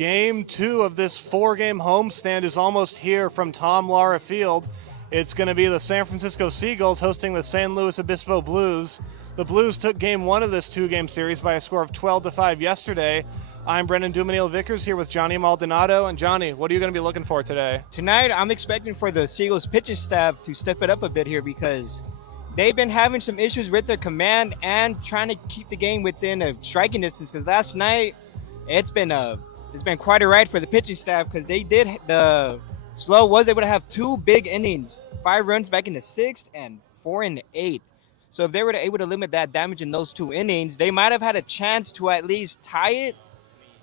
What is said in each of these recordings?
Game 2 of this 4-game homestand is almost here from Tom Lara Field. It's going to be the San Francisco Seagulls hosting the San Luis Obispo Blues. The Blues took Game 1 of this 2-game series by a score of 12-5 yesterday. I'm Brennan Dumesnil-Vickers here with Johnny Maldonado. And Johnny, what are you going to be looking for today? Tonight, I'm expecting for the Seagulls pitching staff to step it up a bit here because they've been having some issues with their command and trying to keep the game within a striking distance. Because last night, it's been quite a ride for the pitching staff because the Slow was able to have 2 big innings, 5 runs back in the 6th and 4 in the 8th. So if they were able to limit that damage in those 2 innings, they might have had a chance to at least tie it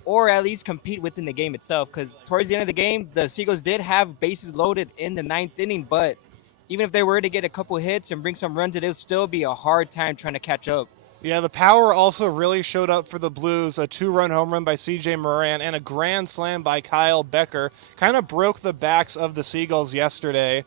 or at least compete within the game itself. Because towards the end of the game, the Seagulls did have bases loaded in the 9th inning, but even if they were to get a couple hits and bring some runs, it would still be a hard time trying to catch up. Yeah, the power also really showed up for the Blues. A 2-run home run by C.J. Moran and a grand slam by Kyle Becker kind of broke the backs of the Seagulls yesterday.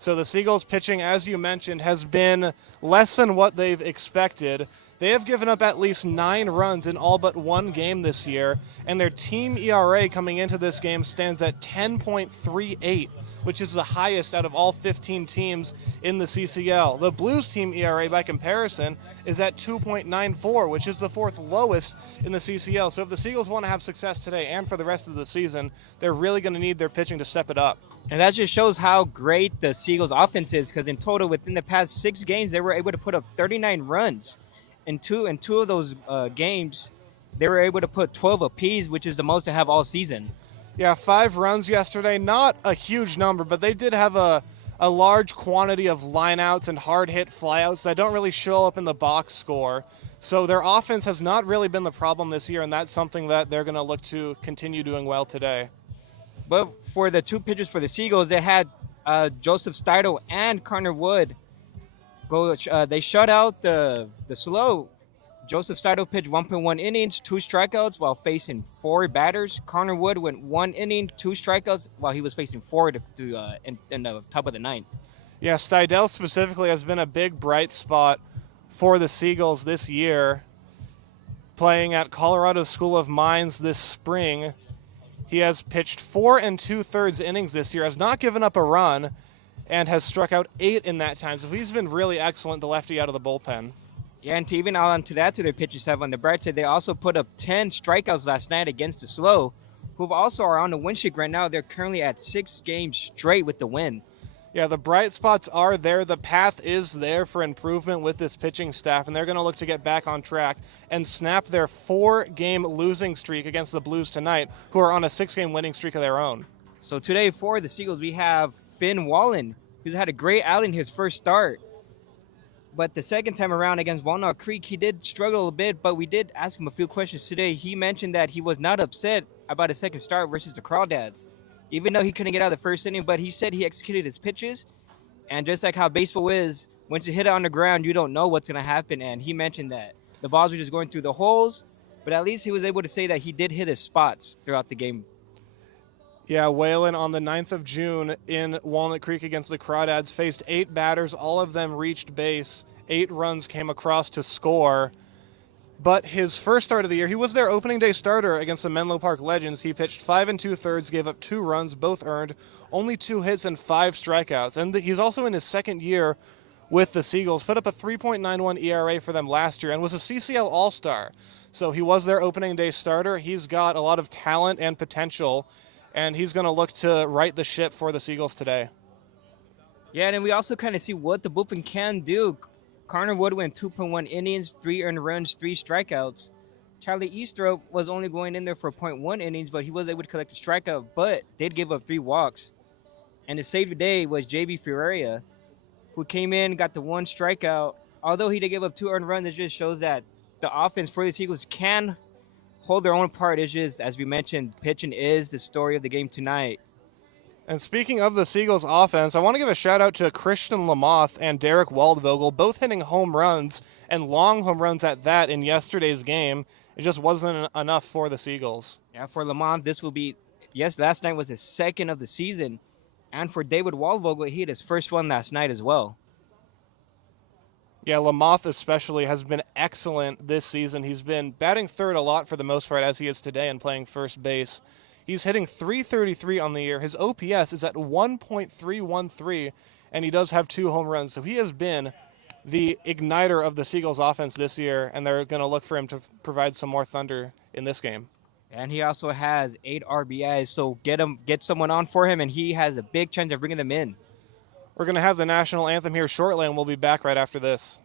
So the Seagulls pitching, as you mentioned, has been less than what they've expected. They have given up at least 9 runs in all but 1 game this year, and their team ERA coming into this game stands at 10.38, which is the highest out of all 15 teams in the CCL. The Blues team ERA, by comparison, is at 2.94, which is the 4th lowest in the CCL. So if the Seagulls want to have success today and for the rest of the season, they're really going to need their pitching to step it up. And that just shows how great the Seagulls offense is, because in total, within the past 6 games, they were able to put up 39 runs. In two of those games, they were able to put 12 apiece, which is the most to have all season. Yeah, 5 runs yesterday. Not a huge number, but they did have a large quantity of lineouts and hard-hit flyouts that don't really show up in the box score. So their offense has not really been the problem this year, and that's something that they're going to look to continue doing well today. But for the 2 pitchers for the Seagulls, they had Joseph Steidl and Connor Wood they shut out the Slow. Joseph Steidl pitched 1.1 innings, 2 strikeouts while facing 4 batters. Connor Wood went 1 inning, 2 strikeouts while he was facing 4 in the top of the 9th. Yeah, Steidl specifically has been a big bright spot for the Seagulls this year. Playing at Colorado School of Mines this spring, he has pitched 4 2/3 innings this year, has not given up a run, and has struck out 8 in that time. So he's been really excellent, the lefty out of the bullpen. Yeah, and to even add on to that, to their pitching staff on the bright side, they also put up 10 strikeouts last night against the Slow, who also are on the win streak right now. They're currently at 6 games straight with the win. Yeah, the bright spots are there. The path is there for improvement with this pitching staff, and they're going to look to get back on track and snap their 4-game losing streak against the Blues tonight, who are on a 6-game winning streak of their own. So today for the Seagulls, we have Finn Wallen, who's had a great outing his first start. But the second time around against Walnut Creek, he did struggle a bit, but we did ask him a few questions today. He mentioned that he was not upset about his second start versus the Crawdads, even though he couldn't get out of the first inning, but he said he executed his pitches. And just like how baseball is, once you hit it on the ground, you don't know what's going to happen. And he mentioned that the balls were just going through the holes, but at least he was able to say that he did hit his spots throughout the game. Yeah, Whalen on the 9th of June in Walnut Creek against the Crawdads faced 8 batters. All of them reached base. 8 runs came across to score. But his first start of the year, he was their opening day starter against the Menlo Park Legends. He pitched 5 2/3, gave up 2 runs, both earned, only 2 hits and 5 strikeouts. And he's also in his second year with the Seagulls. Put up a 3.91 ERA for them last year and was a CCL All-Star. So he was their opening day starter. He's got a lot of talent and potential, and he's going to look to right the ship for the Seagulls today. Yeah, and then we also kind of see what the bullpen can do. Connor Wood went 2.1 innings, 3 earned runs, 3 strikeouts. Charlie Eastrop was only going in there for 0.1 innings, but he was able to collect a strikeout, but did give up 3 walks. And the save the day was J.B. Ferreira, who came in, got the 1 strikeout. Although he did give up 2 earned runs, it just shows that the offense for the Seagulls can hold their own part. It's just, as we mentioned, pitching is the story of the game tonight. And speaking of the Seagulls offense, I want to give a shout out to Christian Lamoth and Derek Waldvogel, both hitting home runs and long home runs at that in yesterday's game. It just wasn't enough for the Seagulls. Yeah, for Lamoth, this will be, last night was his second of the season. And for David Waldvogel, he hit his first one last night as well. Yeah, Lamoth especially has been excellent this season. He's been batting third a lot for the most part, as he is today, and playing first base. He's hitting 333 on the year. His OPS is at 1.313, and he does have 2 home runs. So he has been the igniter of the Seagulls offense this year, and they're going to look for him to provide some more thunder in this game. And he also has 8 RBIs, so get someone on for him, and he has a big chance of bringing them in. We're going to have the national anthem here shortly, and we'll be back right after this.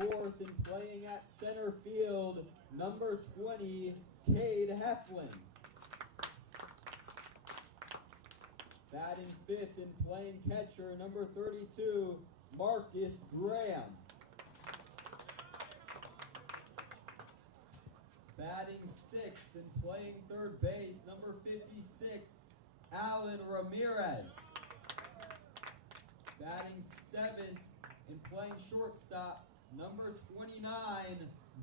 Fourth and playing at center field, number 20, Cade Heflin. Batting fifth and playing catcher, number 32, Marcus Graham. Batting sixth and playing third base, number 56, Alan Ramirez. Batting seventh and playing shortstop, number 29,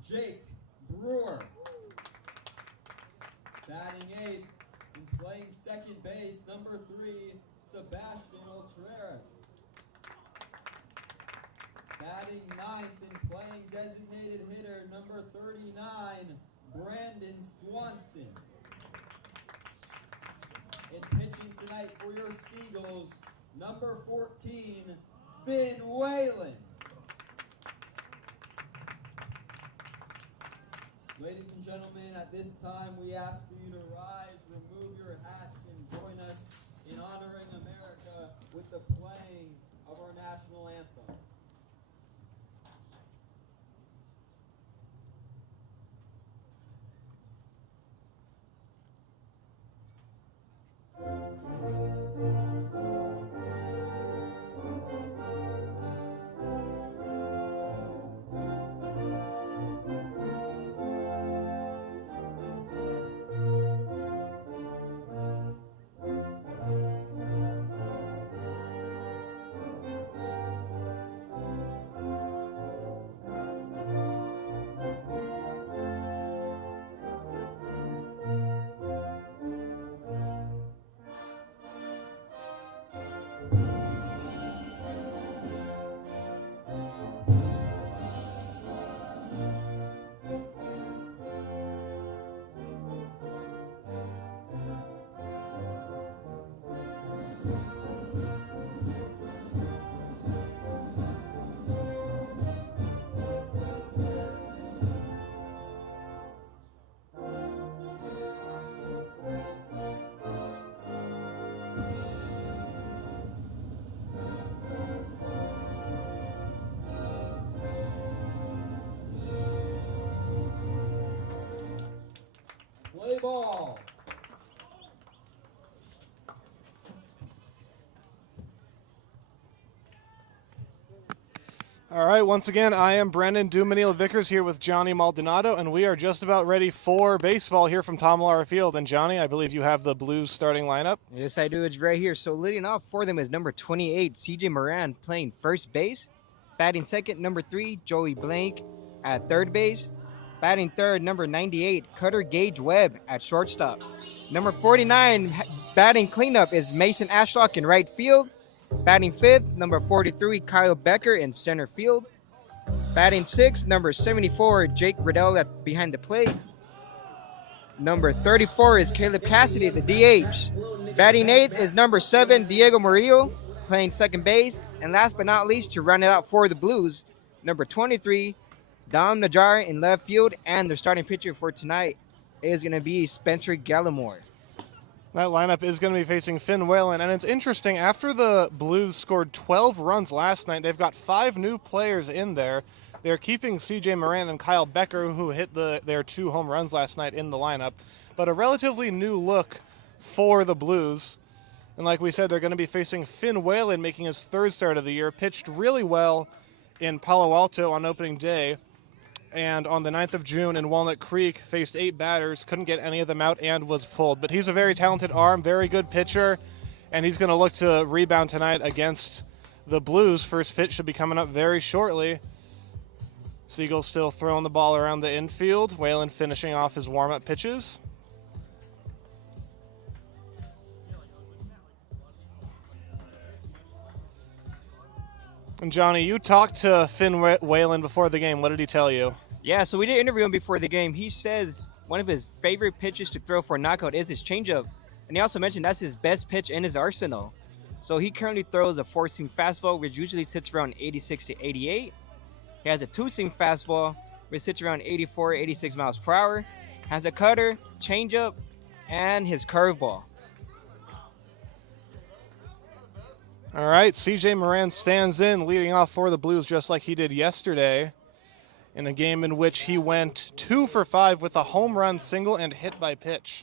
Jake Brewer. Batting eighth and playing second base, number 3, Sebastian Otreras. Batting ninth and playing designated hitter, number 39, Brandon Swanson. And pitching tonight for your Seagulls, number 14, Finn Whalen. Ladies and gentlemen, at this time we ask for you to rise, remove your hats, and join us in honoring America with the playing of our national anthem. ball. All right, once again, I am Brennan Dumesnil-Vickers here with Johnny Maldonado, and we are just about ready for baseball here from Tom Lawler Field. And Johnny, I believe you have the Blues starting lineup. Yes, I do. It's right here. So leading off for them is number 28, CJ Moran, playing first base. Batting second, number 3, Joey Blank at third base. Batting third, number 98, Cutter Gage Webb at shortstop. Number 49, batting cleanup is Mason Ashlock in right field. Batting fifth, number 43, Kyle Becker in center field. Batting sixth, number 74, Jake Riddell behind the plate. Number 34 is Caleb Cassidy, the DH. Batting eighth is number 7, Diego Murillo, playing second base. And last but not least, to run it out for the Blues, number 23, Dom Najar in left field. And their starting pitcher for tonight is going to be Spencer Gallimore. That lineup is going to be facing Finn Whalen, and it's interesting. After the Blues scored 12 runs last night, they've got 5 new players in there. They're keeping C.J. Moran and Kyle Becker, who hit their 2 home runs last night, in the lineup. But a relatively new look for the Blues. And like we said, they're going to be facing Finn Whalen, making his 3rd start of the year. Pitched really well in Palo Alto on opening day. And on the 9th of June in Walnut Creek, faced 8 batters, couldn't get any of them out, and was pulled. But he's a very talented arm, very good pitcher, and he's going to look to rebound tonight against the Blues. First pitch should be coming up very shortly. Seagulls still throwing the ball around the infield. Whalen finishing off his warm-up pitches. And Johnny, you talked to Finn Whalen before the game. What did he tell you? Yeah, so we did interview him before the game. He says one of his favorite pitches to throw for a knockout is his changeup. And he also mentioned that's his best pitch in his arsenal. So he currently throws a 4-seam fastball, which usually sits around 86 to 88. He has a 2-seam fastball, which sits around 84, 86 miles per hour. Has a cutter, changeup, and his curveball. All right, C.J. Moran stands in, leading off for the Blues just like he did yesterday in a game in which he went 2 for 5 with a home run, single, and hit by pitch.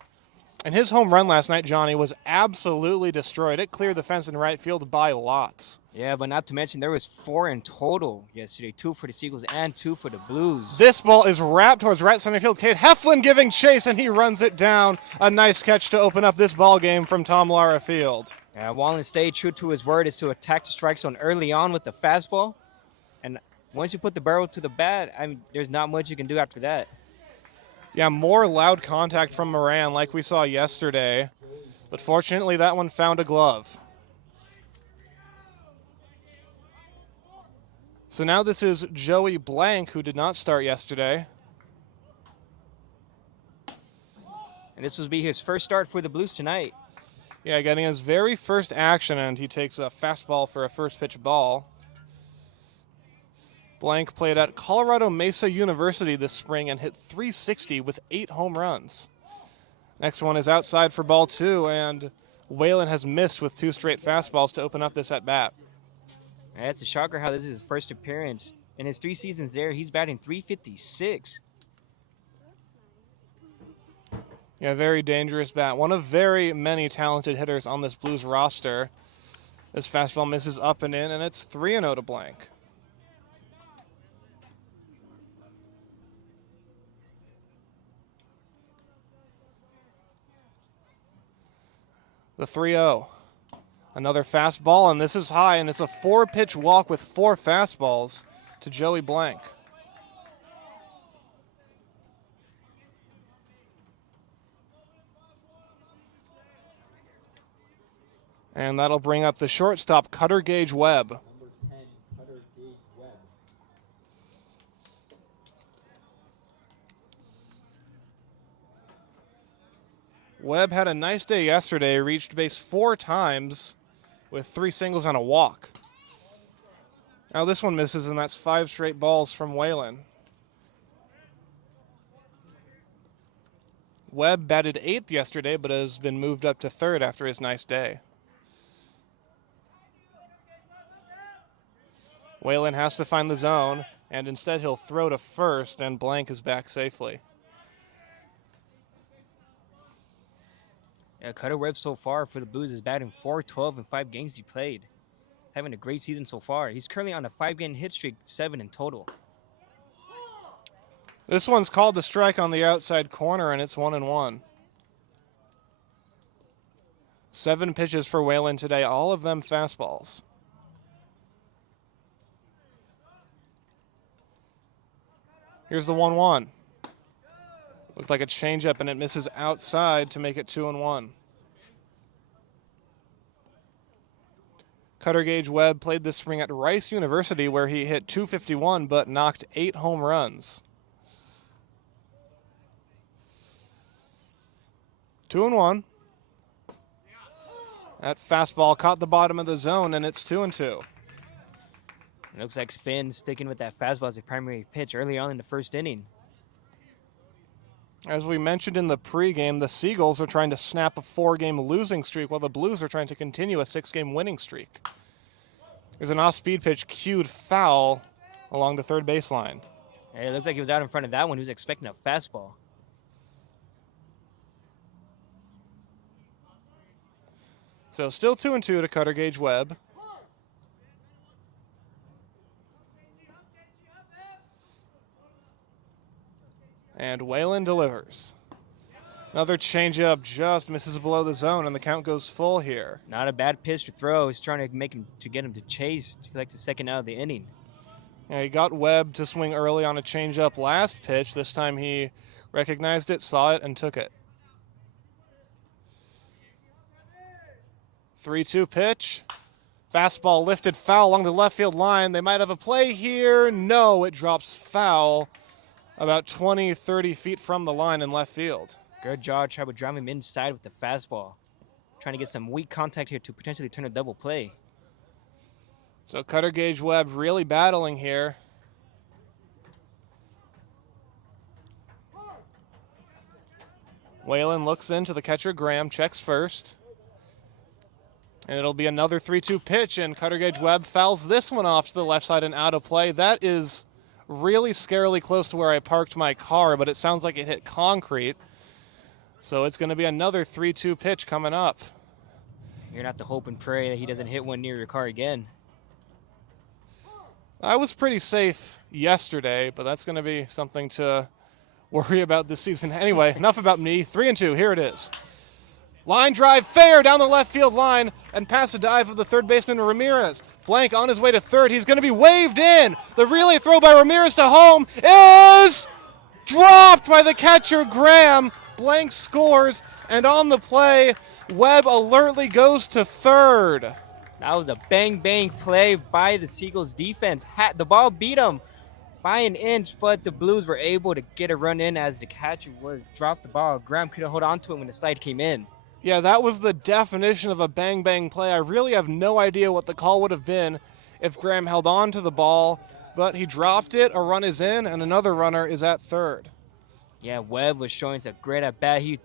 And his home run last night, Johnny, was absolutely destroyed. It cleared the fence in right field by lots. Yeah, but not to mention there was 4 in total yesterday, 2 for the Seagulls and 2 for the Blues. This ball is wrapped towards right center field. Cade Heflin giving chase, and he runs it down. A nice catch to open up this ball game from Tom Lawler Field. Yeah, Wallen stayed true to his word is to attack the strike zone early on with the fastball. And once you put the barrel to the bat, I mean, there's not much you can do after that. Yeah, more loud contact from Moran like we saw yesterday. But fortunately, that one found a glove. So now this is Joey Blank, who did not start yesterday. And this will be his first start for the Blues tonight. Yeah, getting his very first action, and he takes a fastball for a first pitch ball. Blank played at Colorado Mesa University this spring and hit .360 with 8 home runs. Next one is outside for ball 2, and Whalen has missed with 2 straight fastballs to open up this at-bat. Yeah, it's a shocker how this is his first appearance. In his 3 seasons there, he's batting .356. Yeah, very dangerous bat. One of very many talented hitters on this Blues roster. This fastball misses up and in, and it's 3-0 to Blank. The 3-0. Another fastball, and this is high, and it's a 4-pitch walk with 4 fastballs to Joey Blank. And that'll bring up the shortstop, Cutter Gage Webb. Number 10, Cutter Gage Webb. Webb had a nice day yesterday, reached base 4 times with 3 singles and a walk. Now this one misses, and that's 5 straight balls from Whalen. Webb batted 8th yesterday, but has been moved up to 3rd after his nice day. Whalen has to find the zone, and instead he'll throw to first, and Blank is back safely. Yeah, Cutter Webb so far for the Blues is batting .412 in 5 games he played. He's having a great season so far. He's currently on a 5-game hit streak, 7 in total. This one's called the strike on the outside corner, and it's 1-1. 7 pitches for Whalen today, all of them fastballs. Here's the 1-1. Looked like a changeup, and it misses outside to make it 2-1. Cutter Gage Webb played this spring at Rice University, where he hit .251 but knocked 8 home runs. 2-1. That fastball caught the bottom of the zone, and it's 2-2. It looks like Finn sticking with that fastball as a primary pitch early on in the first inning. As we mentioned in the pregame, the Seagulls are trying to snap a 4-game losing streak while the Blues are trying to continue a 6-game winning streak. There's an off-speed pitch cued foul along the third baseline. Hey, it looks like he was out in front of that one. He was expecting a fastball. So still 2-2 to Cutter Gage Webb. And Whalen delivers. Another changeup just misses below the zone, and the count goes full here. Not a bad pitch to throw. He's trying to get him to chase to collect the second out of the inning. Yeah, he got Webb to swing early on a changeup last pitch. This time he recognized it, saw it, and took it. 3-2 pitch. Fastball lifted foul along the left field line. They might have a play here. No, it drops foul about 20, 30 feet from the line in left field. Good job. Tried to drive him inside with the fastball. Trying to get some weak contact here to potentially turn a double play. So Cutter Gage Webb really battling here. Whalen looks into the catcher Graham, checks first. And it'll be another 3-2 pitch, and Cutter Gage Webb fouls this one off to the left side and out of play. That is really scarily close to where I parked my car, but it sounds like it hit concrete. So it's going to be another 3-2 pitch coming up. You're going to have to hope and pray that he doesn't hit one near your car again. I was pretty safe yesterday, but that's going to be something to worry about this season. Anyway, enough about me. 3-2, here it is. Line drive fair down the left field line and past the dive of the third baseman Ramirez. Blank on his way to third. He's going to be waved in. The relay throw by Ramirez to home is dropped by the catcher Graham. Blank scores, and on the play, Webb alertly goes to third. That was a bang-bang play by the Seagulls defense. The ball beat him by an inch, but the Blues were able to get a run in as the catcher dropped the ball. Graham couldn't hold on to it when the slide came in. Yeah, that was the definition of a bang-bang play. I really have no idea what the call would have been if Graham held on to the ball, but he dropped it, a run is in, and another runner is at third. Yeah, Webb was showing a great at-bat. He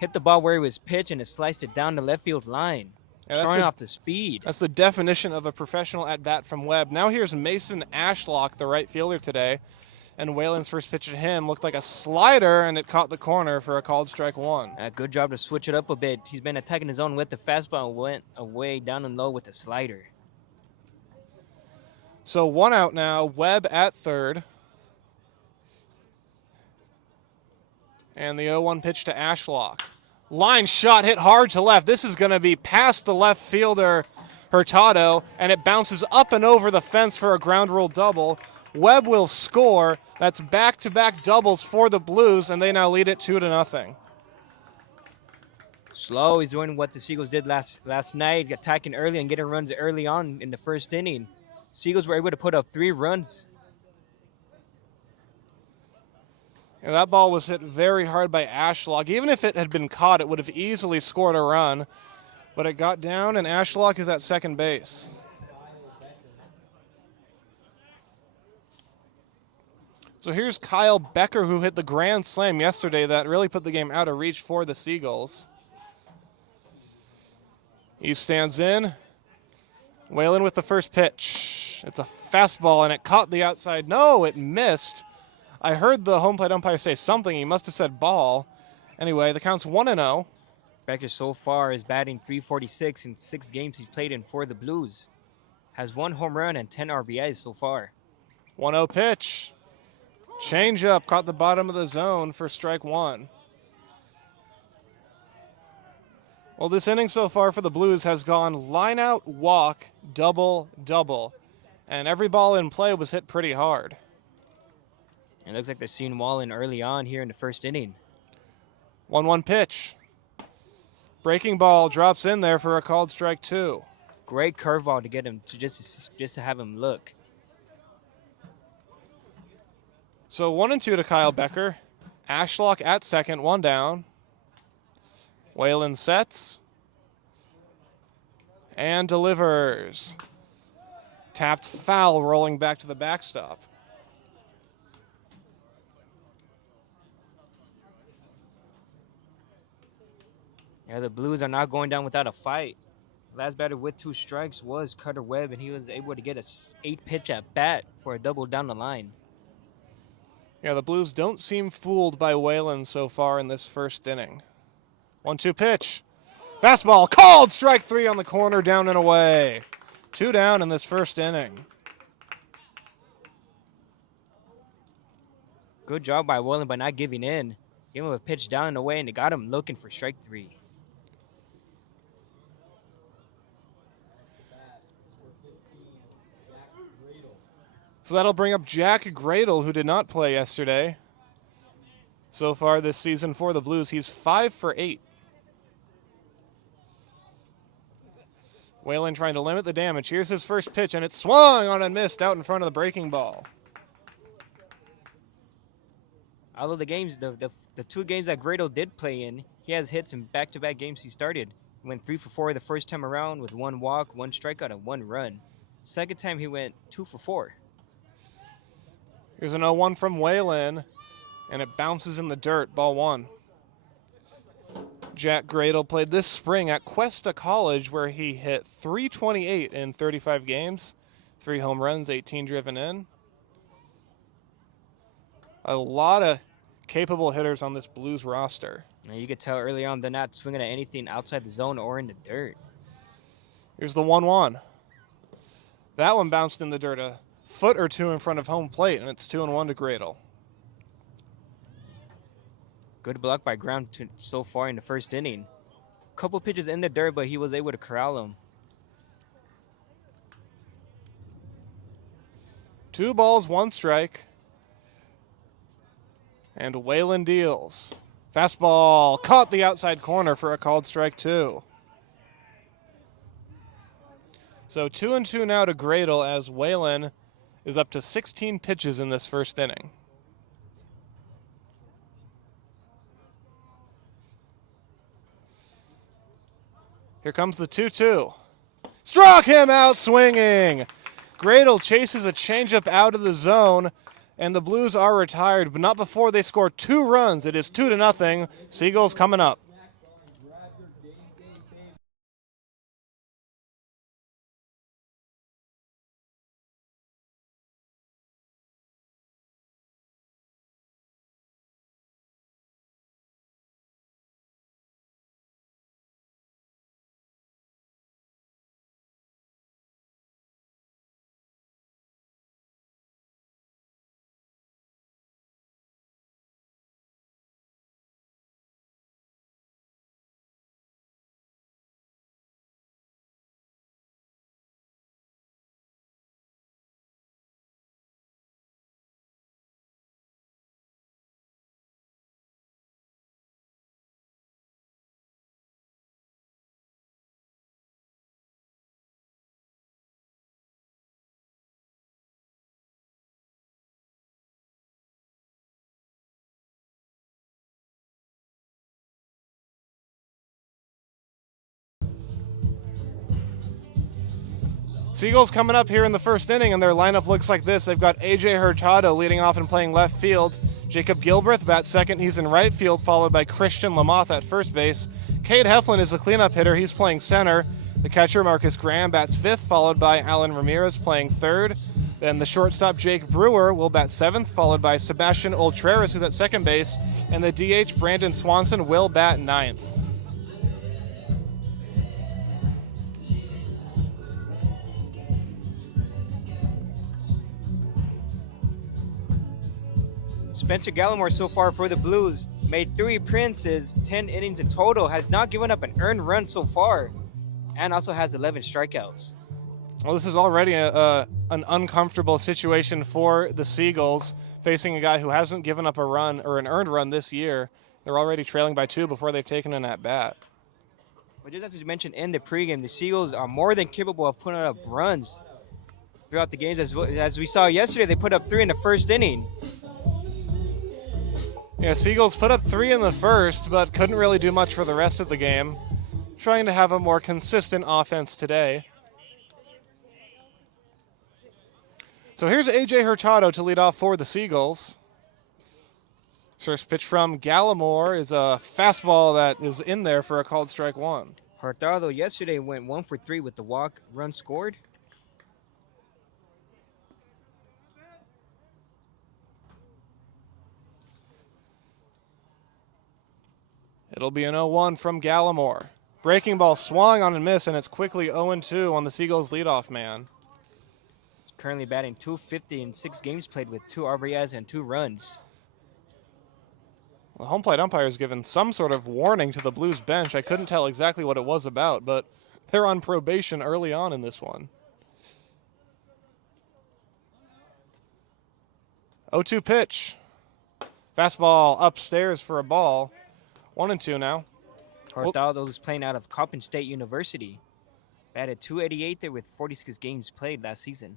hit the ball where he was pitched and sliced it down the left field line, showing off the speed. That's the definition of a professional at-bat from Webb. Now here's Mason Ashlock, the right fielder today, and Whalen's first pitch at him looked like a slider, and it caught the corner for a called strike one. Good job to switch it up a bit. He's been attacking his own with the fastball and went away down and low with the slider. So 1 out now, Webb at third. And the 0-1 pitch to Ashlock. Line shot hit hard to left. This is going to be past the left fielder, Hurtado, and it bounces up and over the fence for a ground rule double. Webb will score. That's back-to-back doubles for the Blues, and they now lead it 2-0. Slow. He's doing what the Seagulls did last night, attacking early and getting runs early on in the first inning. Seagulls were able to put up 3 runs. And that ball was hit very hard by Ashlock. Even if it had been caught, it would have easily scored a run. But it got down, and Ashlock is at second base. So here's Kyle Becker, who hit the grand slam yesterday that really put the game out of reach for the Seagulls. He stands in. Whalen with the first pitch. It's a fastball, and it caught the outside. No, it missed. I heard the home plate umpire say something. He must have said ball. Anyway, the count's 1-0. Becker so far is batting .346 in 6 games he's played in for the Blues. Has 1 home run and 10 RBIs so far. 1-0 pitch. Changeup caught the bottom of the zone for strike 1. Well, this inning so far for the Blues has gone line out, walk, double, double. And every ball in play was hit pretty hard. It looks like they're seeing Wallen early on here in the first inning. 1-1 pitch. Breaking ball drops in there for a called strike 2. Great curveball to get him to just to have him look. So 1-2 to Kyle Becker. Ashlock at second, 1 down. Whalen sets and delivers. Tapped foul rolling back to the backstop. Yeah, the Blues are not going down without a fight. Last batter with 2 strikes was Cutter Webb, and he was able to get a 8 pitch at bat for a double down the line. Yeah, the Blues don't seem fooled by Whalen so far in this first inning. 1-2 pitch. Fastball called. Strike 3 on the corner, down and away. 2 down in this first inning. Good job by Whalen by not giving in. Gave him a pitch down and away, and it got him looking for strike 3. So that'll bring up Jack Gradle, who did not play yesterday. So far this season for the Blues, he's 5 for 8. Whalen trying to limit the damage. Here's his first pitch, and it's swung on and missed out in front of the breaking ball. Although the games, the 2 games that Gradle did play in, he has hits in back-to-back games he started. He went 3 for 4 the first time around with 1 walk, 1 strikeout, and 1 run. Second time he went 2 for 4. Here's an 0-1 from Whalen, and it bounces in the dirt, ball 1. Jack Gradle played this spring at Cuesta College, where he hit .328 in 35 games, 3 home runs, 18 driven in. A lot of capable hitters on this Blues roster. Now you could tell early on they're not swinging at anything outside the zone or in the dirt. Here's the 1-1. That one bounced in the dirt a foot or 2 in front of home plate, and it's 2-1 to Gradle. Good block by Ground so far in the first inning. Couple pitches in the dirt, but he was able to corral him. 2 balls, 1 strike. And Whalen deals. Fastball caught the outside corner for a called strike 2. So 2-2 now to Gradle as Whalen is up to 16 pitches in this first inning. Here comes the 2-2. Struck him out swinging. Gradle chases a changeup out of the zone, and the Blues are retired, but not before they score 2 runs. It is 2-0. Seagulls coming up. Seagulls coming up here in the first inning, and their lineup looks like this. They've got A.J. Hurtado leading off and playing left field. Jacob Gilbreth bats second. He's in right field, followed by Christian Lamoth at first base. Cade Heflin is the cleanup hitter. He's playing center. The catcher, Marcus Graham, bats fifth, followed by Alan Ramirez playing third. Then the shortstop, Jake Brewer, will bat seventh, followed by Sebastian Ultreras, who's at second base. And the DH, Brandon Swanson, will bat ninth. Spencer Gallimore so far for the Blues made 3 appearances, 10 innings in total, has not given up an earned run so far, and also has 11 strikeouts. Well, this is already an uncomfortable situation for the Seagulls, facing a guy who hasn't given up a run or an earned run this year. They're already trailing by 2 before they've taken an at-bat. But just as you mentioned in the pregame, the Seagulls are more than capable of putting up runs throughout the games. As we saw yesterday, they put up 3 in the first inning. Yeah, Seagulls put up 3 in the first, but couldn't really do much for the rest of the game. Trying to have a more consistent offense today. So here's A.J. Hurtado to lead off for the Seagulls. First pitch from Gallimore is a fastball that is in there for a called strike 1. Hurtado yesterday went 1 for 3 with the walk, run scored. It'll be an 0-1 from Gallimore. Breaking ball swung on and missed, and it's quickly 0-2 on the Seagulls leadoff man. He's currently batting .250 in 6 games played with 2 RBIs and 2 runs. The home plate umpire has given some sort of warning to the Blues bench. I couldn't tell exactly what it was about, but they're on probation early on in this one. 0-2 pitch. Fastball upstairs for a ball. 1-2 now. Hurtado is playing out of Coppin State University. Batted .288 there with 46 games played last season.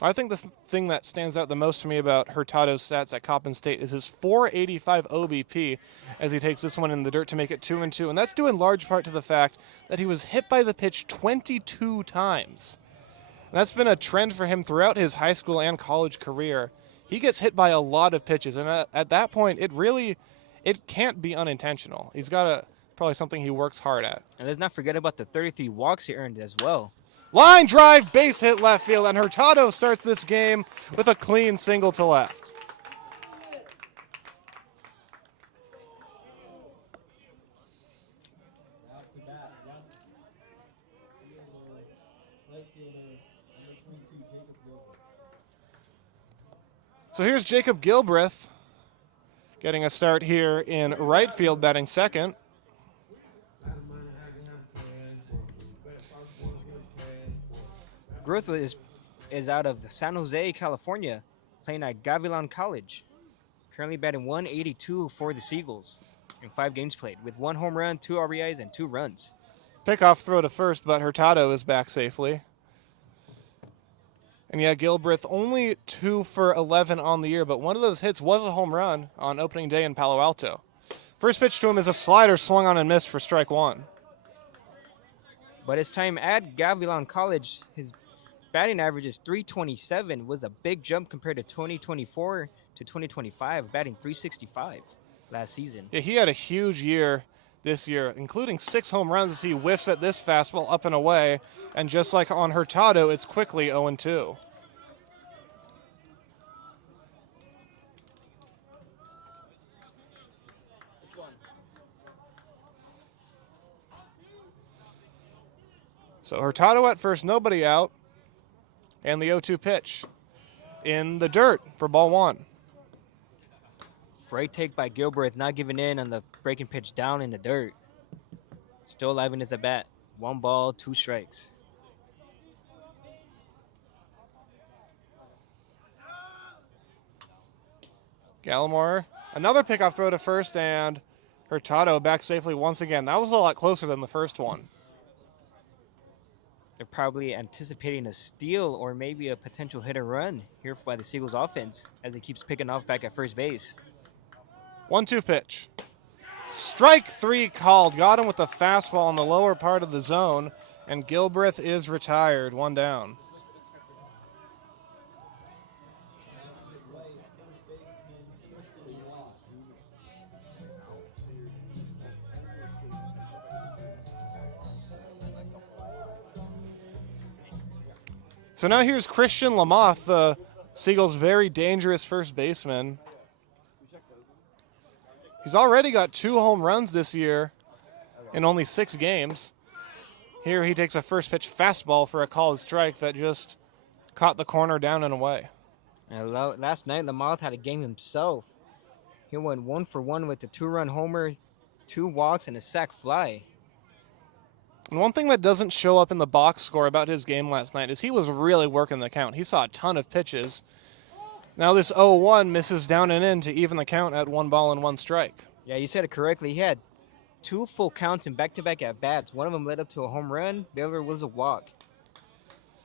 I think the thing that stands out the most to me about Hurtado's stats at Coppin State is his .485 OBP as he takes this one in the dirt to make it 2-2. And that's due in large part to the fact that he was hit by the pitch 22 times. And that's been a trend for him throughout his high school and college career. He gets hit by a lot of pitches, and at that point, it can't be unintentional. He's got probably something he works hard at. And let's not forget about the 33 walks he earned as well. Line drive, base hit left field, and Hurtado starts this game with a clean single to left. Out to bat, left fielder, right fielder, number 22, Jacob Gilbert. So here's Jacob Gilbreth getting a start here in right field, batting second. Growth is out of San Jose, California, playing at Gavilan College. Currently batting .182 for the Seagulls in 5 games played, with 1 home run, 2 RBIs, and 2 runs. Pickoff throw to first, but Hurtado is back safely. And yeah, Gilbreth only 2 for 11 on the year, but one of those hits was a home run on opening day in Palo Alto. First pitch to him is a slider swung on and missed for strike 1. But his time at Gavilan College, his batting average is .327, was a big jump compared to 2024 to 2025, batting .365 last season. Yeah, he had a huge year this year, including 6 home runs as he whiffs at this fastball up and away. And just like on Hurtado, it's quickly 0-2. So Hurtado at first, nobody out. And the 0-2 pitch in the dirt for ball 1. Great take by Gilbreth, not giving in on the breaking pitch down in the dirt. Still alive in his at bat. 1 ball, 2 strikes. Gallimore, another pickoff throw to first, and Hurtado back safely once again. That was a lot closer than the first one. They're probably anticipating a steal or maybe a potential hit and run here by the Seagulls offense as he keeps picking off back at first base. 1-2 pitch. Strike 3 called. Got him with the fastball in the lower part of the zone, and Gilbreth is retired. 1 down. So now here's Christian Lamoth, the Seagulls' very dangerous first baseman. He's already got 2 home runs this year in only 6 games. Here he takes a first pitch fastball for a called strike that just caught the corner down and away. And last night, Lamoth had a game himself. He went 1-for-1 with a 2-run homer, 2 walks, and a sac fly. And one thing that doesn't show up in the box score about his game last night is he was really working the count. He saw a ton of pitches. Now this 0-1 misses down and in to even the count at 1 ball and 1 strike. Yeah, you said it correctly. He had 2 full counts in back-to-back at-bats. One of them led up to a home run. The other was a walk.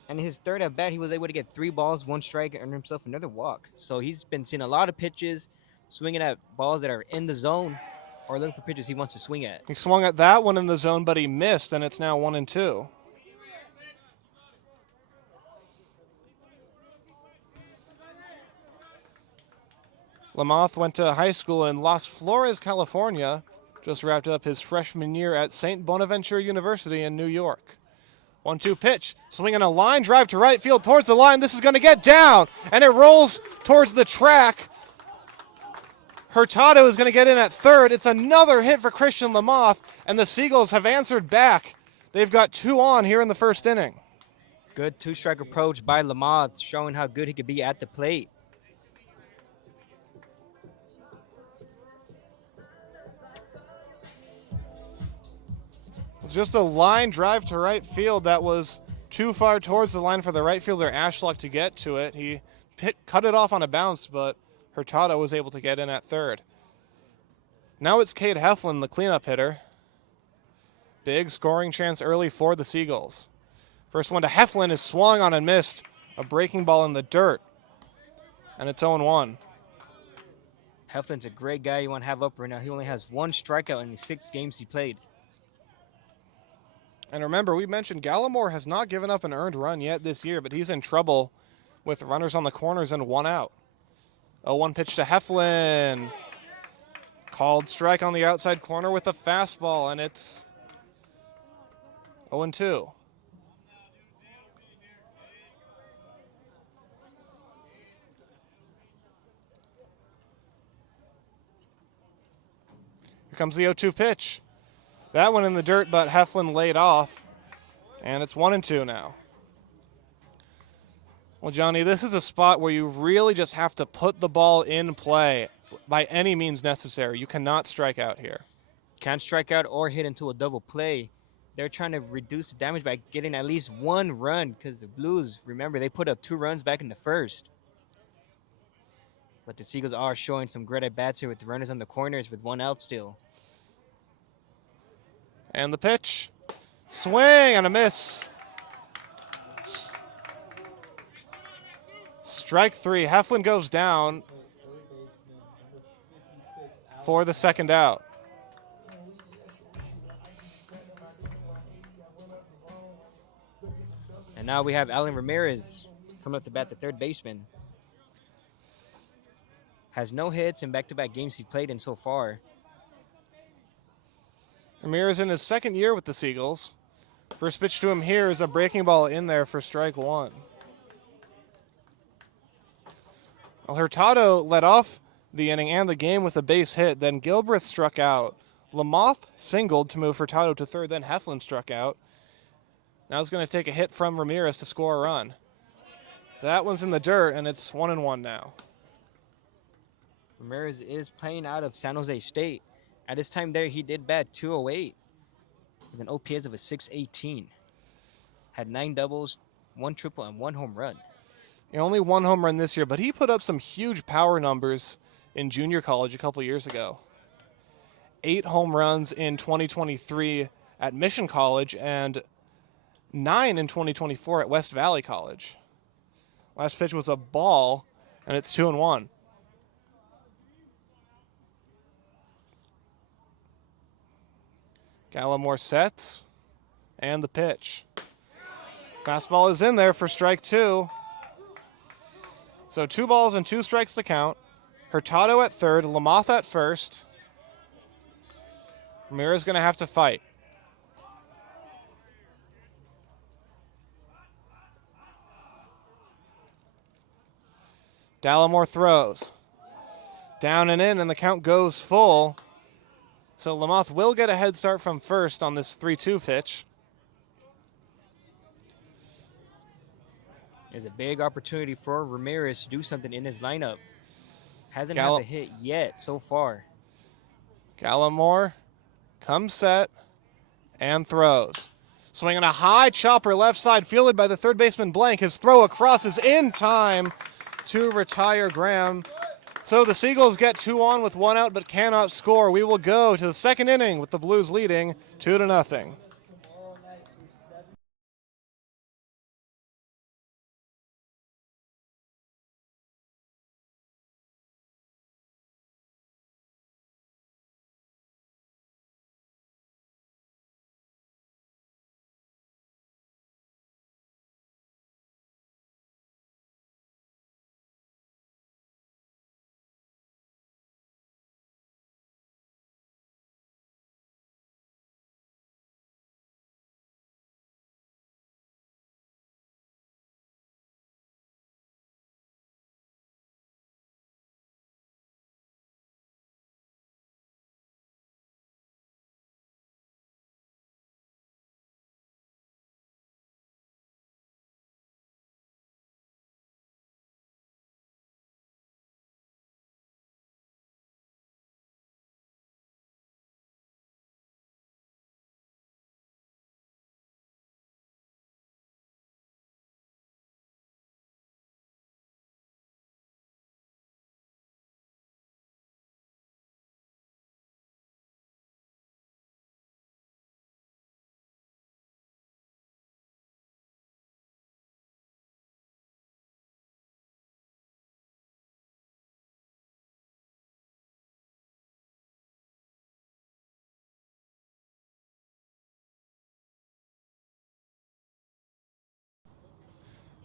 And in his third at-bat, he was able to get 3 balls, 1 strike, and earn himself another walk. So he's been seeing a lot of pitches, swinging at balls that are in the zone or looking for pitches he wants to swing at. He swung at that one in the zone, but he missed, and it's now 1-2. Lamoth went to high school in Las Flores, California. Just wrapped up his freshman year at St. Bonaventure University in New York. 1-2 pitch, swinging a line drive to right field towards the line. This is going to get down, and it rolls towards the track. Hurtado is going to get in at third. It's another hit for Christian Lamoth, and the Seagulls have answered back. They've got 2 on here in the first inning. Good 2-strike approach by Lamoth, showing how good he could be at the plate. It's just a line drive to right field that was too far towards the line for the right fielder Ashlock to get to it. He cut it off on a bounce, but Hurtado was able to get in at third. Now it's Cade Heflin, the cleanup hitter. Big scoring chance early for the Seagulls. First one to Heflin is swung on and missed. A breaking ball in the dirt. And it's 0-1. Heflin's a great guy you want to have up right now. He only has 1 strikeout in the 6 games he played. And remember, we mentioned Gallimore has not given up an earned run yet this year, but he's in trouble with runners on the corners and 1 out. 0-1 pitch to Heflin. Called strike on the outside corner with a fastball, and it's 0-2. Here comes the 0-2 pitch. That one in the dirt, but Heflin laid off, and it's 1-2 now. Well, Johnny, this is a spot where you really just have to put the ball in play by any means necessary. You cannot strike out here. Can't strike out or hit into a double play. They're trying to reduce the damage by getting at least 1 run because the Blues, remember, they put up 2 runs back in the first. But the Seagulls are showing some great at-bats here with the runners on the corners with 1 out still. And the pitch. Swing and a miss. Strike 3. Heflin goes down for the second out. And now we have Alan Ramirez coming up to bat, the third baseman. Has no hits in back-to-back games he played in so far. Ramirez in his second year with the Seagulls. First pitch to him here is a breaking ball in there for strike 1. Well, Hurtado led off the inning and the game with a base hit. Then Gilbreth struck out. Lamoth singled to move Hurtado to third. Then Heflin struck out. Now it's going to take a hit from Ramirez to score a run. That one's in the dirt, and it's 1-1 now. Ramirez is playing out of San Jose State. At his time there, he did bat .208 with an OPS of a .618. Had 9 doubles, 1 triple, and 1 home run. Only 1 home run this year, but he put up some huge power numbers in junior college a couple years ago. 8 home runs in 2023 at Mission College and 9 in 2024 at West Valley College. Last pitch was a ball, and it's 2-1. Gallimore sets, and the pitch. Fastball is in there for strike 2. So 2 balls and 2 strikes to count. Hurtado at third, Lamoth at first. Ramirez going to have to fight. Gallimore throws. Down and in, and the count goes full. So Lamoth will get a head start from first on this 3-2 pitch. There's a big opportunity for Ramirez to do something in his lineup. Hasn't had a hit yet so far. Gallimore comes set and throws. Swinging a high chopper left side, fielded by the third baseman Blank. His throw across is in time to retire Graham. So the Seagulls get 2 on with 1 out but cannot score. We will go to the second inning with the Blues leading 2-0.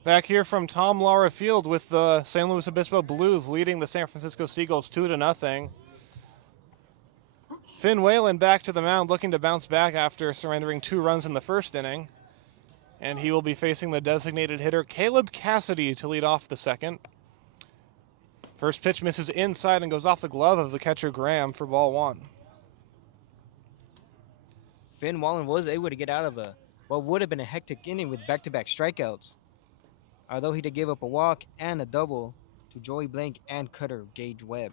Back here from Tom Lara Field with the San Luis Obispo Blues leading the San Francisco Seagulls 2-0. Finn Whalen back to the mound looking to bounce back after surrendering 2 runs in the first inning. And he will be facing the designated hitter Caleb Cassidy to lead off the second. First pitch misses inside and goes off the glove of the catcher Graham for ball 1. Finn Wallen was able to get out of what would have been a hectic inning with back-to-back strikeouts. Although he did give up a walk and a double to Joey Blank and cutter Gage Webb.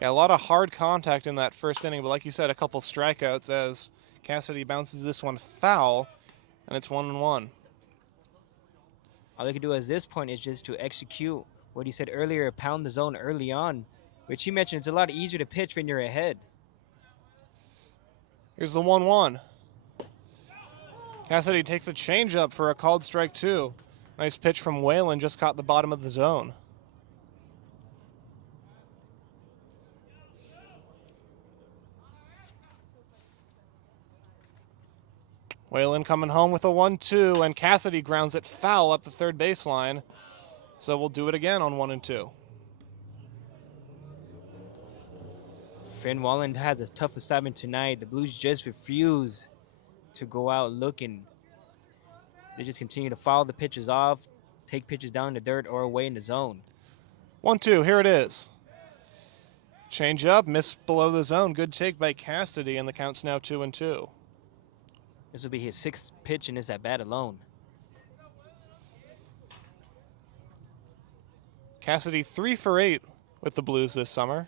Yeah, a lot of hard contact in that first inning, but like you said, a couple strikeouts as Cassidy bounces this one foul, and it's 1-1. All they can do at this point is just to execute what he said earlier, pound the zone early on, which he mentioned it's a lot easier to pitch when you're ahead. Here's the 1-1. Cassidy takes a changeup for a called strike 2. Nice pitch from Whalen, just caught the bottom of the zone. Whalen coming home with a 1-2, and Cassidy grounds it foul up the third baseline. So we'll do it again on 1-2. Finn Wallen has a tough assignment tonight. The Blues just refuse to go out looking. They just continue to foul the pitches off, take pitches down in the dirt or away in the zone. 1-2, here it is. Change up, miss below the zone. Good take by Cassidy, and the count's now 2-2. This will be his 6th pitch in this at bat alone. Cassidy 3 for 8 with the Blues this summer.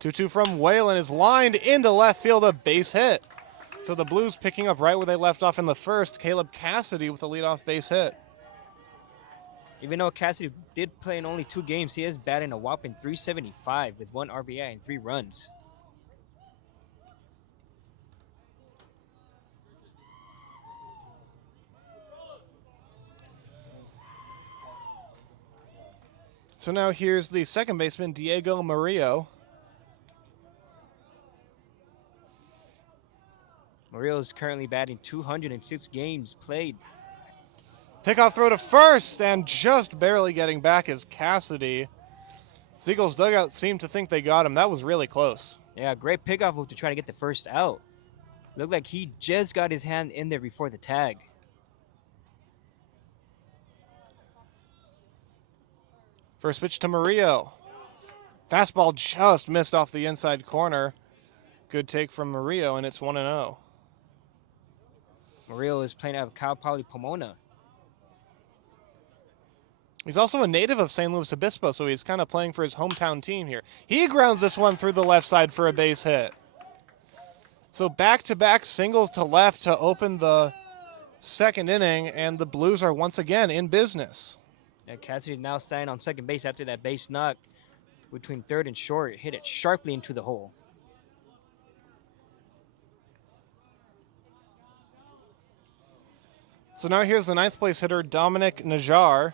2-2 from Whalen is lined into left field, a base hit. So the Blues picking up right where they left off in the first. Caleb Cassidy with a leadoff base hit. Even though Cassidy did play in only 2 games, he is batting a whopping .375 with 1 RBI and 3 runs. So now here's the second baseman, Diego Murillo. Murillo is currently batting 206 games played. Pickoff throw to first, and just barely getting back is Cassidy. Seagulls dugout seemed to think they got him. That was really close. Yeah, great pickoff move to try to get the first out. Looked like he just got his hand in there before the tag. First pitch to Murillo. Fastball just missed off the inside corner. Good take from Murillo, and it's 1-0. Murillo is playing out of Cal Poly Pomona. He's also a native of St. Louis Obispo, so he's kind of playing for his hometown team here. He grounds this one through the left side for a base hit. So back-to-back singles to left to open the second inning, and the Blues are once again in business. Yeah, Cassidy's now standing on second base after that base knock between third and short. Hit it sharply into the hole. So now here's the ninth place hitter, Dominic Najar.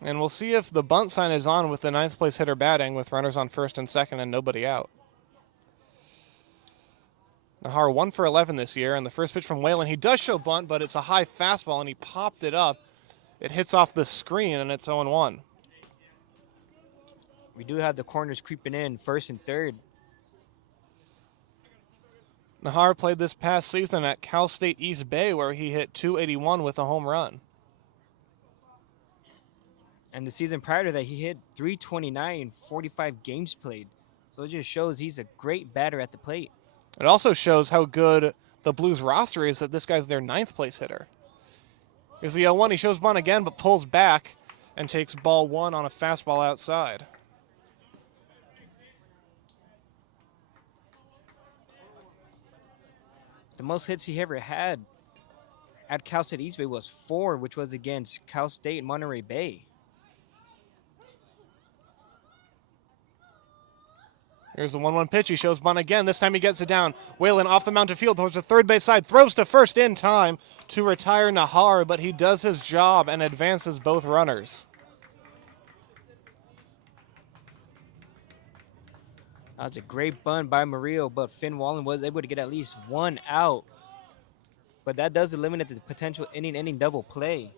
And we'll see if the bunt sign is on with the ninth place hitter batting with runners on first and second and nobody out. Najar 1 for 11 this year, and the first pitch from Whalen, he does show bunt, but it's a high fastball, and he popped it up. It hits off the screen, and it's 0-1. We do have the corners creeping in, first and third. Najar played this past season at Cal State East Bay, where he hit .281 with a home run. And the season prior to that, he hit .329 in 45 games played. So it just shows he's a great batter at the plate. It also shows how good the Blues roster is that this guy's their ninth place hitter. Here's the 0-1. He shows bunt again, but pulls back and takes ball one on a fastball outside. The most hits he ever had at Cal State East Bay was 4, which was against Cal State and Monterey Bay. Here's the 1-1 pitch. He shows bunt again. This time he gets it down. Whalen off the mounted field towards the third base side. Throws to first in time to retire Najar, but he does his job and advances both runners. That was a great bunt by Murillo, but Finn Wallen was able to get at least one out. But that does eliminate the potential inning-ending double play.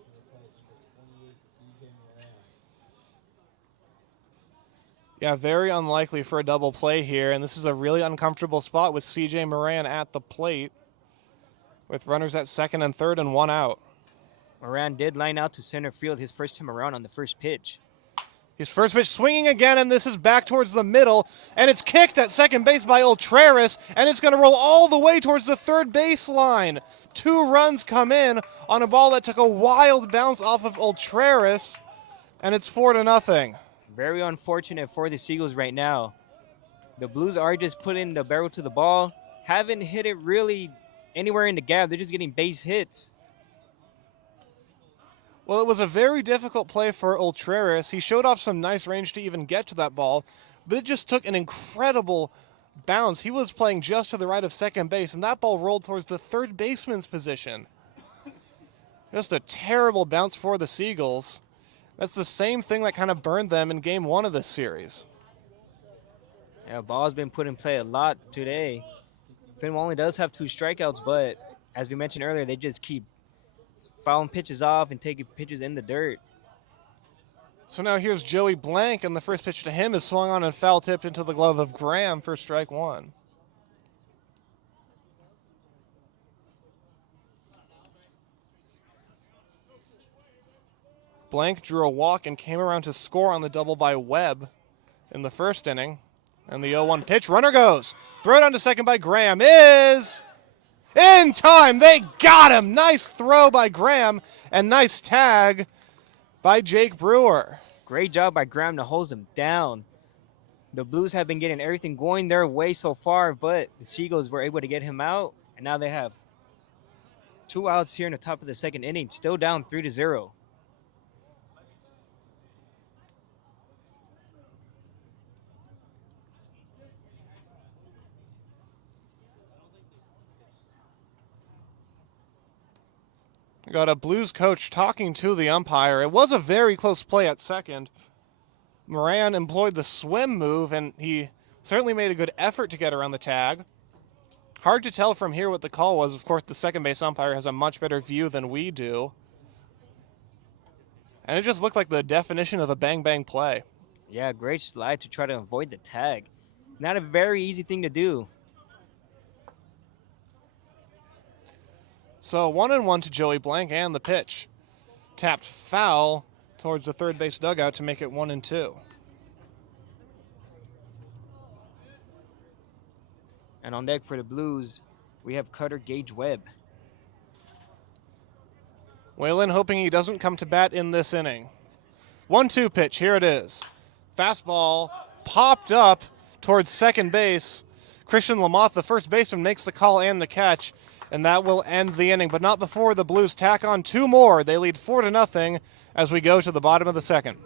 Yeah, very unlikely for a double play here, and this is a really uncomfortable spot with C.J. Moran at the plate with runners at second and third and one out. Moran did line out to center field his first time around on the first pitch. His first pitch swinging again, and this is back towards the middle, and it's kicked at second base by Ultreris, and it's going to roll all the way towards the third base line. 2 runs come in on a ball that took a wild bounce off of Ultreris, and it's 4-0. Very unfortunate for the Seagulls right now. The Blues are just putting the barrel to the ball. Haven't hit it really anywhere in the gap. They're just getting base hits. Well, it was a very difficult play for Ultreris. He showed off some nice range to even get to that ball, but it just took an incredible bounce. He was playing just to the right of second base, and that ball rolled towards the third baseman's position. Just a terrible bounce for the Seagulls. That's the same thing that kind of burned them in game 1 of this series. Yeah, ball's been put in play a lot today. Finn Wallen does have 2 strikeouts, but as we mentioned earlier, they just keep fouling pitches off and taking pitches in the dirt. So now here's Joey Blank, and the first pitch to him is swung on and foul tipped into the glove of Graham for strike 1. Blank drew a walk and came around to score on the double by Webb in the first inning. And the 0-1 pitch, runner goes. Throw down to second by Graham is in time. They got him. Nice throw by Graham and nice tag by Jake Brewer. Great job by Graham to hose him down. The Blues have been getting everything going their way so far, but the Seagulls were able to get him out, and now they have 2 outs here in the top of the second inning, still down 3-0. Got a Blues coach talking to the umpire. It was a very close play at second. Moran employed the swim move, and he certainly made a good effort to get around the tag. Hard to tell from here what the call was. Of course, the second base umpire has a much better view than we do. And it just looked like the definition of a bang-bang play. Yeah, great slide to try to avoid the tag. Not a very easy thing to do. So 1-1 to Joey Blank, and the pitch tapped foul towards the third base dugout to make it 1-2. And on deck for the Blues, we have cutter Gage Webb. Whalen hoping he doesn't come to bat in this inning. 1-2 pitch, here it is. Fastball popped up towards second base. Christian Lamoth, the first baseman, makes the call and the catch, and that will end the inning, but not before the Blues tack on 2 more. They lead 4-0 as we go to the bottom of the second.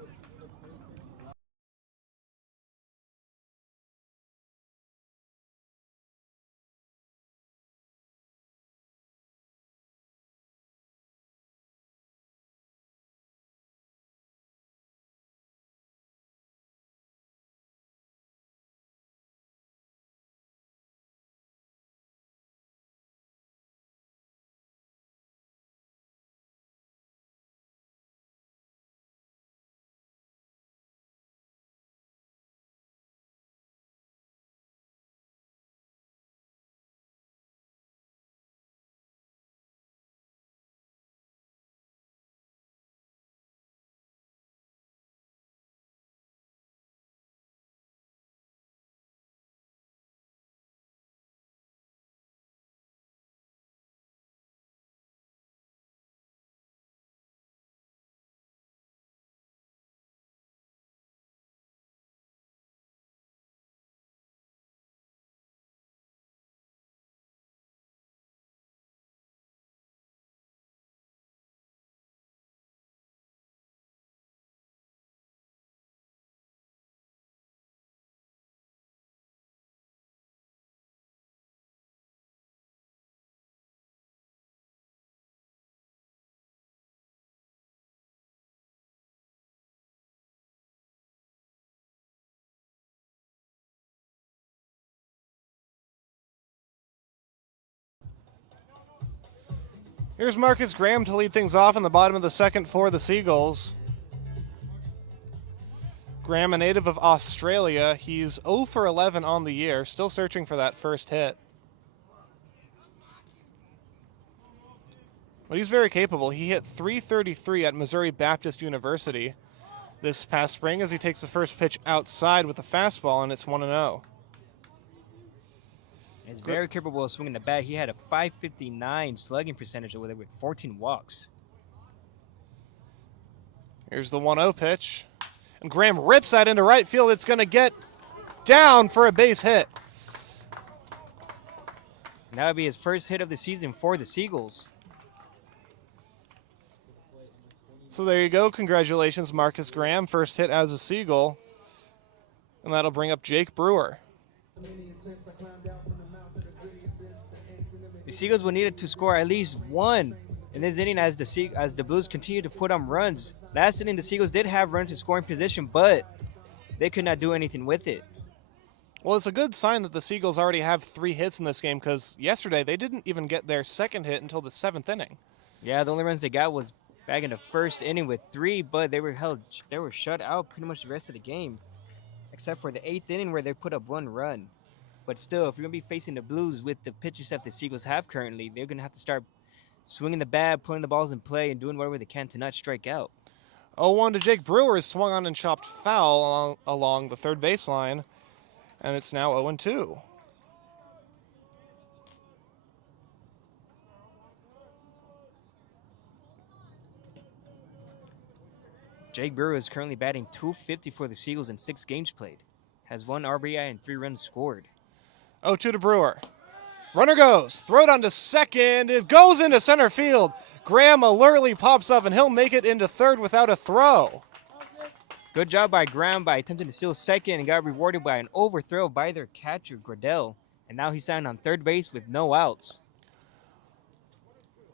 Here's Marcus Graham to lead things off in the bottom of the second for the Seagulls. Graham, a native of Australia, he's 0 for 11 on the year, still searching for that first hit. But he's very capable. He hit .333 at Missouri Baptist University this past spring as he takes the first pitch outside with a fastball, and it's 1-0. He's very capable of swinging the bat. He had a .559 slugging percentage over there with 14 walks. Here's the 1-0 pitch. And Graham rips that into right field. It's going to get down for a base hit. And that would be his first hit of the season for the Seagulls. So there you go. Congratulations, Marcus Graham. First hit as a Seagull. And that'll bring up Jake Brewer. The Seagulls will need to score at least one in this inning as the Blues continue to put on runs. Last inning, the Seagulls did have runs in scoring position, but they could not do anything with it. Well, it's a good sign that the Seagulls already have 3 hits in this game because yesterday they didn't even get their second hit until the 7th inning. Yeah, the only runs they got was back in the first inning with 3, but they were shut out pretty much the rest of the game, except for the 8th inning where they put up 1 run. But still, if you're going to be facing the Blues with the pitching staff the Seagulls have currently, they're going to have to start swinging the bat, putting the balls in play, and doing whatever they can to not strike out. 0-1 to Jake Brewer is swung on and chopped foul along the third baseline, and it's now 0-2. Jake Brewer is currently batting .250 for the Seagulls in 6 games played. Has 1 RBI and 3 runs scored. 0-2 to Brewer. Runner goes. Throw it on to second. It goes into center field. Graham alertly pops up, and he'll make it into third without a throw. Good job by Graham by attempting to steal second and got rewarded by an overthrow by their catcher, Gradell. And now he's signed on third base with no outs.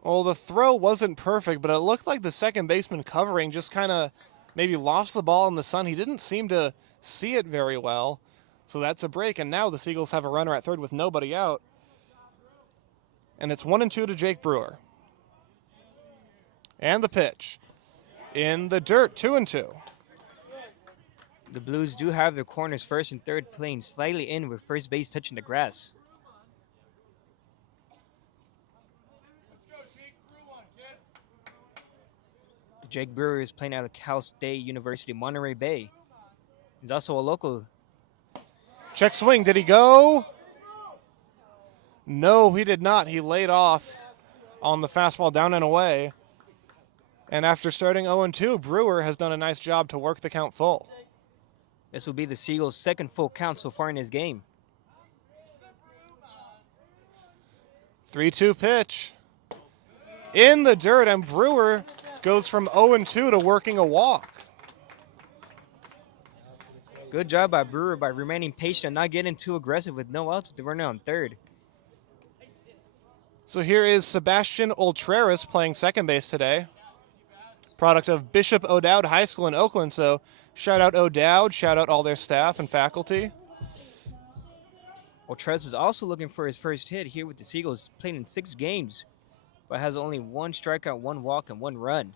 Well, the throw wasn't perfect, but it looked like the second baseman covering just kind of maybe lost the ball in the sun. He didn't seem to see it very well. So that's a break, and now the Seagulls have a runner at third with nobody out. And it's 1-2 to Jake Brewer. And the pitch. In the dirt, 2-2. The Blues do have their corners first and third playing slightly in with first base touching the grass. Jake Brewer is playing out of Cal State University, Monterey Bay. He's also a local. Check swing. Did he go? No, he did not. He laid off on the fastball down and away. And after starting 0-2, Brewer has done a nice job to work the count full. This will be the Seagulls' second full count so far in this game. 3-2 pitch. In the dirt, and Brewer goes from 0-2 to working a walk. Good job by Brewer by remaining patient and not getting too aggressive with no outs with the runner on third. So here is Sebastian Ultreras playing second base today. Product of Bishop O'Dowd High School in Oakland, so shout out O'Dowd, shout out all their staff and faculty. Well, Trez is also looking for his first hit here with the Seagulls, playing in 6 games, but has only 1 strikeout, 1 walk, and 1 run.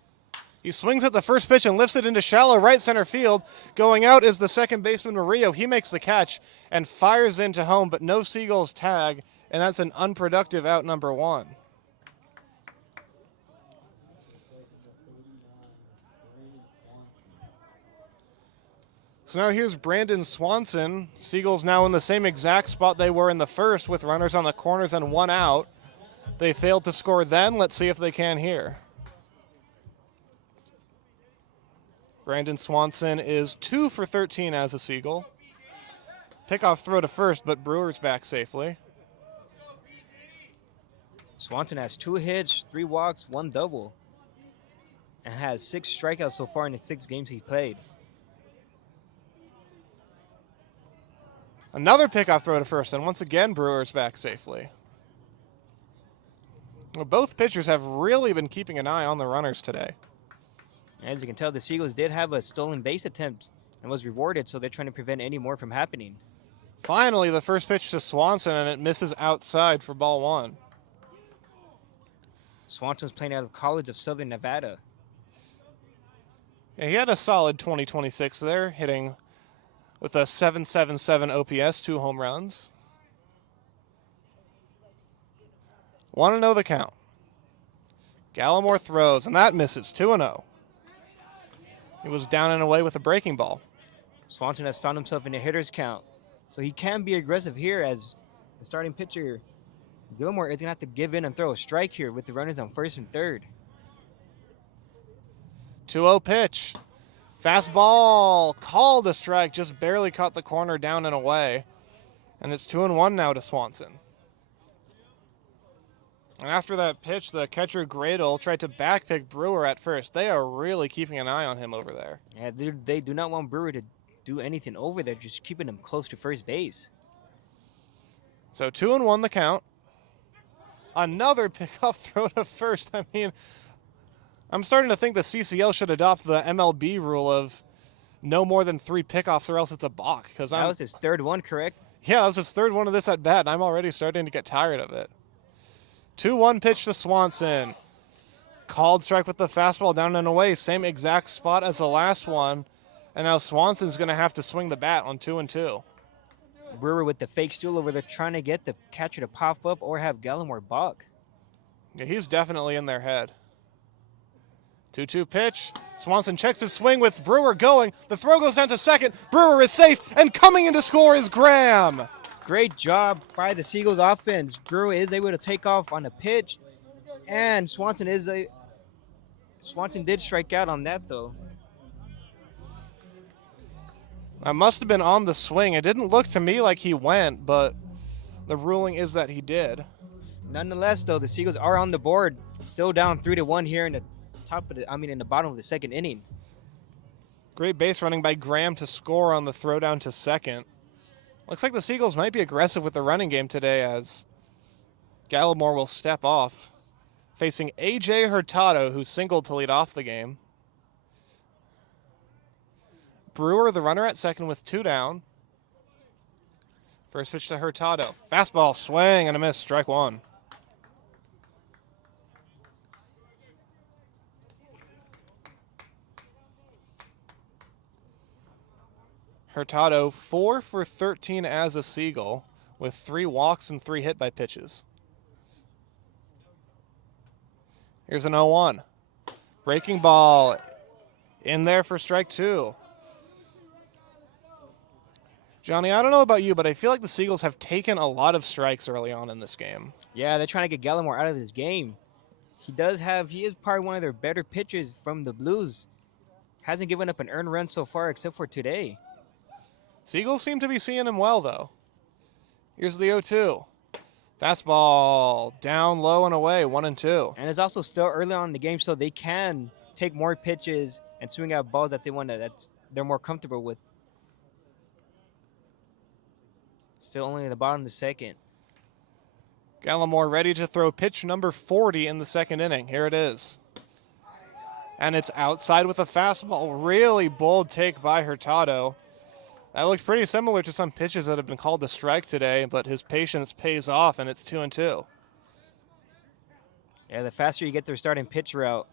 He swings at the first pitch and lifts it into shallow right center field. Going out is the second baseman, Murillo. He makes the catch and fires into home, but no Seagulls tag, and that's an unproductive out number 1. So now here's Brandon Swanson. Seagulls now in the same exact spot they were in the first with runners on the corners and 1 out. They failed to score then. Let's see if they can here. Brandon Swanson is 2 for 13 as a Seagull. Pickoff throw to first, but Brewer's back safely. Swanson has 2 hits, 3 walks, 1 double, and has 6 strikeouts so far in the 6 games he's played. Another pickoff throw to first, and once again Brewer's back safely. Well, both pitchers have really been keeping an eye on the runners today. As you can tell, the Seagulls did have a stolen base attempt and was rewarded, so they're trying to prevent any more from happening. Finally, the first pitch to Swanson, and it misses outside for ball 1. Swanson's playing out of College of Southern Nevada. Yeah, he had a solid 2026 there, hitting with a 7.77 OPS, 2 home runs. Want to know the count. Gallimore throws, and that misses, 2-0. He was down and away with a breaking ball. Swanson has found himself in a hitter's count, so he can be aggressive here as the starting pitcher, Gilmore, is going to have to give in and throw a strike here with the runners on first and third. 2-0 pitch. Fastball called a strike, just barely caught the corner down and away. And it's 2-1 now to Swanson. And after that pitch, the catcher Gradle tried to backpick Brewer at first. They are really keeping an eye on him over there. Yeah, they do not want Brewer to do anything over there, just keeping him close to first base. So 2-1 the count. Another pickoff throw to first. I mean, I'm starting to think the CCL should adopt the MLB rule of no more than 3 pickoffs or else it's a balk. That was his third one, correct? Yeah, that was his third one of this at bat, and I'm already starting to get tired of it. 2-1 pitch to Swanson. Called strike with the fastball down and away. Same exact spot as the last one. And now Swanson's going to have to swing the bat on 2-2. Brewer with the fake steal over there trying to get the catcher to pop up or have Gallimore balk. Yeah, he's definitely in their head. 2-2 pitch. Swanson checks his swing with Brewer going. The throw goes down to second. Brewer is safe, and coming in to score is Graham. Great job by the Seagulls offense. Brewer is able to take off on the pitch, and Swanson did strike out on that though. That must have been on the swing. It didn't look to me like he went, but the ruling is that he did. Nonetheless, though, the Seagulls are on the board, still down 3-1 here in the in the bottom of the second inning. Great base running by Graham to score on the throw down to second. Looks like the Seagulls might be aggressive with the running game today as Gallimore will step off, facing A.J. Hurtado, who singled to lead off the game. Brewer, the runner at second with 2 down. First pitch to Hurtado. Fastball, swing, and a miss, strike 1. Hurtado 4 for 13 as a Seagull with 3 walks and 3 hit by pitches. Here's an 0-1. Breaking ball in there for strike 2. Johnny, I don't know about you, but I feel like the Seagulls have taken a lot of strikes early on in this game. Yeah, they're trying to get Gallimore out of this game. He is probably one of their better pitchers from the Blues. Hasn't given up an earned run so far except for today. Seagulls seem to be seeing him well, though. Here's the 0-2. Fastball down low and away, 1-2. And it's also still early on in the game, so they can take more pitches and swing out balls that they're more comfortable with. Still only at the bottom of the second. Gallimore ready to throw pitch number 40 in the second inning. Here it is. And it's outside with a fastball. Really bold take by Hurtado. That looked pretty similar to some pitches that have been called a strike today, but his patience pays off, and it's 2-2. Yeah, the faster you get their starting pitch route,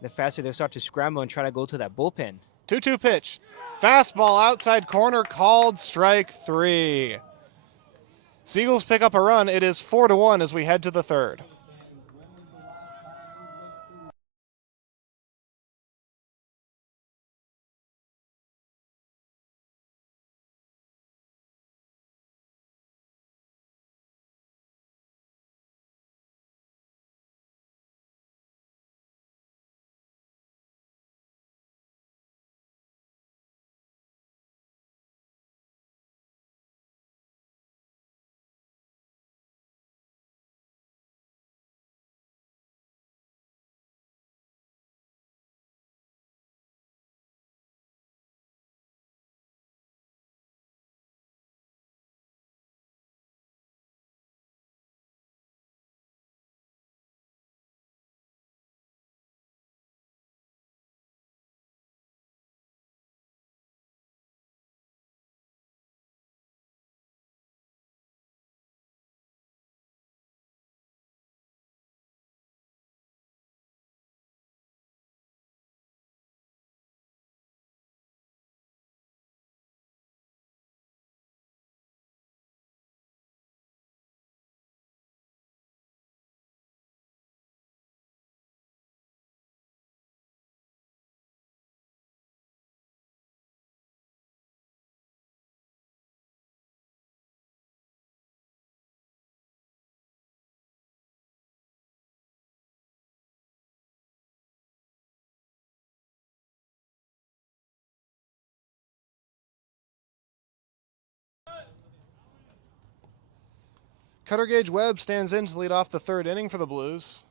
the faster they'll start to scramble and try to go to that bullpen. 2-2 pitch. Fastball outside corner, called strike 3. Seagulls pick up a run. It is 4-1 as we head to the third. Cutter Gauge Webb stands in to lead off the third inning for the Blues.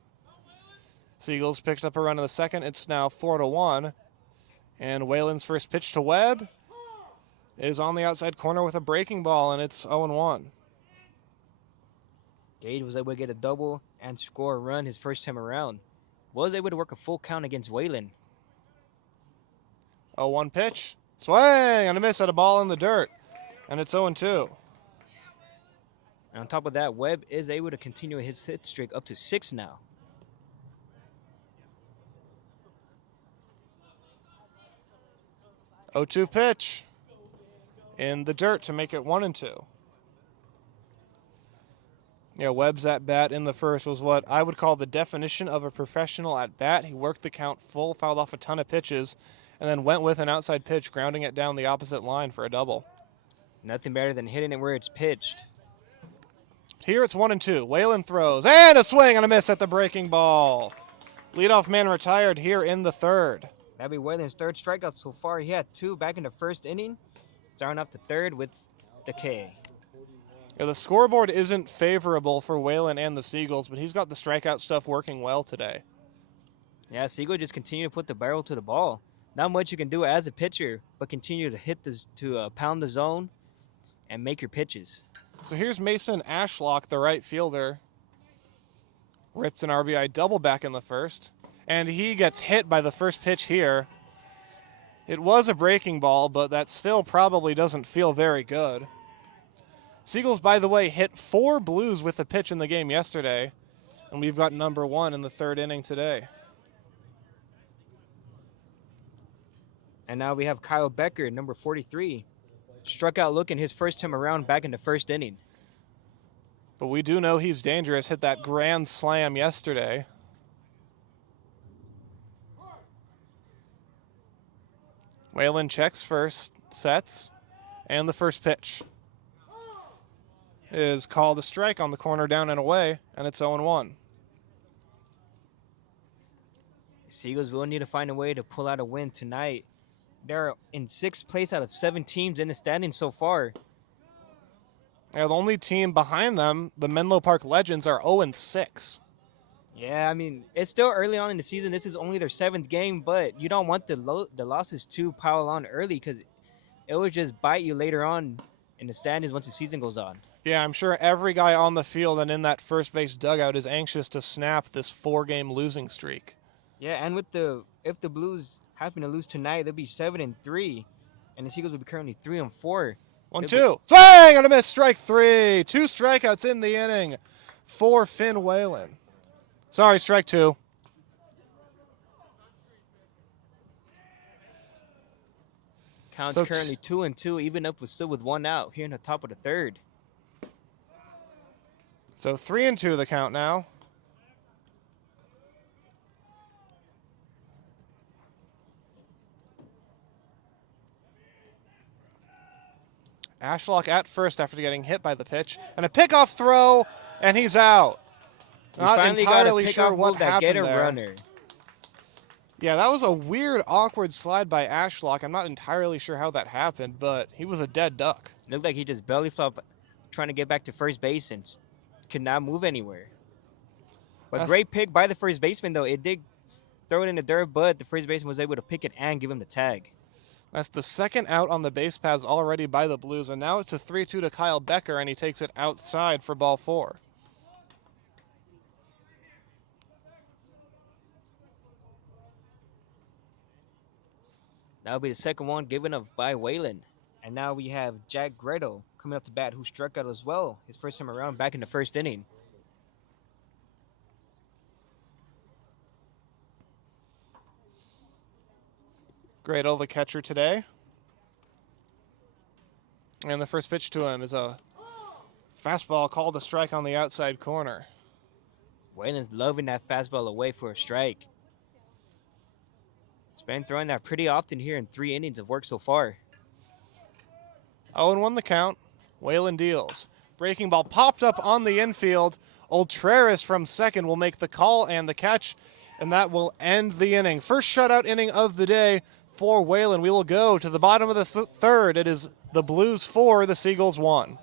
Seagulls picked up a run in the second. It's now 4-1. And Whalen's first pitch to Webb is on the outside corner with a breaking ball, and it's 0-1. Gage was able to get a double and score a run his first time around. Was able to work a full count against Whalen. 0-1 pitch. Swing and a miss at a ball in the dirt. And it's 0-2. And on top of that, Webb is able to continue his hit streak up to 6 now. Oh, 2 pitch in the dirt to make it 1-2. Yeah, Webb's at bat in the first was what I would call the definition of a professional at bat. He worked the count full, fouled off a ton of pitches, and then went with an outside pitch, grounding it down the opposite line for a double. Nothing better than hitting it where it's pitched. Here it's 1-2. Whalen throws, and a swing and a miss at the breaking ball. Leadoff man retired here in the third. That'd be Whalen's third strikeout so far. He had 2 back in the first inning, starting off the third with the K. Yeah, the scoreboard isn't favorable for Whalen and the Seagulls, but he's got the strikeout stuff working well today. Yeah, Seagull just continue to put the barrel to the ball. Not much you can do as a pitcher, but continue to hit this to pound the zone and make your pitches. So here's Mason Ashlock, the right fielder. Ripped an RBI double back in the first. And he gets hit by the first pitch here. It was a breaking ball, but that still probably doesn't feel very good. Seagulls, by the way, hit 4 Blues with a pitch in the game yesterday. And we've got number 1 in the third inning today. And now we have Kyle Becker, number 43. Struck out looking his first time around back in the first inning. But we do know he's dangerous. Hit that grand slam yesterday. Whalen checks first, sets, and the first pitch is called a strike on the corner down and away, and it's 0-1. Seagulls will need to find a way to pull out a win tonight. They're in 6th place out of 7 teams in the standings so far. Yeah, the only team behind them, the Menlo Park Legends, are 0-6. Yeah, I mean, it's still early on in the season. This is only their 7th game, but you don't want the losses to pile on early because it will just bite you later on in the standings once the season goes on. Yeah, I'm sure every guy on the field and in that first base dugout is anxious to snap this 4-game losing streak. Yeah, and if the Blues happen to lose tonight, they'll be 7-3, and the Seagulls will be currently 3-4. 1-2. Swing and a miss. Strike 3. 2 strikeouts in the inning for Finn Whalen. Sorry, strike 2. Count's currently 2-2, even up still with 1 out here in the top of the 3rd. So 3-2 the count now. Ashlock at first after getting hit by the pitch. And a pickoff throw, and he's out. Not entirely sure what happened there. Runner. Yeah, that was a weird, awkward slide by Ashlock. I'm not entirely sure how that happened, but he was a dead duck. It looked like he just belly flopped trying to get back to first base and could not move anywhere. But great pick by the first baseman, though. It did throw it in the dirt, but the first baseman was able to pick it and give him the tag. That's the 2nd out on the base paths already by the Blues, and now it's a 3-2 to Kyle Becker, and he takes it outside for ball 4. That'll be the second one given up by Whalen. And now we have Jack Gredo coming up to bat, who struck out as well his first time around back in the 1st inning. Gradle, the catcher today. And the first pitch to him is a fastball called a strike on the outside corner. Whalen's loving that fastball away for a strike. He's been throwing that pretty often here in 3 innings of work so far. 0-1 the count. Whalen deals. Breaking ball popped up on the infield. Ultreris from second will make the call and the catch, and that will end the inning. First shutout inning of the day for Whalen. We will go to the bottom of the 3rd. It is the Blues 4, the Seagulls 1.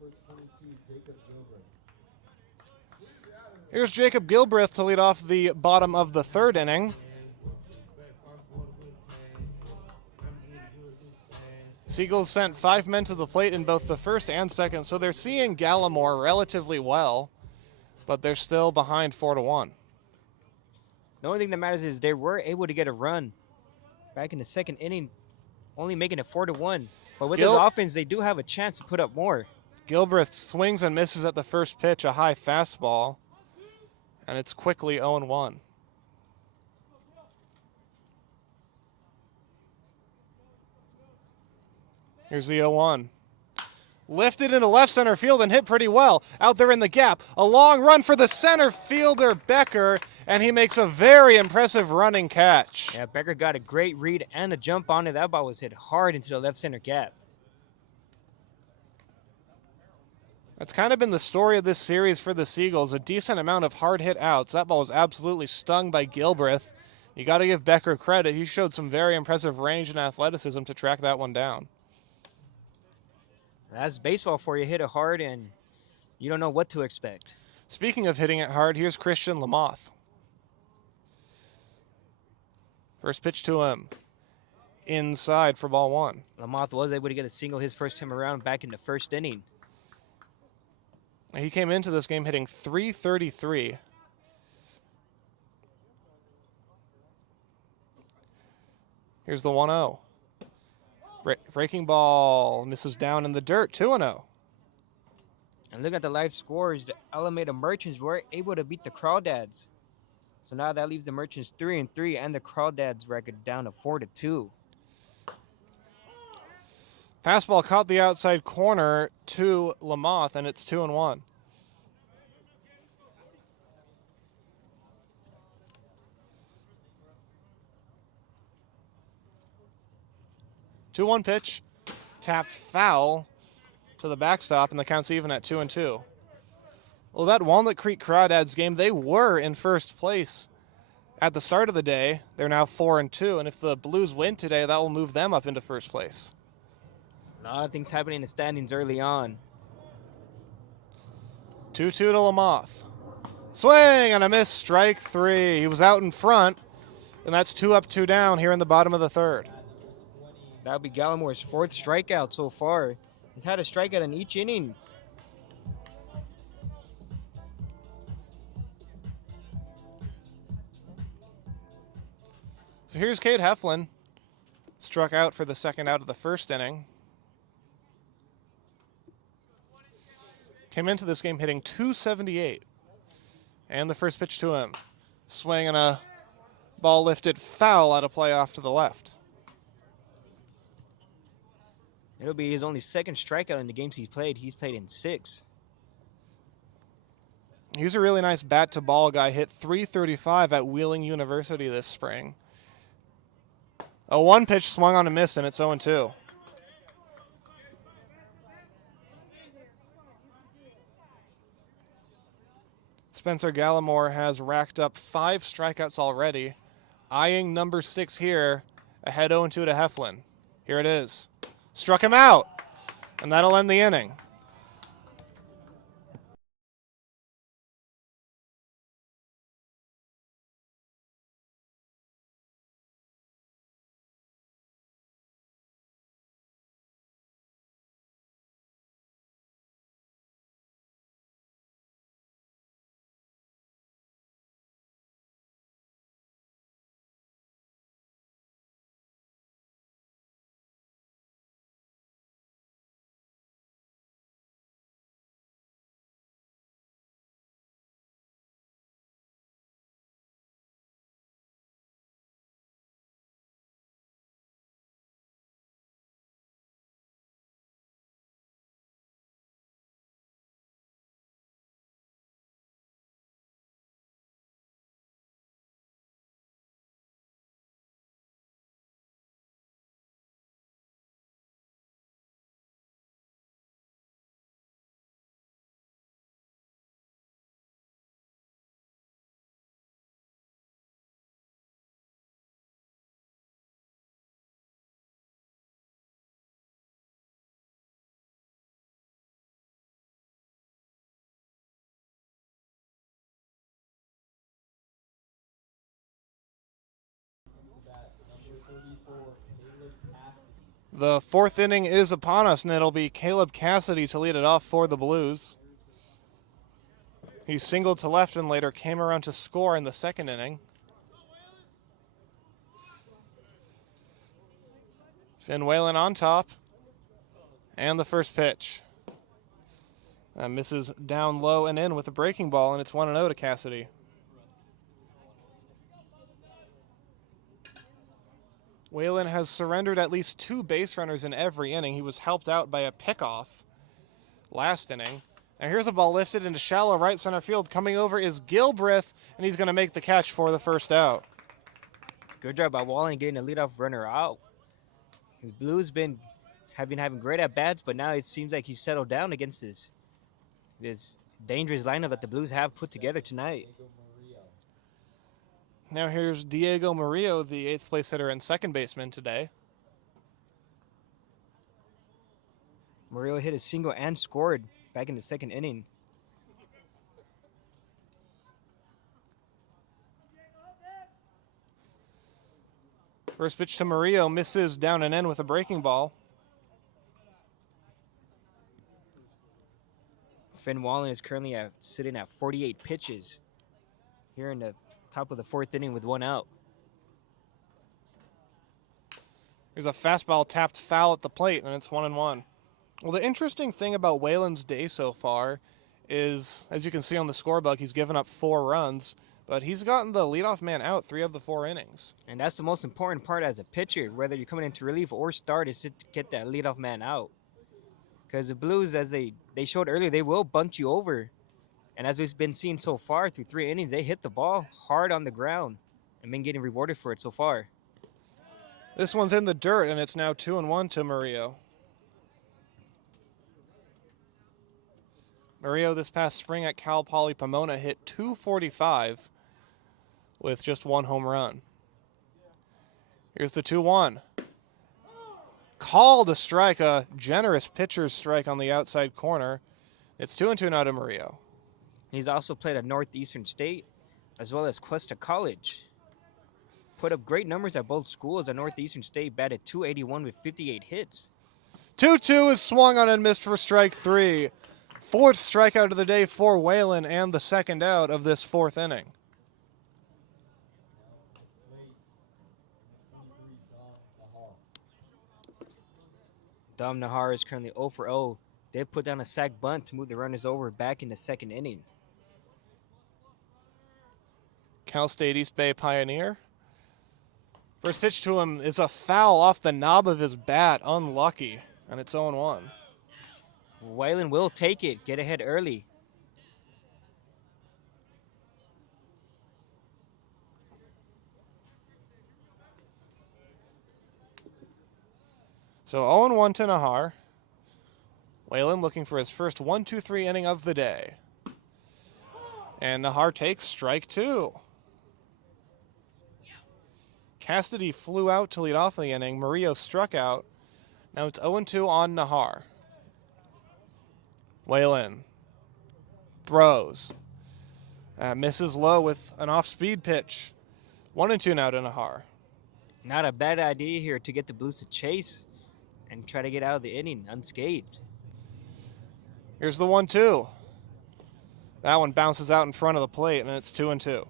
Number 22, Jacob Gilbert. Here's Jacob Gilbreth to lead off the bottom of the 3rd inning. Seagulls sent 5 men to the plate in both the 1st and 2nd, so they're seeing Gallimore relatively well, but they're still behind 4-1. The only thing that matters is they were able to get a run back in the 2nd inning, only making it 4-1. But with this offense, they do have a chance to put up more. Gilbreth swings and misses at the first pitch, a high fastball, and it's quickly 0-1. Here's the 0-1. Lifted into left center field and hit pretty well. Out there in the gap. A long run for the center fielder, Becker, and he makes a very impressive running catch. Yeah, Becker got a great read and a jump on it. That ball was hit hard into the left center gap. That's kind of been the story of this series for the Seagulls. A decent amount of hard hit outs. That ball was absolutely stung by Gilbreth. You got to give Becker credit. He showed some very impressive range and athleticism to track that one down. That's baseball for you. Hit it hard and you don't know what to expect. Speaking of hitting it hard, here's Christian Lamoth. First pitch to him. Inside for ball one. Lamoth was able to get a single his first time around back in the first inning. He came into this game hitting .333. Here's the 1-0. Breaking ball misses down in the dirt, 2-0. And look at the live scores. The Alameda Merchants were able to beat the Crawdads. So now that leaves the Merchants 3-3 and the Crawdads record down to 4-2. Fastball caught the outside corner to Lamoth, and it's 2-1. Two-one pitch, tapped foul to the backstop, and the count's even at 2-2. Well, that Walnut Creek Crawdads game, they were in first place at the start of the day. They're now 4-2, and if the Blues win today, that will move them up into first place. A lot of things happening in the standings early on. 2-2 to Lamoth. Swing and a miss, strike three. He was out in front, and that's 2 up, 2 down here in the bottom of the third. That'll be Gallimore's fourth strikeout so far. He's had a strikeout in each inning. So here's Cade Heflin. Struck out for the second out of the first inning. Came into this game hitting .278. And the first pitch to him. Swing and a ball lifted foul out of play off to the left. It'll be his only second strikeout in the games he's played. He's played in 6. He's a really nice bat-to-ball guy. Hit .335 at Wheeling University this spring. A one pitch swung on and missed, and it's 0-2. Spencer Gallimore has racked up 5 strikeouts already, eyeing number 6 here, ahead 0-2 to Heflin. Here it is. Struck him out, and that'll end the inning. The 4th inning is upon us, and it'll be Caleb Cassidy to lead it off for the Blues. He singled to left and later came around to score in the 2nd inning. Finn Whalen on top. And the first pitch. Misses down low and in with a breaking ball, and it's 1-0 to Cassidy. Whalen has surrendered at least 2 base runners in every inning. He was helped out by a pickoff last inning. And here's a ball lifted into shallow right center field. Coming over is Gilbreth, and he's going to make the catch for the first out. Good job by Wallen getting a leadoff runner out. His Blues have been having great at bats, but now it seems like he's settled down against this dangerous lineup that the Blues have put together tonight. Now here's Diego Murillo, the 8th place hitter and second baseman today. Murillo hit a single and scored back in the second inning. First pitch to Murillo, misses down and in with a breaking ball. Finn Wallen is currently sitting at 48 pitches here in the top of the 4th inning with 1 out. Here's a fastball tapped foul at the plate, and it's 1-1. Well, the interesting thing about Whalen's day so far is, as you can see on the scorebook, he's given up 4 runs, but he's gotten the leadoff man out 3 of the 4 innings. And that's the most important part as a pitcher, whether you're coming into relief or start, is to get that leadoff man out. Because the Blues, as they showed earlier, they will bunt you over. And as we've been seeing so far through 3 innings, they hit the ball hard on the ground and been getting rewarded for it so far. This one's in the dirt, and it's now 2-1 to Murillo. Murillo this past spring at Cal Poly Pomona hit .245 with just 1 home run. Here's the 2-1. Called a strike, a generous pitcher's strike on the outside corner. It's 2-2 now to Murillo. He's also played at Northeastern State as well as Cuesta College. Put up great numbers at both schools. At Northeastern State batted .281 with 58 hits. 2-2 is swung on and missed for strike 3. 4th strikeout of the day for Whalen and the second out of this 4th inning. Dom Nahar is currently 0 for 0. They put down a sac bunt to move the runners over back in the 2nd inning. Cal State East Bay Pioneer. First pitch to him is a foul off the knob of his bat. Unlucky. And it's 0-1. Whalen will take it. Get ahead early. So 0-1 to Nahar. Whalen looking for his first 1-2-3 inning of the day. And Nahar takes strike 2. Cassidy flew out to lead off the inning. Murillo struck out. Now it's 0-2 on Nahar. Whalen throws. Misses low with an off-speed pitch. 1-2 now to Nahar. Not a bad idea here to get the Blues to chase and try to get out of the inning unscathed. Here's the 1-2. That one bounces out in front of the plate, and it's 2-2.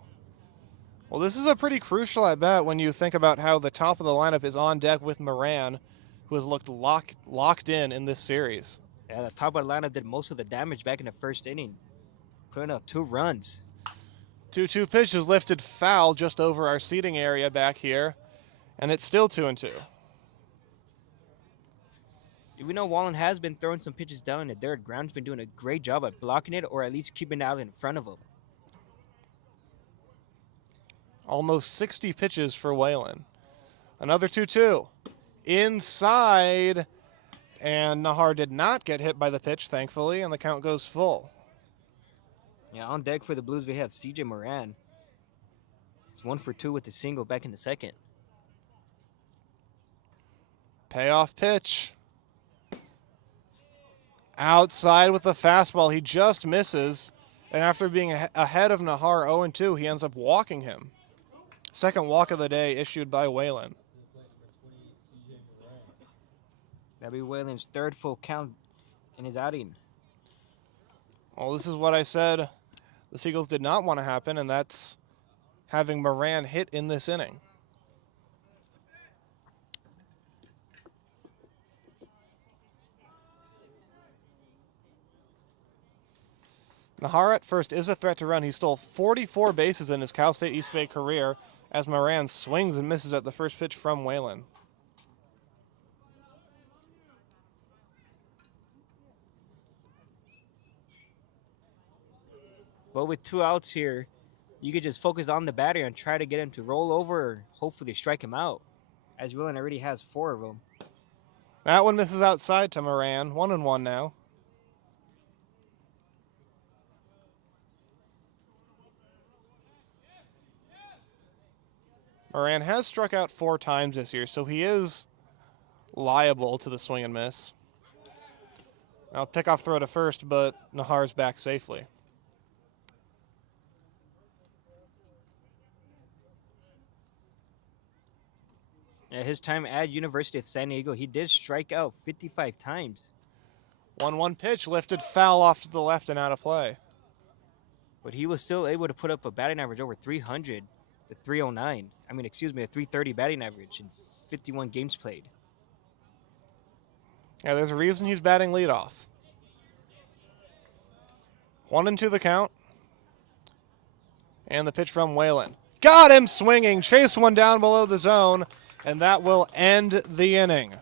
Well, this is a pretty crucial at bat when you think about how the top of the lineup is on deck with Moran, who has looked locked in this series. Yeah, the top of the lineup did most of the damage back in the 1st inning, putting up 2 runs. 2-2 pitch is lifted foul just over our seating area back here, and it's still 2-2. We know Wallen has been throwing some pitches down in the dirt. Ground's been doing a great job at blocking it or at least keeping it out in front of him. Almost 60 pitches for Whalen. Another 2-2. Inside. And Nahar did not get hit by the pitch, thankfully, and the count goes full. Yeah, on deck for the Blues, we have CJ Moran. It's 1 for 2 with the single back in the 2nd. Payoff pitch. Outside with the fastball. He just misses. And after being ahead of Nahar 0-2, he ends up walking him. Second walk of the day issued by Whalen. That'll be Whalen's 3rd full count in his outing. Well, this is what I said the Seagulls did not want to happen, and that's having Moran hit in this inning. Nahar at first is a threat to run. He stole 44 bases in his Cal State East Bay career as Moran swings and misses at the first pitch from Whalen. But with 2 outs here, you could just focus on the batter and try to get him to roll over or hopefully strike him out, as Whalen already has 4 of them. That one misses outside to Moran. 1-1 now. Moran has struck out 4 times this year, so he is liable to the swing and miss. Now pickoff throw to first, but Nahar's back safely. At his time at University of San Diego, he did strike out 55 times. 1-1 pitch, lifted foul off to the left and out of play. But he was still able to put up a batting average over 300 to 309. I mean, excuse me, a 330 batting average in 51 games played. Yeah, there's a reason he's batting leadoff. 1-2 the count. And the pitch from Whalen. Got him swinging, chased one down below the zone, and that will end the inning.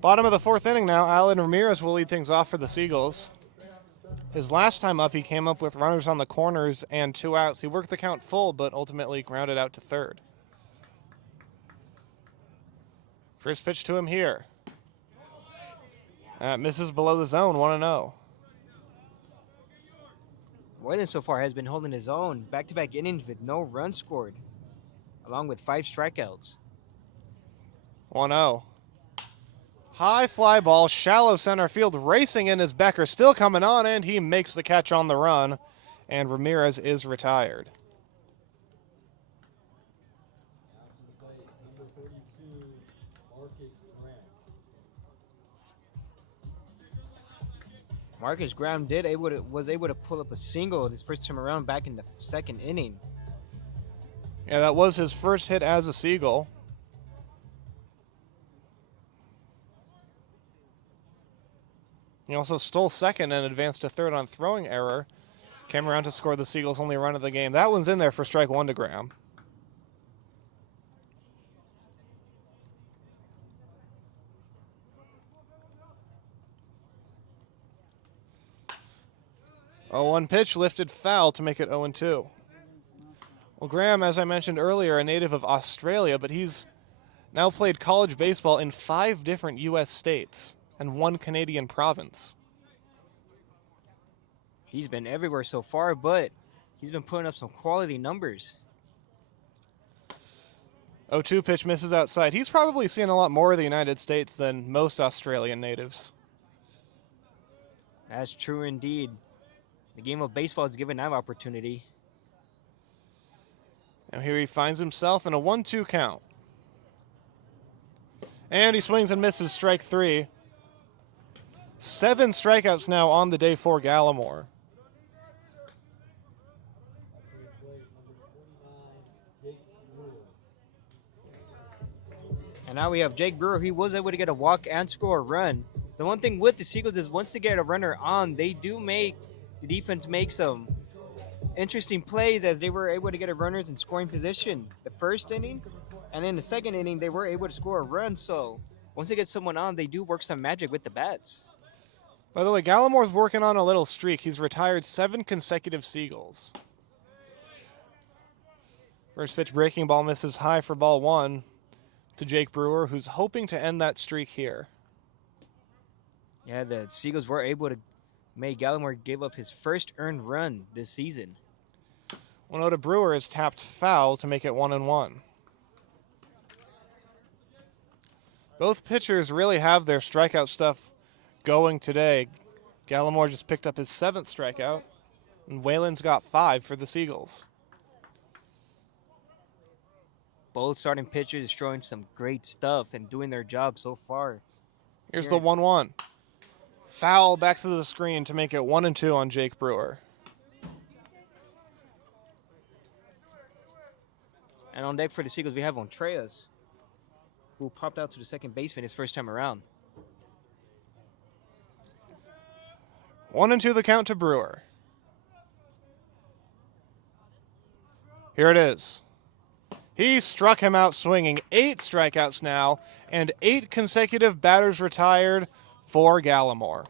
Bottom of the 4th inning now. Alan Ramirez will lead things off for the Seagulls. His last time up, he came up with runners on the corners and 2 outs. He worked the count full, but ultimately grounded out to third. First pitch to him here. Misses below the zone, 1-0. Whalen so far has been holding his own. Back-to-back innings with no runs scored, along with 5 strikeouts. 1-0. High fly ball, shallow center field, racing in is Becker, still coming on, and he makes the catch on the run, and Ramirez is retired. Marcus Graham was able to pull up a single his first time around back in the 2nd inning. Yeah, that was his first hit as a Seagull. He also stole second and advanced to third on throwing error. Came around to score the Seagulls' only run of the game. That one's in there for strike 1 to Graham. Oh, 1 pitch lifted foul to make it 0-2. Well, Graham, as I mentioned earlier, a native of Australia, but he's now played college baseball in 5 different U.S. states and 1 Canadian province. He's been everywhere so far, but he's been putting up some quality numbers. 0-2 pitch misses outside. He's probably seen a lot more of the United States than most Australian natives. That's true indeed. The game of baseball has given that opportunity. And here he finds himself in a 1-2 count. And he swings and misses strike 3. 7 strikeouts now on the day for Gallimore. And now we have Jake Brewer. He was able to get a walk and score a run. The one thing with the Seagulls is once they get a runner on, they do make the defense make some interesting plays, as they were able to get a runners in scoring position the first inning, and in the second inning they were able to score a run. So once they get someone on, they do work some magic with the bats. By the way, Gallimore's working on a little streak. He's retired 7 consecutive Seagulls. First pitch breaking ball misses high for ball 1 to Jake Brewer, who's hoping to end that streak here. Yeah, the Seagulls were able to make Gallimore give up his first earned run this season. 1-0 to Brewer is tapped foul to make it 1-1. Both pitchers really have their strikeout stuff going today. Gallimore just picked up his 7th strikeout, and Whalen's got 5 for the Seagulls. Both starting pitchers showing some great stuff and doing their job so far. Here's the 1-1. Foul back to the screen to make it 1-2 on Jake Brewer. And on deck for the Seagulls, we have Ontreas, who popped out to the second baseman his first time around. 1-2 the count to Brewer. Here it is. He struck him out swinging. 8 strikeouts now, and 8 consecutive batters retired for Gallimore.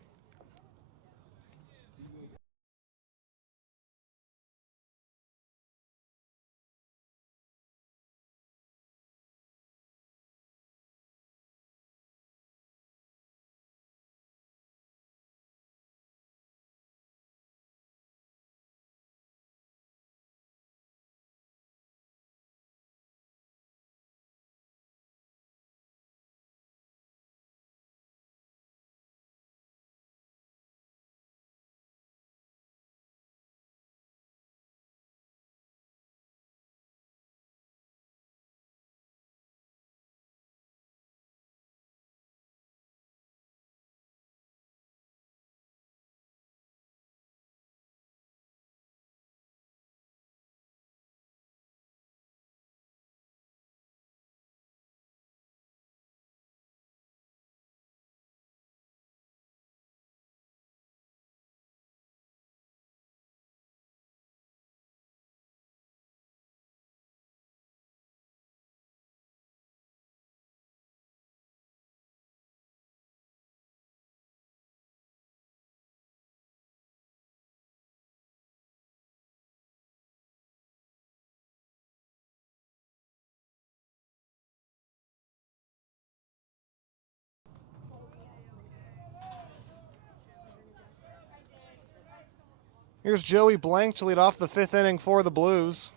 Here's Joey Blank to lead off the 5th inning for the Blues.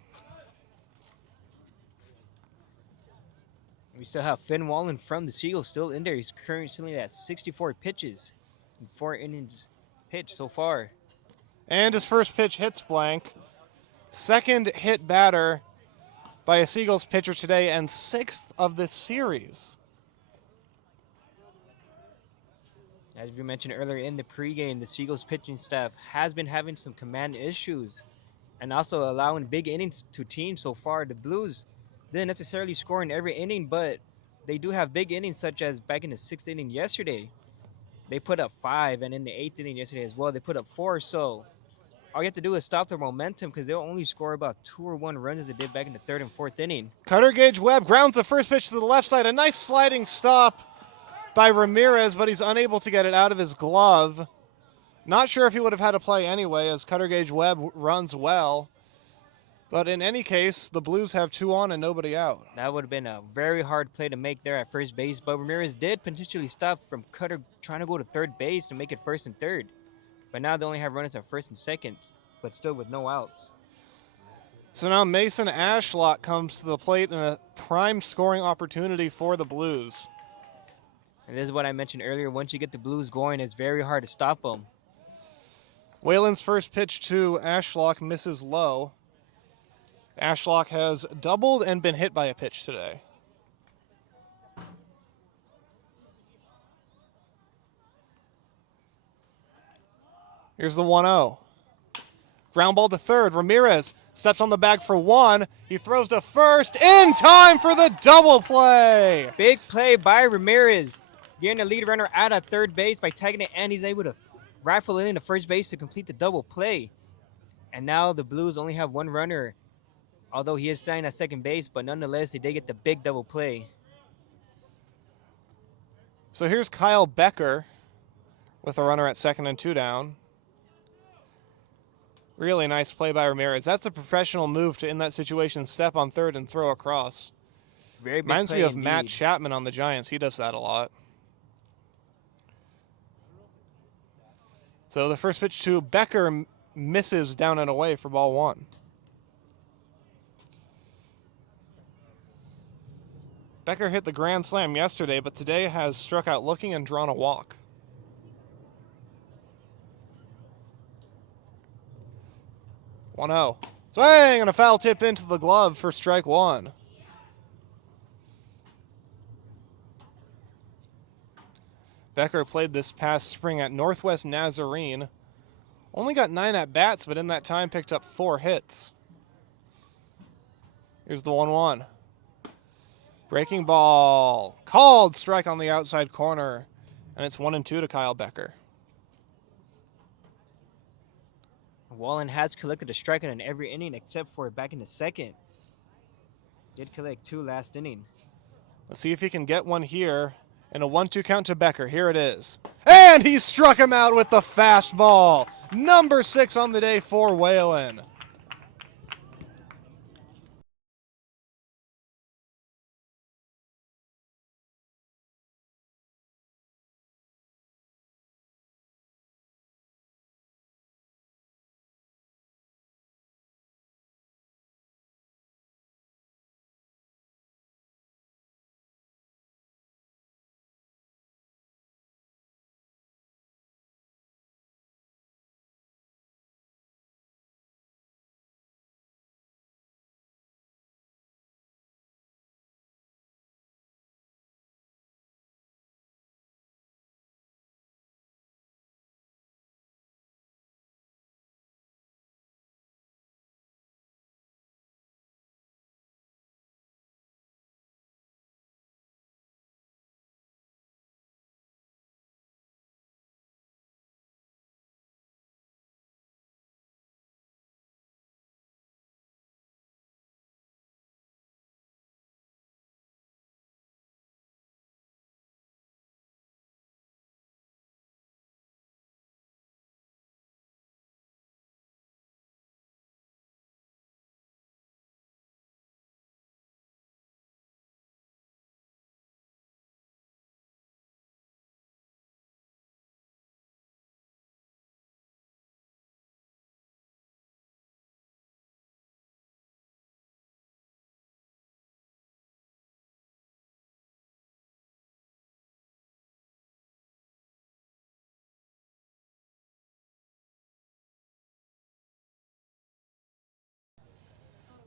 We still have Finn Wallen from the Seagulls still in there. He's currently at 64 pitches in 4 innings pitched so far. And his first pitch hits Blank. 2nd hit batter by a Seagulls pitcher today, and 6th of this series. As we mentioned earlier in the pregame, the Seagulls pitching staff has been having some command issues and also allowing big innings to teams so far. The Blues didn't necessarily score in every inning, but they do have big innings, such as back in the 6th inning yesterday. They put up 5, and in the 8th inning yesterday as well, they put up 4. So all you have to do is stop their momentum, because they'll only score about 2 or 1 runs as they did back in the 3rd and 4th inning. Cutter Gauge Webb grounds the first pitch to the left side. A nice sliding stop by Ramirez, but he's unable to get it out of his glove. Not sure if he would have had a play anyway, as Cutter Gauge Webb runs well. But in any case, the Blues have 2 on and nobody out. That would have been a very hard play to make there at first base, but Ramirez did potentially stop from Cutter trying to go to third base to make it 1st and 3rd. But now they only have runners at 1st and 2nd, but still with no outs. So now Mason Ashlock comes to the plate in a prime scoring opportunity for the Blues. And this is what I mentioned earlier. Once you get the Blues going, it's very hard to stop them. Whalen's first pitch to Ashlock misses low. Ashlock has doubled and been hit by a pitch today. Here's the 1-0. Ground ball to third. Ramirez steps on the bag for one. He throws to first in time for the double play. Big play by Ramirez, getting the lead runner out of third base by tagging it, and he's able to rifle it into first base to complete the double play. And now the Blues only have one runner, although he is standing at second base, but nonetheless, they did get the big double play. So here's Kyle Becker with a runner at second and 2 down. Really nice play by Ramirez. That's a professional move to, in that situation, step on third and throw across. Very big Reminds play me of indeed. Matt Chapman on the Giants. He does that a lot. So the first pitch to Becker misses down and away for ball 1. Becker hit the grand slam yesterday, but today has struck out looking and drawn a walk. One 1-0. Swing and a foul tip into the glove for strike 1. Becker played this past spring at Northwest Nazarene. Only got 9 at-bats, but in that time picked up 4 hits. Here's the 1-1. Breaking ball. Called strike on the outside corner. And it's 1-2 to Kyle Becker. Wallen has collected a strikeout in every inning except for back in the second. Did collect 2 last inning. Let's see if he can get one here. And a 1-2 count to Becker. Here it is. And he struck him out with the fastball. Number 6 on the day for Whalen.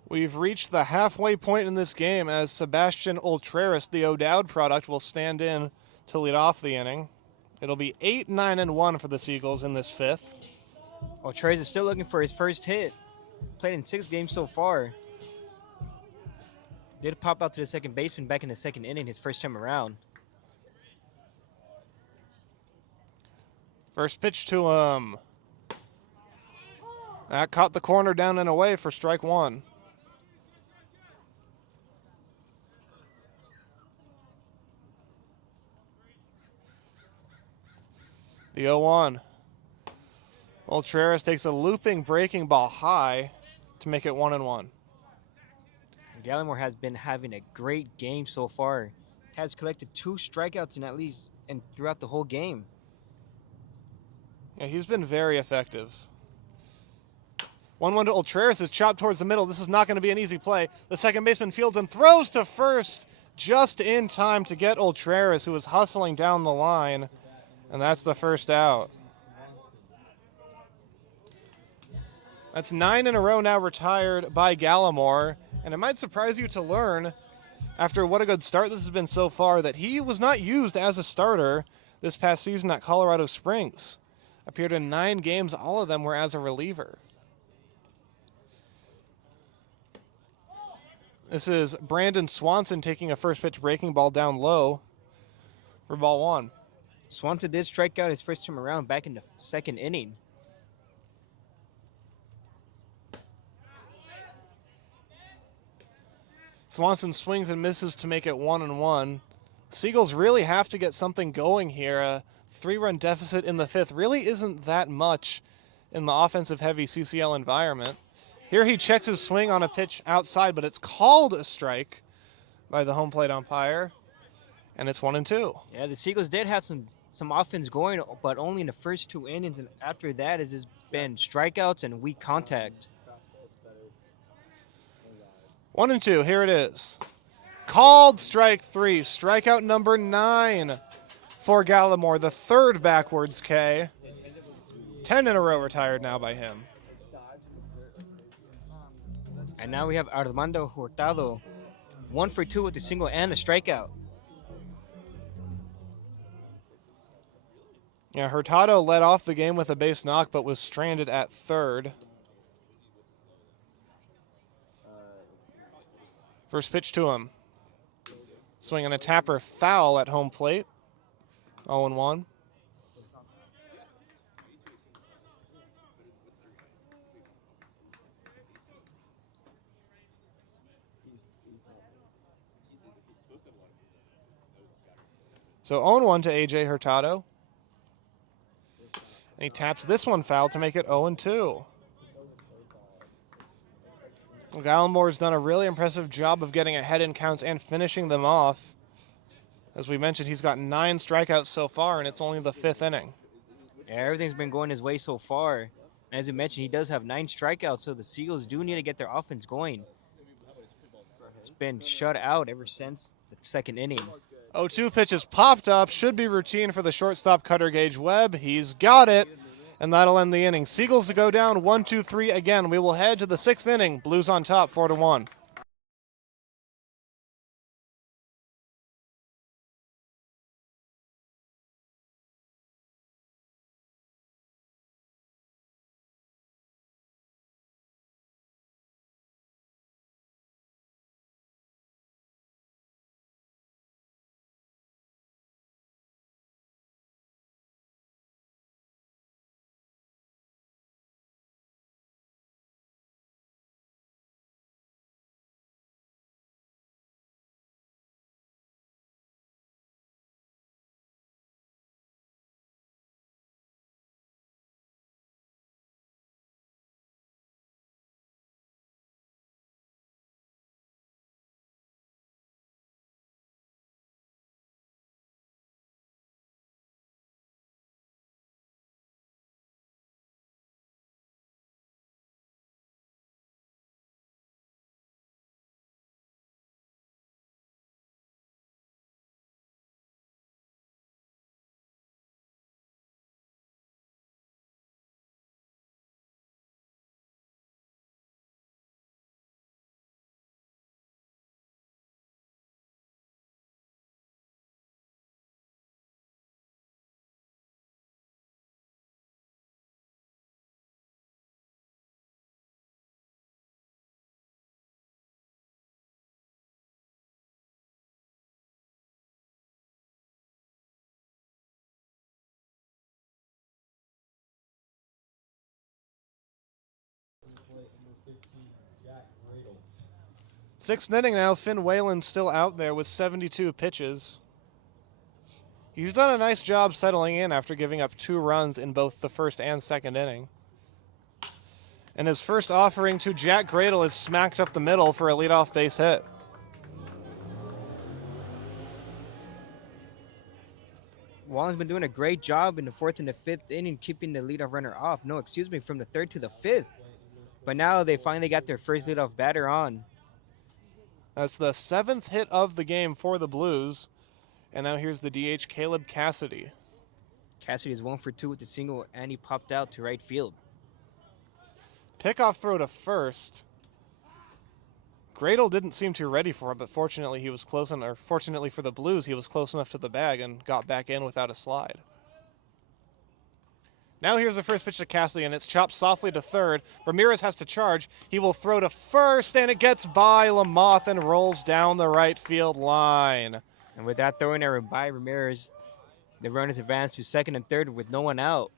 We've reached the halfway point in this game as Sebastian Ultreris, the O'Dowd product, will stand in to lead off the inning. It'll be 8-9-1 for the Seagulls in this 5th. Well, Trey's is still looking for his first hit. Played in 6 games so far. Did pop out to the second baseman back in the second inning his first time around. First pitch to him. That caught the corner down and away for strike 1. The 0-1. Ultreris takes a looping breaking ball high to make it 1-1. Gallimore has been having a great game so far. Has collected 2 strikeouts in at least and throughout the whole game. Yeah, he's been very effective. 1-1 to Ultreris is chopped towards the middle. This is not going to be an easy play. The second baseman fields and throws to first just in time to get Ultreris, who was hustling down the line. And that's the first out. That's 9 in a row now retired by Gallimore. And it might surprise you to learn, after what a good start this has been so far, that he was not used as a starter this past season at Colorado Springs. Appeared in 9 games, all of them were as a reliever. This is Brandon Swanson taking a first pitch breaking ball down low for ball 1. Swanson did strike out his first time around back in the second inning. Swanson swings and misses to make it 1-1. Seagulls really have to get something going here. A 3-run deficit in the 5th really isn't that much in the offensive-heavy CCL environment. Here he checks his swing on a pitch outside, but it's called a strike by the home plate umpire, and it's 1-2. Yeah, the Seagulls did have some offense going, but only in the first 2 innings, and after that it's just been strikeouts and weak contact. 1-2, here it is. Called strike 3, strikeout number 9 for Gallimore, the 3rd backwards K. 10 in a row retired now by him. And now we have Armando Hurtado, 1 for 2 with a single and a strikeout. Yeah, Hurtado led off the game with a base knock, but was stranded at 3rd. First pitch to him. Swinging a tapper foul at home plate. 0-1. So 0-1 to A.J. Hurtado. And he taps this one foul to make it 0-2. Gallimore's done a really impressive job of getting ahead in counts and finishing them off. As we mentioned, he's got 9 strikeouts so far, and it's only the 5th inning. Yeah, everything's been going his way so far. And as you mentioned, he does have 9 strikeouts, so the Seagulls do need to get their offense going. It's been shut out ever since the 2nd inning. 0-2 pitch is popped up. Should be routine for the shortstop Cutter Gage Webb. He's got it, and that'll end the inning. Seagulls to go down 1-2-3 again. We will head to the 6th inning. Blues on top 4-1. Sixth inning now. Finn Whalen still out there with 72 pitches. He's done a nice job settling in after giving up 2 runs in both the first and second inning. And his first offering to Jack Gradle is smacked up the middle for a leadoff base hit. Wallen's been doing a great job in the 4th and the 5th inning, keeping the leadoff runner off. No, excuse me, from the 3rd to the 5th. But now they finally got their first leadoff batter on. That's the 7th hit of the game for the Blues. And now here's the DH, Caleb Cassidy. Cassidy is 1 for 2 with the single, and he popped out to right field. Pickoff throw to first. Gradle didn't seem too ready for it, but fortunately he was close enough, or fortunately for the Blues, he was close enough to the bag and got back in without a slide. Now here's the first pitch to Cassidy, and it's chopped softly to third. Ramirez has to charge. He will throw to first, and it gets by Lamoth and rolls down the right field line. And with that throwing error by Ramirez, the runners advanced to second and third with no one out.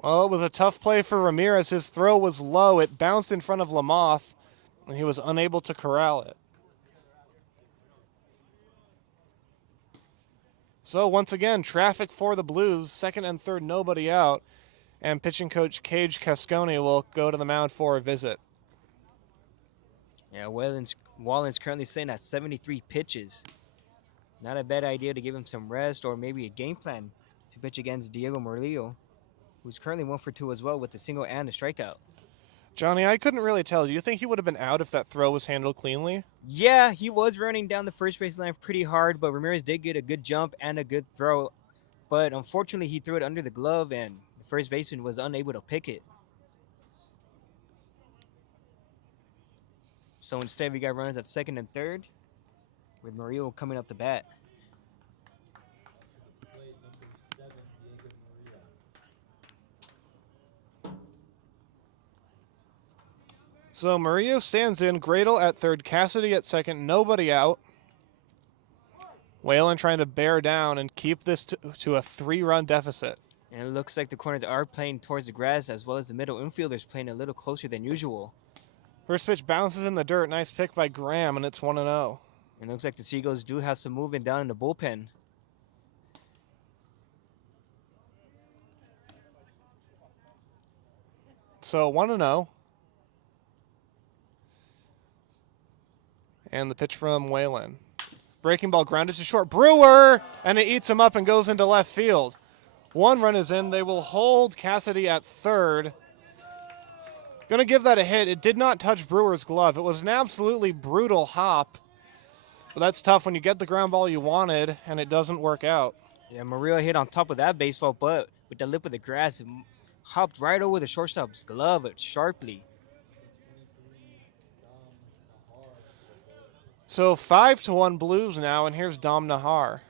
Well, it was a tough play for Ramirez. His throw was low. It bounced in front of Lamoth, and he was unable to corral it. So once again, traffic for the Blues, second and third, nobody out, and pitching coach Cage Cascone will go to the mound for a visit. Yeah, Wallen's currently sitting at 73 pitches. Not a bad idea to give him some rest or maybe a game plan to pitch against Diego Murillo, who's currently 1 for 2 as well with a single and a strikeout. Johnny, I couldn't really tell. Do you think he would have been out if that throw was handled cleanly? Yeah, he was running down the first base line pretty hard, but Ramirez did get a good jump and a good throw. But unfortunately, he threw it under the glove, and the first baseman was unable to pick it. So instead, we got runners at second and third, with Murillo coming up to bat. Plate number 7, Diego Murillo. So Murillo stands in, Gradle at third, Cassidy at second, nobody out. Whalen trying to bear down and keep this to a 3-run deficit. And it looks like the corners are playing towards the grass, as well as the middle infielders playing a little closer than usual. First pitch bounces in the dirt. Nice pick by Graham, and it's 1-0. And it looks like the Seagulls do have some movement down in the bullpen. So 1-0. And the pitch from Whalen. Breaking ball grounded to short. Brewer! And it eats him up and goes into left field. 1 run is in. They will hold Cassidy at third. Going to give that a hit. It did not touch Brewer's glove. It was an absolutely brutal hop. But that's tough when you get the ground ball you wanted and it doesn't work out. Yeah, Murillo hit on top of that baseball, but with the lip of the grass, it hopped right over the shortstop's glove sharply. So 5-1 Blues now, and here's Dom Nahar.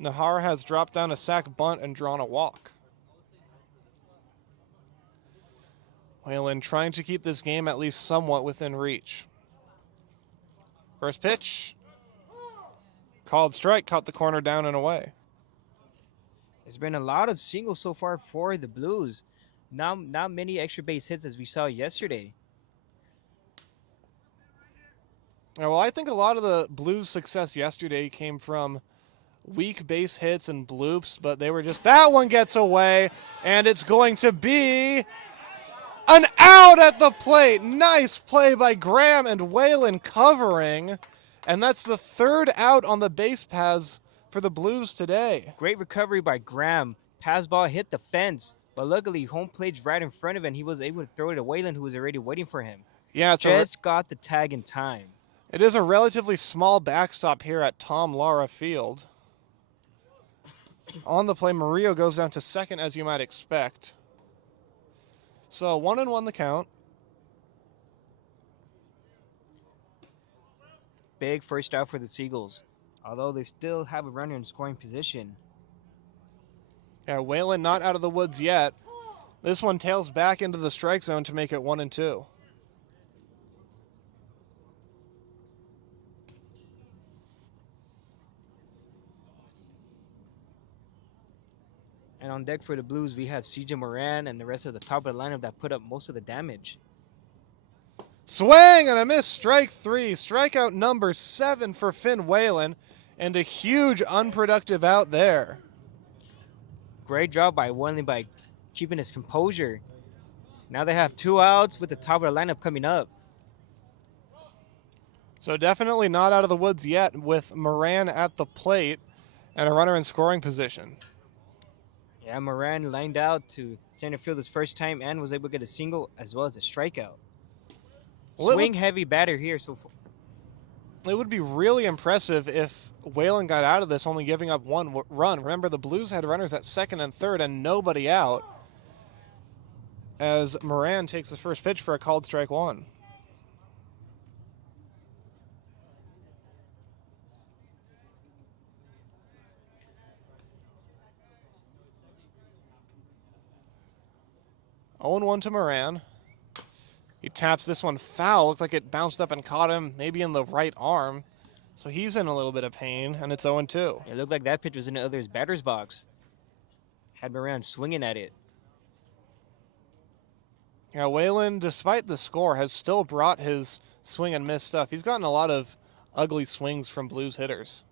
Nahar has dropped down a sac bunt and drawn a walk. Whalen trying to keep this game at least somewhat within reach. First pitch. Called strike, caught the corner down and away. There's been a lot of singles so far for the Blues. Not many extra base hits as we saw yesterday. Yeah, well, I think a lot of the Blues' success yesterday came from weak base hits and bloops, but they were just, that one gets away, and it's going to be an out at the plate. Nice play by Graham and Whalen covering, and that's the 3rd out on the base paths for the Blues today. Great recovery by Graham. Pass ball hit the fence, but luckily home plate's right in front of him, and he was able to throw it to Whalen, who was already waiting for him. Yeah, Just got the tag in time. It is a relatively small backstop here at Tom Lara Field. On the play, Murillo goes down to second, as you might expect. So 1-1 the count. Big first out for the Seagulls, although they still have a runner in scoring position. Yeah, Whalen not out of the woods yet. This one tails back into the strike zone to make it 1-2. And on deck for the Blues, we have CJ Moran and the rest of the top of the lineup that put up most of the damage. Swing and a miss, strike 3. Strikeout number 7 for Finn Whalen, and a huge unproductive out there. Great job by Whalen by keeping his composure. Now they have 2 outs with the top of the lineup coming up. So definitely not out of the woods yet with Moran at the plate and a runner in scoring position. Yeah, Moran lined out to center field his first time and was able to get a single as well as a strikeout. Swing heavy batter here. So It would be really impressive if Whalen got out of this only giving up one run. Remember, the Blues had runners at second and third and nobody out as Moran takes his first pitch for a called strike one. Oh, 0-1 to Moran. He taps this one foul. Looks like it bounced up and caught him maybe in the right arm. So he's in a little bit of pain, and it's 0-2. It looked like that pitch was in the other's batter's box. Had Moran swinging at it. Yeah, Whalen, despite the score, has still brought his swing and miss stuff. He's gotten a lot of ugly swings from Blues hitters.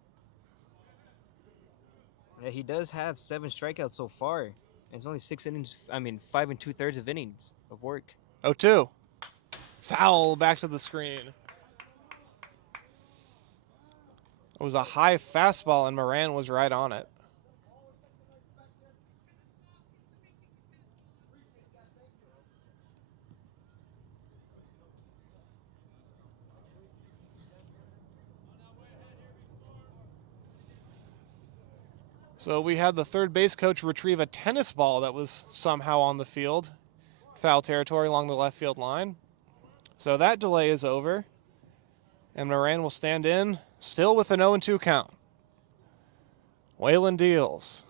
Yeah, he does have 7 strikeouts so far. It's only 6 innings, 5 2/3 of innings of work. 0-2. Foul back to the screen. It was a high fastball, and Moran was right on it. So we had the third base coach retrieve a tennis ball that was somehow on the field. Foul territory along the left field line. So that delay is over. And Moran will stand in, still with an 0-2 count. Whalen deals.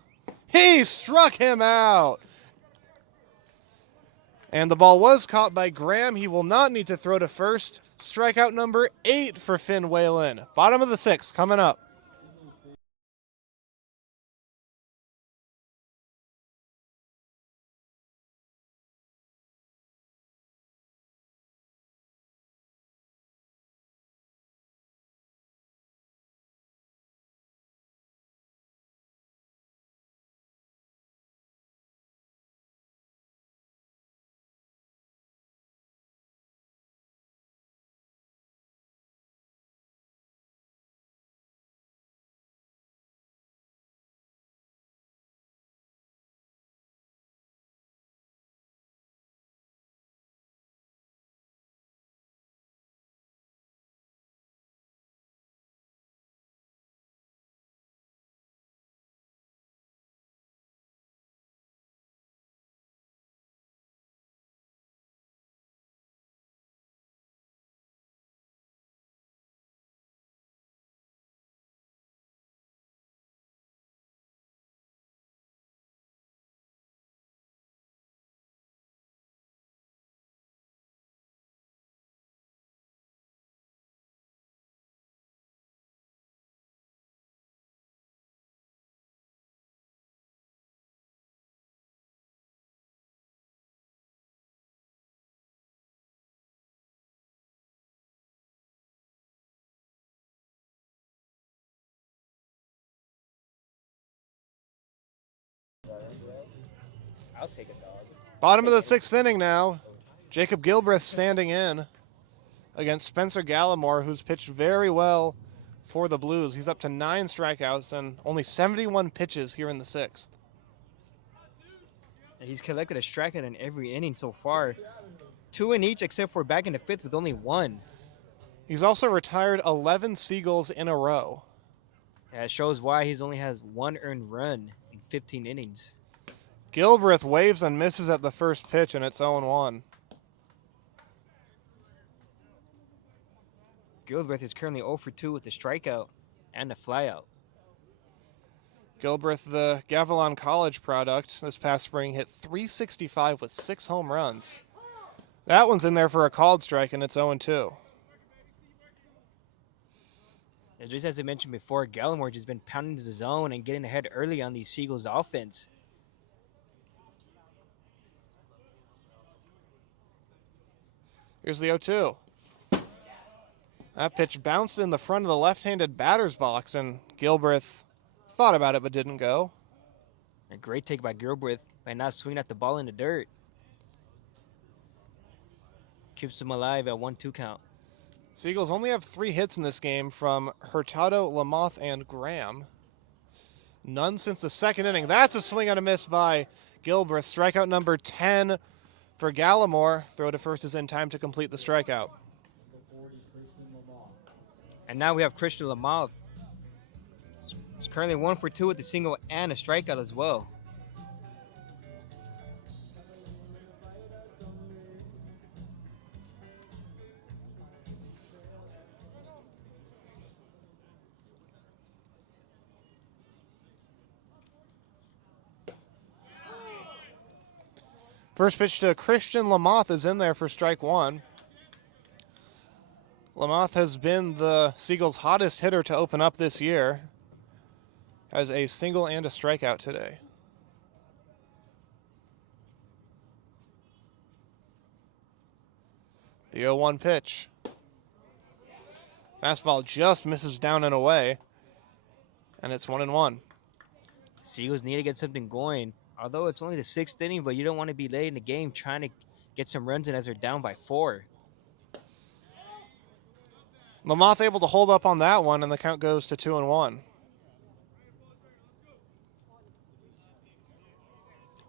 He struck him out! And the ball was caught by Graham. He will not need to throw to first. Strikeout number 8 for Finn Whalen. Bottom of the 6th coming up. I'll take a dog. Bottom of the 6th inning now. Jacob Gilbreth standing in against Spencer Gallimore, who's pitched very well for the Blues. He's up to 9 strikeouts and only 71 pitches here in the 6th. He's collected a strikeout in every inning so far. 2 in each except for back in the 5th with only 1. He's also retired 11 Seagulls in a row. Yeah, it shows why he's only has 1 earned run in 15 innings. Gilbreth waves and misses at the first pitch, and it's 0-1. Gilbreth is currently 0 for 2 with a strikeout and a flyout. Gilbreth, the Gavilan College product, this past spring hit .365 with 6 home runs. That one's in there for a called strike, and it's 0-2. Just as I mentioned before, Gallimore has been pounding the zone and getting ahead early on the Seagulls offense. Here's the 0-2. That pitch bounced in the front of the left-handed batter's box, and Gilbreth thought about it but didn't go. A great take by Gilbreth by not swinging at the ball in the dirt. Keeps him alive at 1-2 count. Seagulls only have 3 hits in this game from Hurtado, Lamoth, and Graham. None since the 2nd inning. That's a swing and a miss by Gilbreth. Strikeout number 10 for Gallimore. Throw to first is in time to complete the strikeout. And now we have Christian Lamouth. He's currently 1 for 2 with a single and a strikeout as well. First pitch to Christian Lamouth is in there for strike one. Lamouth has been the Seagulls' hottest hitter to open up this year. Has a single and a strikeout today. The 0-1 pitch. Fastball just misses down and away. And it's 1-1. Seagulls need to get something going. Although it's only the 6th inning, but you don't want to be late in the game trying to get some runs in as they're down by 4. Lamouth able to hold up on that one, and the count goes to 2-1.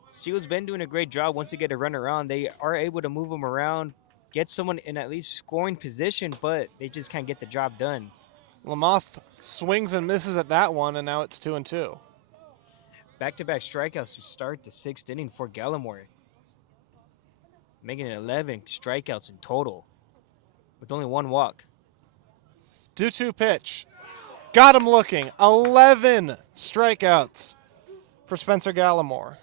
Seagulls been doing a great job once they get a runner on. They are able to move them around, get someone in at least scoring position, but they just can't get the job done. Lamouth swings and misses at that one, and now it's 2-2. Back-to-back strikeouts to start the 6th inning for Gallimore, making it 11 strikeouts in total with only 1 walk. 2-2 pitch. Got him looking. 11 strikeouts for Spencer Gallimore.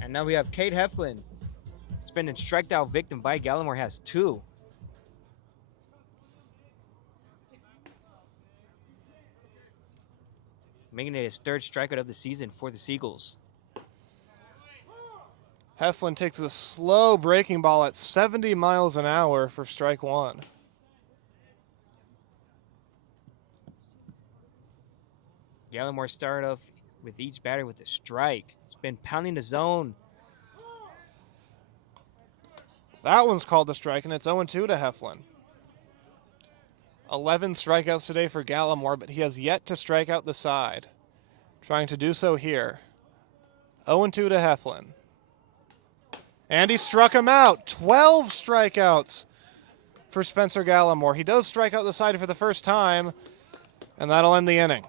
And now we have Cade Heflin. He's been a strikeout victim by Gallimore, has 2. Making it his 3rd strikeout of the season for the Seagulls. Heflin takes a slow breaking ball at 70 miles an hour for strike one. Gallimore started off with each batter with a strike. He's been pounding the zone. That one's called a strike, and it's 0-2 to Heflin. 11 strikeouts today for Gallimore, but he has yet to strike out the side. Trying to do so here. 0-2 to Heflin. And he struck him out. 12 strikeouts for Spencer Gallimore. He does strike out the side for the first time, and that'll end the inning.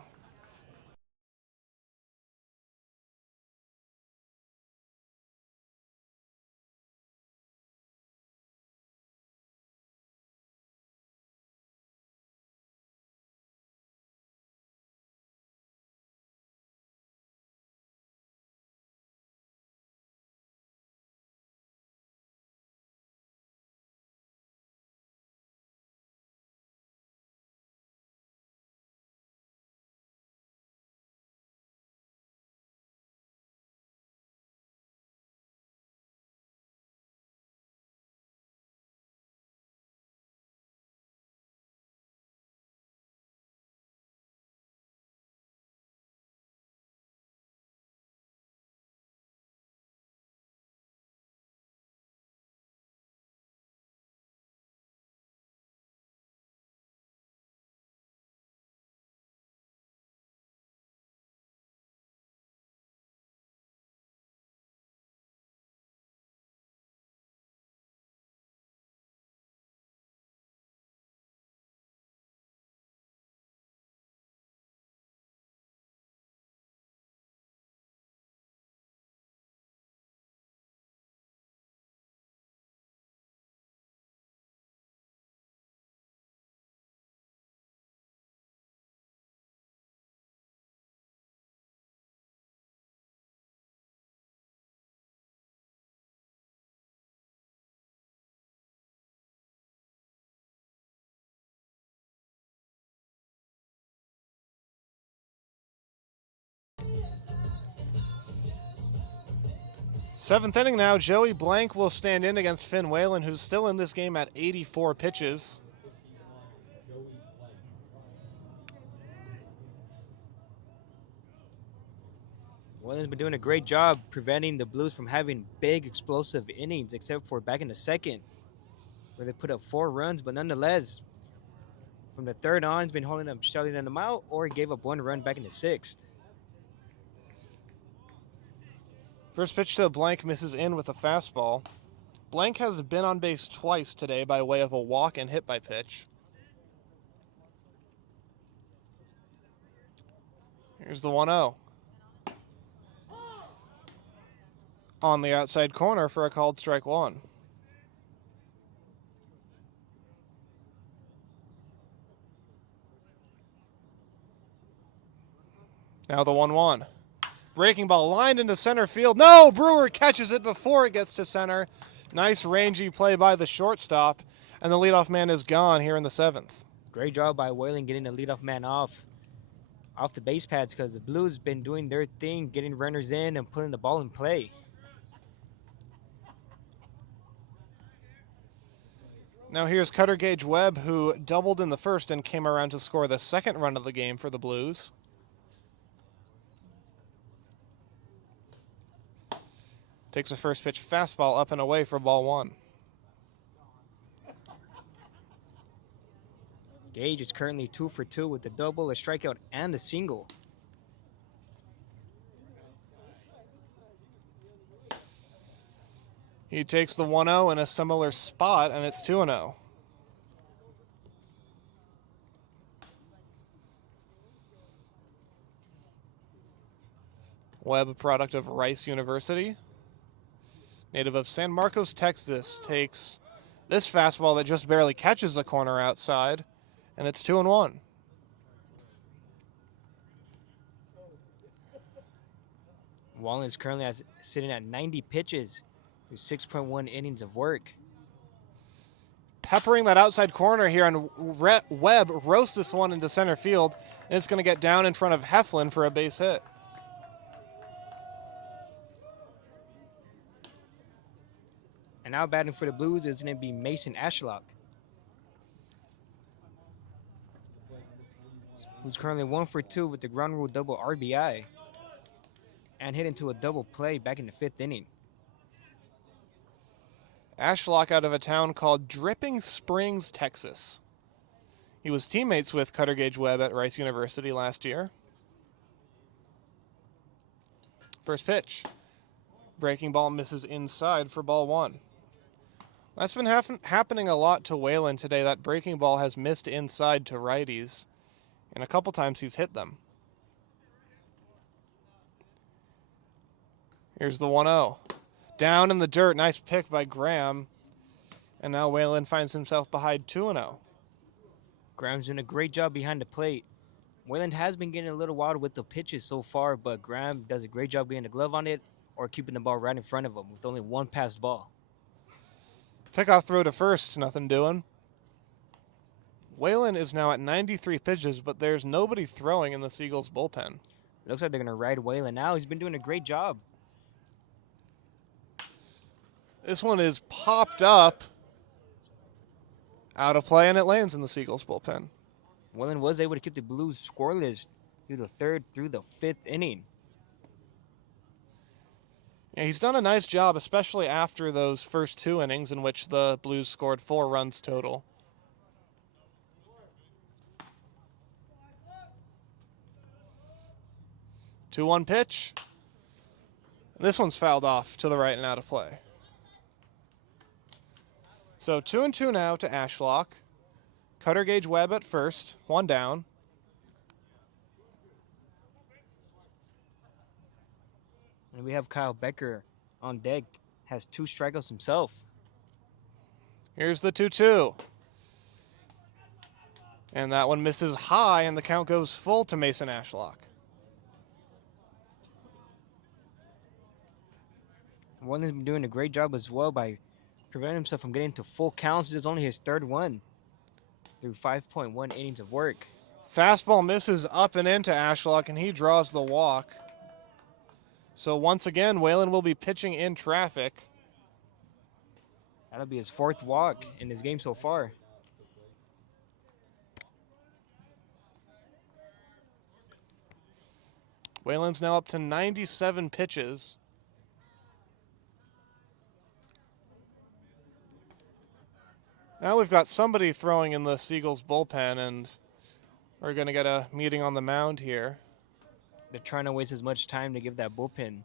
Seventh inning now. Joey Blank will stand in against Finn Whalen, who's still in this game at 84 pitches. Whalen's been doing a great job preventing the Blues from having big explosive innings, except for back in the 2nd, where they put up 4 runs. But nonetheless, from the 3rd on, he's been shutting them out, or he gave up 1 run back in the 6th. First pitch to Blank misses in with a fastball. Blank has been on base twice today by way of a walk and hit by pitch. Here's the 1-0. On the outside corner for a called strike one. Now the 1-1. Breaking ball lined into center field. No! Brewer catches it before it gets to center. Nice rangy play by the shortstop. And the leadoff man is gone here in the 7th. Great job by Whalen getting the leadoff man off the base pads, because the Blues been doing their thing, getting runners in and putting the ball in play. Now here's Cutter Gage Webb, who doubled in the first and came around to score the second run of the game for the Blues. Takes a first pitch fastball up and away for ball one. Gage is currently 2 for 2 with a double, a strikeout, and a single. He takes the 1-0 in a similar spot, and it's 2-0. Webb, a product of Rice University, native of San Marcos, Texas, takes this fastball that just barely catches the corner outside, and it's 2-1. Wallen is currently sitting at 90 pitches through 6.1 innings of work. Peppering that outside corner here, and Webb roasts this one into center field, and it's going to get down in front of Heflin for a base hit. And now batting for the Blues is going to be Mason Ashlock, who's currently 1 for 2 with the ground rule double RBI and hit into a double play back in the 5th inning. Ashlock out of a town called Dripping Springs, Texas. He was teammates with Cutter Gage Webb at Rice University last year. First pitch. Breaking ball misses inside for ball one. That's been happening a lot to Whalen today. That breaking ball has missed inside to righties, and a couple times he's hit them. Here's the 1-0. Down in the dirt. Nice pick by Graham. And now Whalen finds himself behind 2-0. Graham's doing a great job behind the plate. Whalen has been getting a little wild with the pitches so far, but Graham does a great job getting the glove on it or keeping the ball right in front of him with only one passed ball. Pickoff throw to first, nothing doing. Whalen is now at 93 pitches, but there's nobody throwing in the Seagulls bullpen. Looks like they're going to ride Whalen now. He's been doing a great job. This one is popped up, out of play, and it lands in the Seagulls bullpen. Whalen was able to keep the Blues scoreless through the 3rd through the 5th inning. Yeah, he's done a nice job, especially after those first 2 innings in which the Blues scored 4 runs total. Two 2-1 pitch. This one's fouled off to the right and out of play. So 2-2 now to Ashlock. Cutter Gage Webb at first, 1 down. And we have Kyle Becker on deck, has 2 strikeouts himself. Here's the 2-2. And that one misses high, and the count goes full to Mason Ashlock. Whalen's been doing a great job as well by preventing himself from getting to full counts. This is only his 3rd one through 5.1 innings of work. Fastball misses up and into Ashlock, and he draws the walk. So once again, Whalen will be pitching in traffic. That'll be his 4th walk in this game so far. Whalen's now up to 97 pitches. Now we've got somebody throwing in the Seagulls bullpen, and we're going to get a meeting on the mound here. They're trying to waste as much time to give that bullpen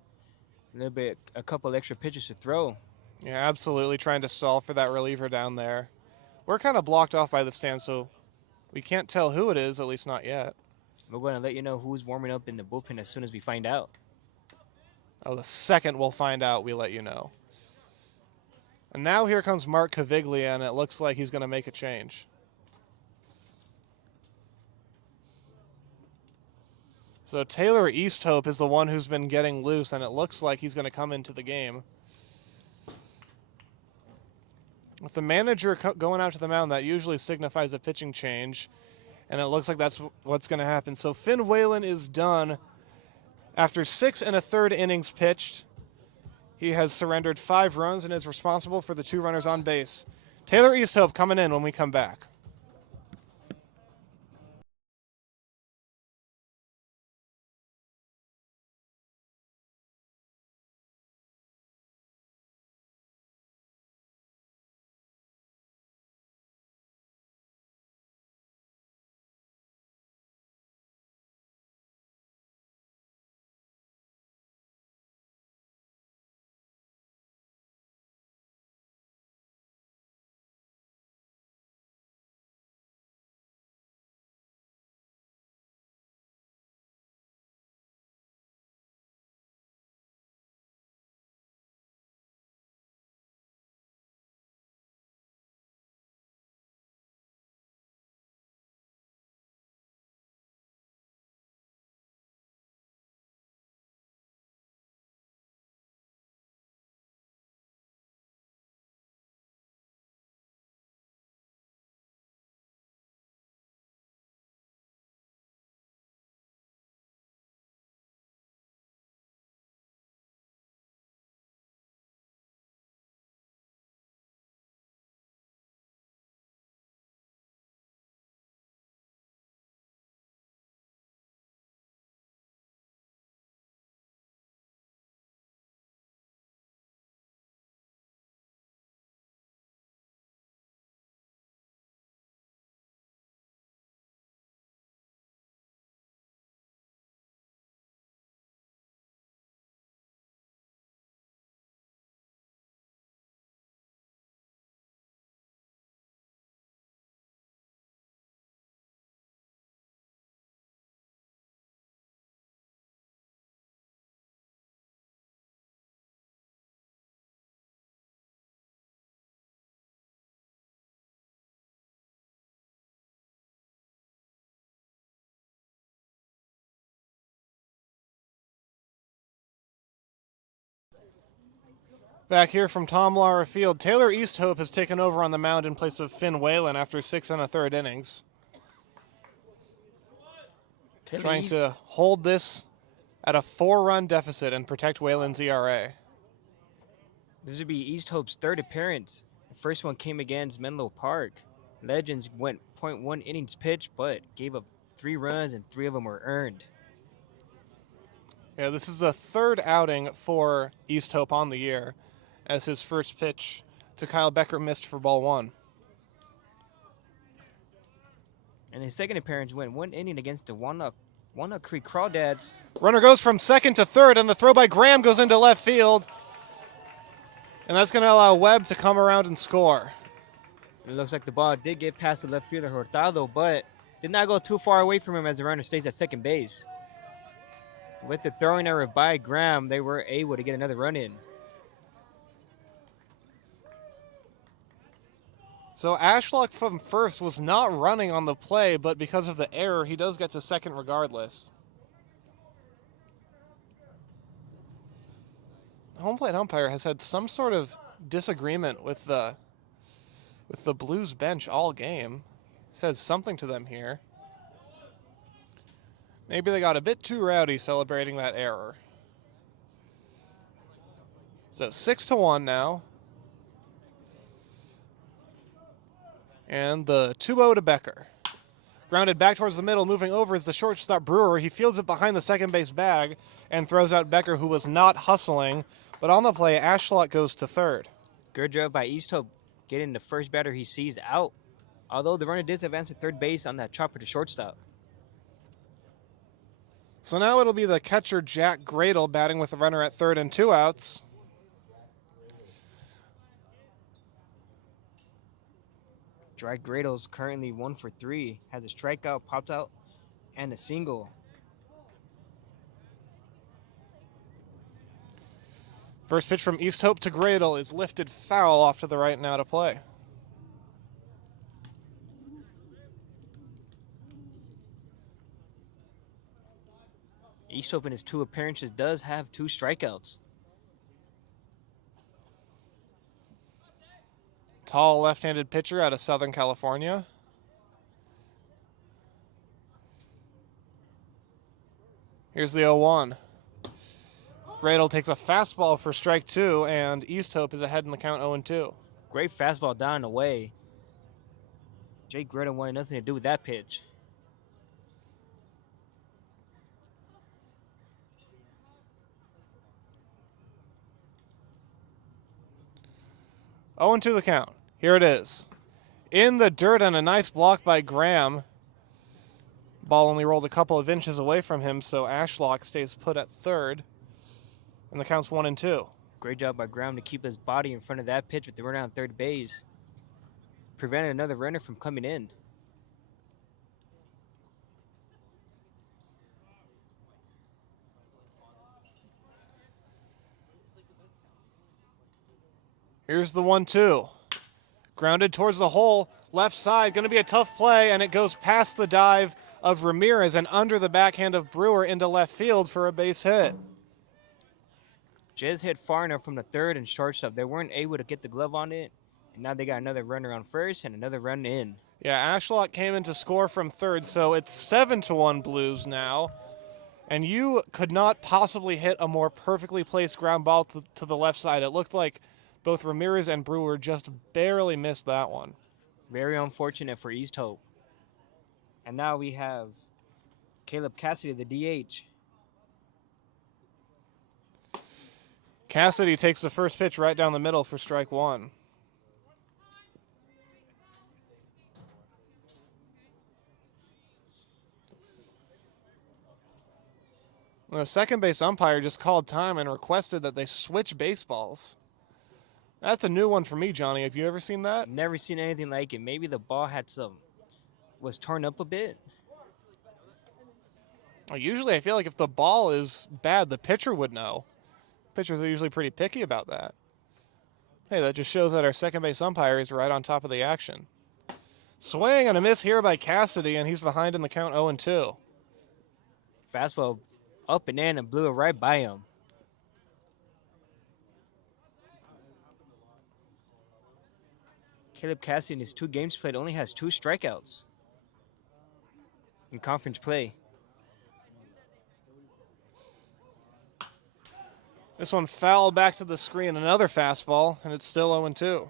a couple extra pitches to throw. Yeah, absolutely trying to stall for that reliever down there. We're kind of blocked off by the stand, so we can't tell who it is, at least not yet. We're going to let you know who's warming up in the bullpen as soon as we find out. Oh, the second we'll find out, we let you know. And now here comes Mark Caviglia, and it looks like he's going to make a change. So Taylor Easthope is the one who's been getting loose, and it looks like he's going to come into the game. With the manager going out to the mound, that usually signifies a pitching change, and it looks like that's what's going to happen. So Finn Whalen is done. After 6 1/3 innings pitched, he has surrendered 5 runs and is responsible for the 2 runners on base. Taylor Easthope coming in when we come back. Back here from Tom Lawler Field, Taylor Easthope has taken over on the mound in place of Finn Whalen after 6 1/3 innings. Trying to hold this at a 4-run deficit and protect Whalen's ERA. This would be Easthope's 3rd appearance. The first one came against Menlo Park. Legends went .1 innings pitched, but gave up 3 runs, and 3 of them were earned. Yeah, this is the 3rd outing for Easthope on the year, as his first pitch to Kyle Becker missed for ball 1. And his 2nd appearance went 1 inning against the Walnut Creek Crawdads. Runner goes from 2nd to 3rd, and the throw by Graham goes into left field. And that's going to allow Webb to come around and score. It looks like the ball did get past the left fielder Hurtado, but did not go too far away from him as the runner stays at second base. With the throwing error by Graham, they were able to get another run in. So Ashlock from first was not running on the play, but because of the error, he does get to second regardless. The home plate umpire has had some sort of disagreement with the Blues bench all game. Says something to them here. Maybe they got a bit too rowdy celebrating that error. So 6-1 now. And the 2-0 to Becker. Grounded back towards the middle, moving over is the shortstop Brewer. He fields it behind the second base bag and throws out Becker, who was not hustling. But on the play, Ashlock goes to third. Good job by Easthope getting the first batter he sees out. Although the runner did advance to third base on that chopper to shortstop. So now it'll be the catcher Jack Gradle batting with a runner at third and 2 outs. Jack Gradle's currently 1 for 3. Has a strikeout, popped out, and a single. First pitch from East Hope to Gradle is lifted foul off to the right, now to play. East Hope in his 2 appearances does have 2 strikeouts. Tall left-handed pitcher out of Southern California. Here's the 0-1. Gradle takes a fastball for strike 2, and East Hope is ahead in the count 0-2. Great fastball down and away. Jake Gradle wanted nothing to do with that pitch. Oh, 0-2 the count. Here it is. In the dirt and a nice block by Graham. Ball only rolled a couple of inches away from him, so Ashlock stays put at third. And the count's 1-2. Great job by Graham to keep his body in front of that pitch with the runner on third base. Prevented another runner from coming in. Here's the 1-2. Grounded towards the hole, left side, going to be a tough play, and it goes past the dive of Ramirez and under the backhand of Brewer into left field for a base hit. Jez hit far enough from the third and shortstop. They weren't able to get the glove on it, and now they got another runner on first and another run in. Yeah, Ashlock came in to score from third, so it's 7-1 Blues now. And you could not possibly hit a more perfectly placed ground ball to the left side. It looked like both Ramirez and Brewer just barely missed that one. Very unfortunate for East Hope. And now we have Caleb Cassidy, the DH. Cassidy takes the first pitch right down the middle for strike 1. The second base umpire just called time and requested that they switch baseballs. That's a new one for me, Johnny. Have you ever seen that? Never seen anything like it. Maybe the ball was torn up a bit. Well, usually I feel like if the ball is bad, the pitcher would know. Pitchers are usually pretty picky about that. Hey, that just shows that our second base umpire is right on top of the action. Swing and a miss here by Cassidy, and he's behind in the count 0-2. Fastball up and in and blew it right by him. Caleb Cassidy in his 2 games played only has 2 strikeouts in conference play. This one fouled back to the screen, another fastball, and it's still 0-2.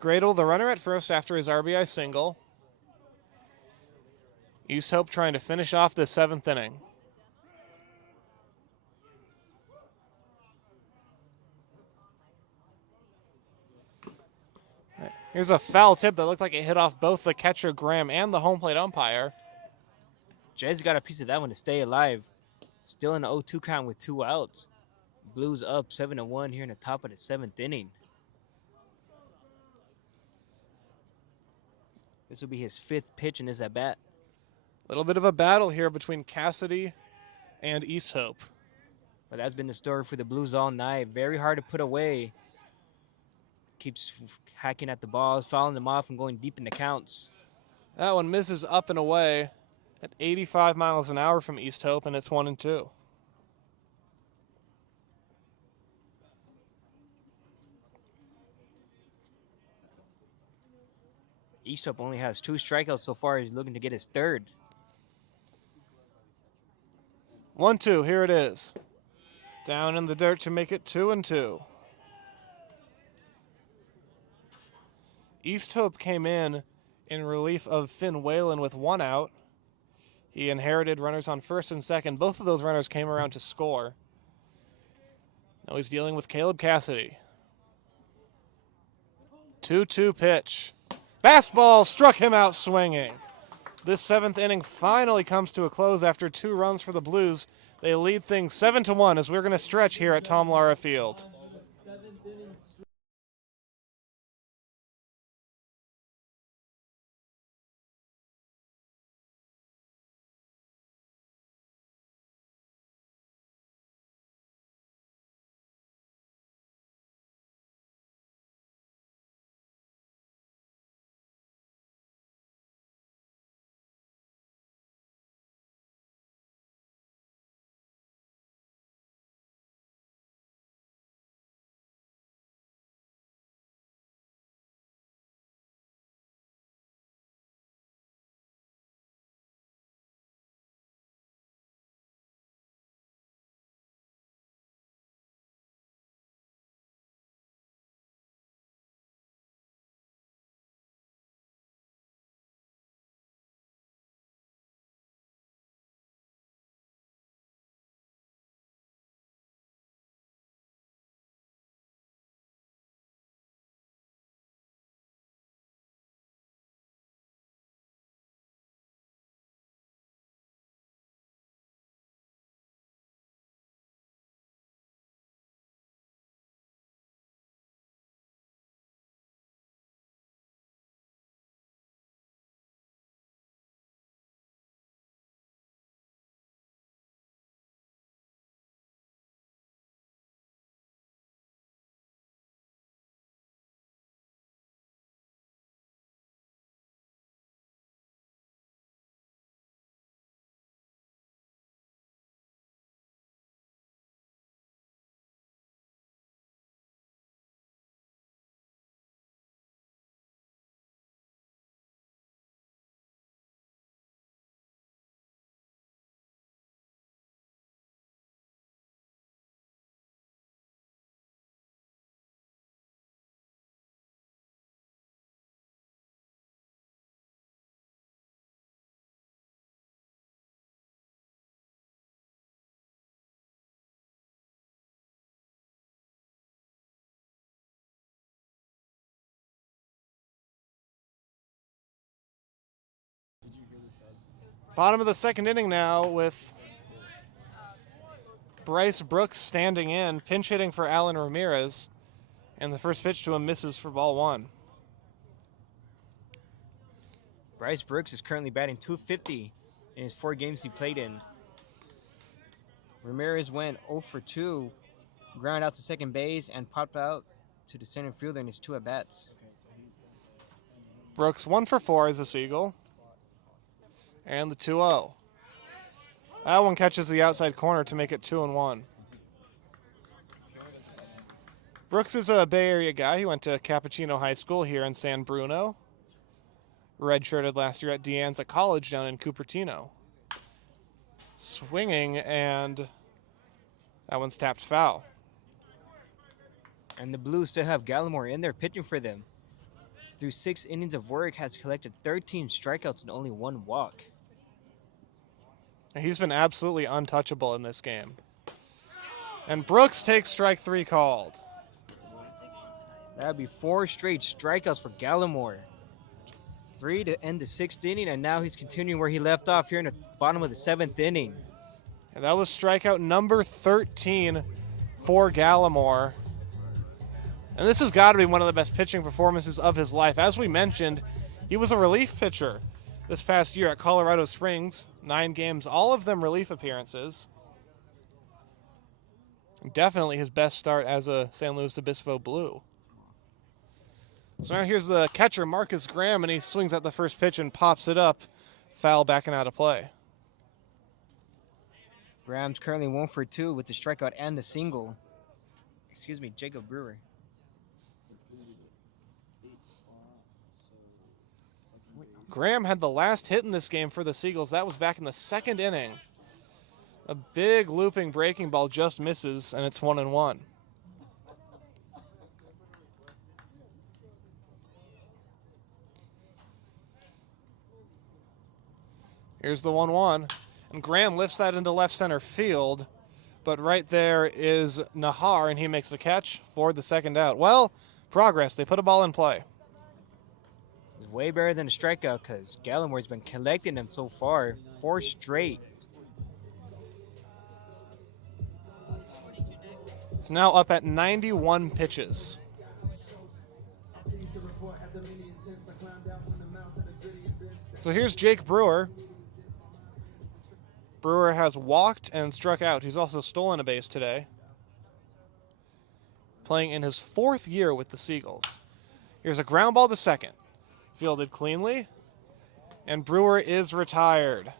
Gradle, the runner at first after his RBI single. East Hope trying to finish off the 7th inning. Here's a foul tip that looked like it hit off both the catcher Graham and the home plate umpire. Jez got a piece of that one to stay alive. Still in the 0-2 count with 2 outs. Blues up 7-1 here in the top of the 7th inning. This will be his 5th pitch in his at-bat. A little bit of a battle here between Cassidy and East Hope. But that's been the story for the Blues all night. Very hard to put away. Keeps hacking at the balls, fouling them off, and going deep in the counts. That one misses up and away at 85 miles an hour from East Hope, and it's 1-2. East Hope only has 2 strikeouts so far. He's looking to get his 3rd. 1-2, here it is. Down in the dirt to make it 2-2. East Hope came in relief of Finn Whalen with 1 out. He inherited runners on first and second. Both of those runners came around to score. Now he's dealing with Caleb Cassidy. 2-2 pitch. Fastball struck him out swinging. This seventh inning finally comes to a close after 2 runs for the Blues. They lead things 7-1 as we're going to stretch here at Tom Lara Field. Bottom of the second inning now with Bryce Brooks standing in, pinch hitting for Alan Ramirez. And the first pitch to him misses for ball 1. Bryce Brooks is currently batting .250 in his 4 games he played in. Ramirez went 0 for 2, ground out to second base, and popped out to the center fielder in his 2 at-bats. Brooks 1 for 4 as a Seagull. And the 2-0. That one catches the outside corner to make it 2-1. Brooks is a Bay Area guy. He went to Cappuccino High School here in San Bruno. Redshirted last year at De Anza College down in Cupertino. Swinging, and that one's tapped foul. And the Blues still have Gallimore in there pitching for them. Through 6 innings of work, has collected 13 strikeouts and only 1 walk. He's been absolutely untouchable in this game. And Brooks takes strike 3 called. That would be 4 straight strikeouts for Gallimore. 3 to end the 6th inning, and now he's continuing where he left off here in the bottom of the 7th inning. And that was strikeout number 13 for Gallimore. And this has got to be one of the best pitching performances of his life. As we mentioned, he was a relief pitcher this past year at Colorado Springs. 9 games, all of them relief appearances. Definitely his best start as a San Luis Obispo Blue. So now here's the catcher, Marcus Graham, and he swings at the first pitch and pops it up. Foul backing out of play. Graham's currently 1 for 2 with the strikeout and the single. Excuse me, Jacob Brewer. Graham had the last hit in this game for the Seagulls. That was back in the 2nd inning. A big looping breaking ball just misses, and it's 1-1. Here's the 1-1. And Graham lifts that into left center field. But right there is Nahar, and he makes the catch for the second out. Well, progress. They put a ball in play. It's way better than a strikeout because Gallimore's been collecting them so far. 4 straight. It's now up at 91 pitches. So here's Jake Brewer. Brewer has walked and struck out. He's also stolen a base today. Playing in his 4th year with the Seagulls. Here's a ground ball to second. Fielded cleanly. And Brewer is retired.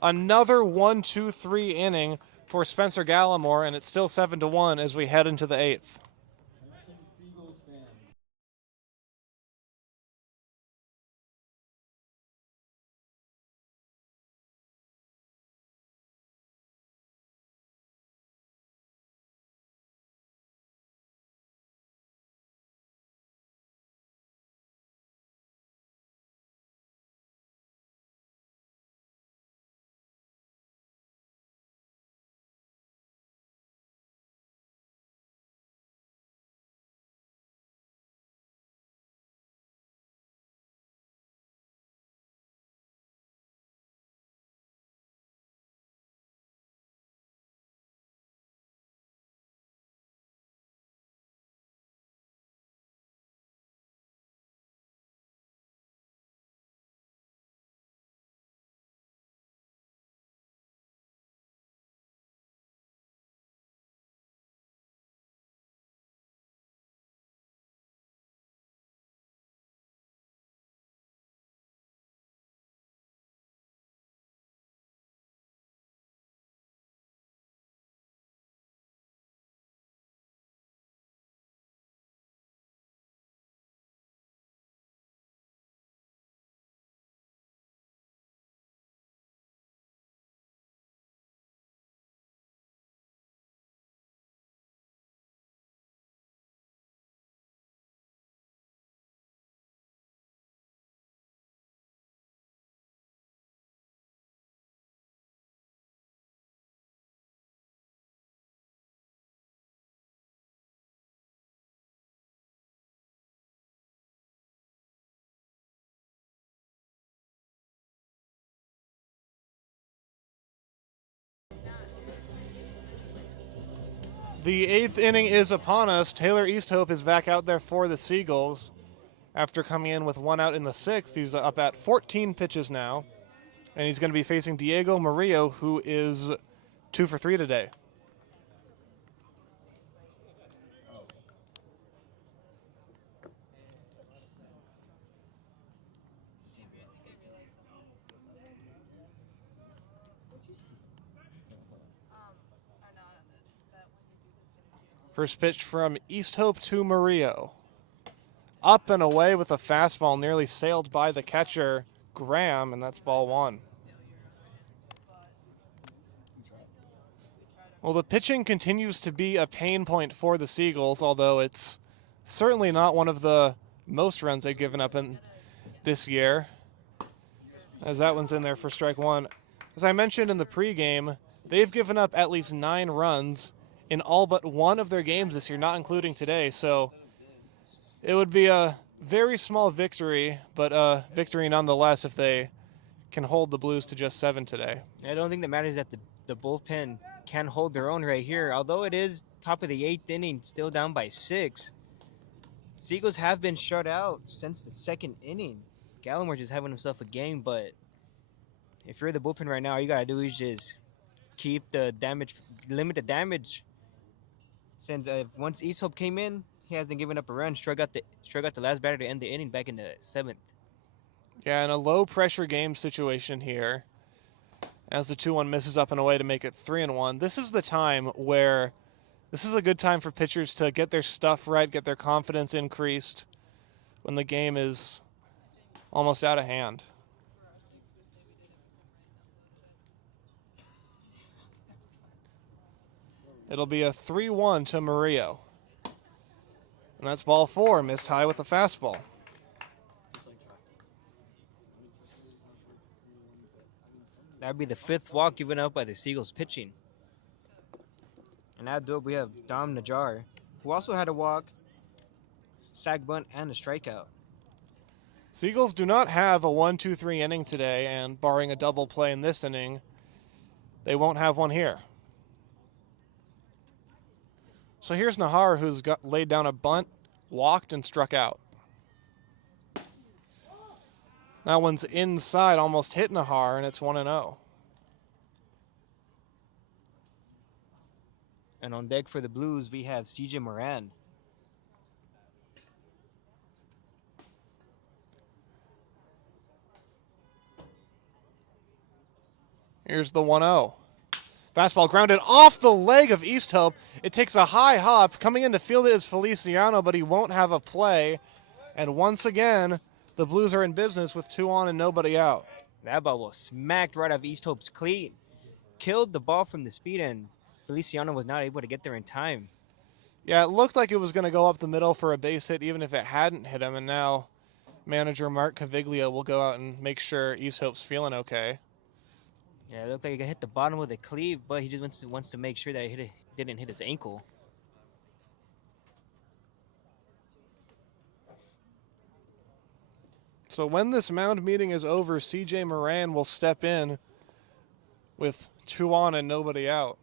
Another 1-2-3 inning for Spencer Gallimore, and it's still 7-1 as we head into the 8th. The 8th inning is upon us. Taylor Easthope is back out there for the Seagulls. After coming in with 1 out in the 6th, he's up at 14 pitches now. And he's going to be facing Diego Murillo, who is 2 for 3 today. First pitch from Easthope to Murillo. Up and away with a fastball, nearly sailed by the catcher, Graham, and that's ball 1. Well, the pitching continues to be a pain point for the Seagulls, although it's certainly not one of the most runs they've given up in this year, as that one's in there for strike 1. As I mentioned in the pregame, they've given up at least 9 runs in all but 1 of their games this year, not including today. So it would be a very small victory, but a victory nonetheless if they can hold the Blues to just 7 today. I don't think that matters that the bullpen can hold their own right here. Although it is top of the 8th inning, still down by 6. Seagulls have been shut out since the 2nd inning. Gallimore just having himself a game, but if you're the bullpen right now, all you got to do is just keep the damage, limit the damage. Since once Easthope came in, he hasn't given up a run. Struck out the last batter to end the inning back in the 7th. Yeah, in a low-pressure game situation here, as the 2-1 misses up and away to make it 3-1, this is the time where this is a good time for pitchers to get their stuff right, get their confidence increased when the game is almost out of hand. It'll be a 3-1 to Murillo. And that's ball 4, missed high with a fastball. That'd be the 5th walk given up by the Seagulls pitching. And after we have Dom Najar, who also had a walk, sac bunt, and a strikeout. Seagulls do not have a 1-2-3 inning today, and barring a double play in this inning, they won't have one here. So here's Nahar, who's laid down a bunt, walked, and struck out. That one's inside, almost hit Nahar, and it's 1-0. And on deck for the Blues, we have CJ Moran. Here's the 1-0. Fastball grounded off the leg of Easthope. It takes a high hop. Coming in to field it is Feliciano, but he won't have a play. And once again, the Blues are in business with 2 on and nobody out. That ball was smacked right off Easthope's cleat. Killed the ball from the speed, and Feliciano was not able to get there in time. Yeah, it looked like it was going to go up the middle for a base hit, even if it hadn't hit him. And now manager Mark Caviglia will go out and make sure Easthope's feeling okay. Yeah, it looked like it hit the bottom of the cleat, but he just wants to make sure that it didn't hit his ankle. So when this mound meeting is over, CJ Moran will step in with 2 on and nobody out.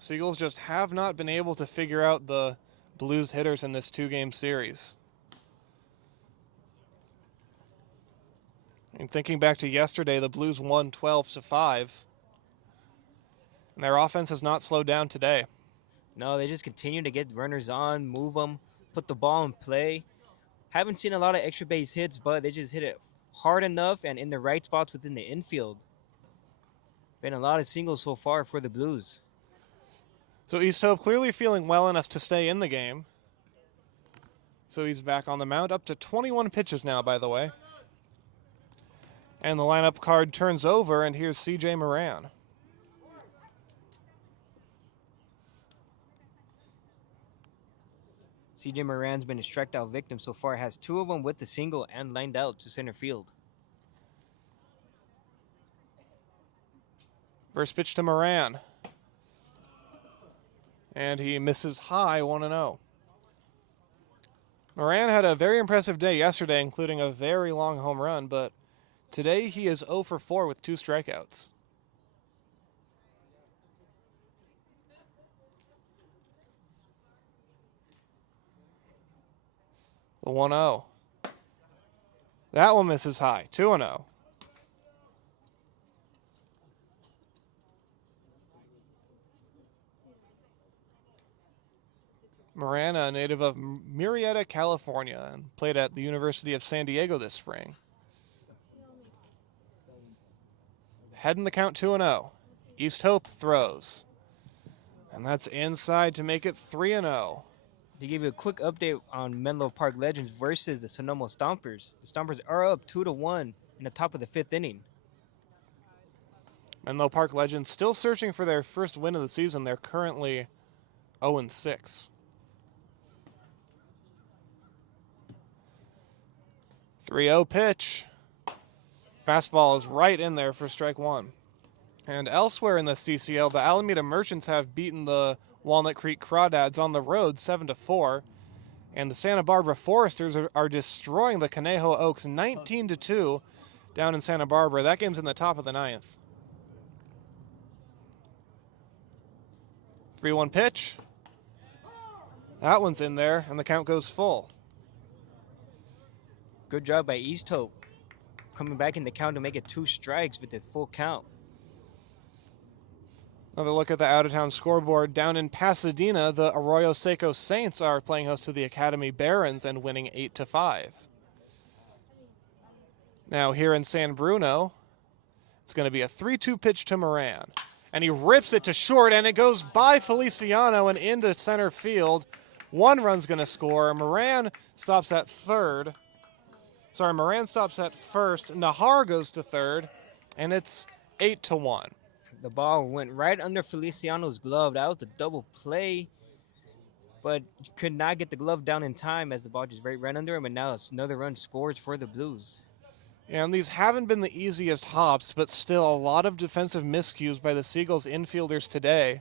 Seagulls just have not been able to figure out the Blues hitters in this 2-game series. And thinking back to yesterday, the Blues won 12-5. And their offense has not slowed down today. No, they just continue to get runners on, move them, put the ball in play. Haven't seen a lot of extra base hits, but they just hit it hard enough and in the right spots within the infield. Been a lot of singles so far for the Blues. So Easthope clearly feeling well enough to stay in the game. So he's back on the mound, up to 21 pitches now, by the way. And the lineup card turns over, and here's CJ Moran. CJ Moran's been a strikeout victim so far. Has 2 of them with the single and lined out to center field. First pitch to Moran. And he misses high, 1-0. Moran had a very impressive day yesterday, including a very long home run, but today he is 0 for 4 with 2 strikeouts. The 1-0. That one misses high, 2-0. Moran, a native of Murrieta, California, and played at the University of San Diego this spring. Heading the count 2-0. Easthope throws. And that's inside to make it 3-0. To give you a quick update on Menlo Park Legends versus the Sonoma Stompers. The Stompers are up 2-1 in the top of the 5th inning. Menlo Park Legends still searching for their first win of the season. They're currently 0-6. 3-0 pitch. Fastball is right in there for strike 1. And elsewhere in the CCL, the Alameda Merchants have beaten the Walnut Creek Crawdads on the road 7-4. And the Santa Barbara Foresters are destroying the Conejo Oaks 19-2 down in Santa Barbara. That game's in the top of the 9th. 3-1 pitch. That one's in there, and the count goes full. Good job by Easthope. Coming back in the count to make it 2 strikes with the full count. Another look at the out-of-town scoreboard. Down in Pasadena, the Arroyo Seco Saints are playing host to the Academy Barons and winning 8-5. Now here in San Bruno, it's going to be a 3-2 pitch to Moran. And he rips it to short, and it goes by Feliciano and into center field. 1 run's going to score. Moran stops at third. Moran stops at first. Nahar goes to third, and it's 8-1. The ball went right under Feliciano's glove. That was a double play, but could not get the glove down in time as the ball just right under him, and now it's another run scores for the Blues. And these haven't been the easiest hops, but still a lot of defensive miscues by the Seagulls infielders today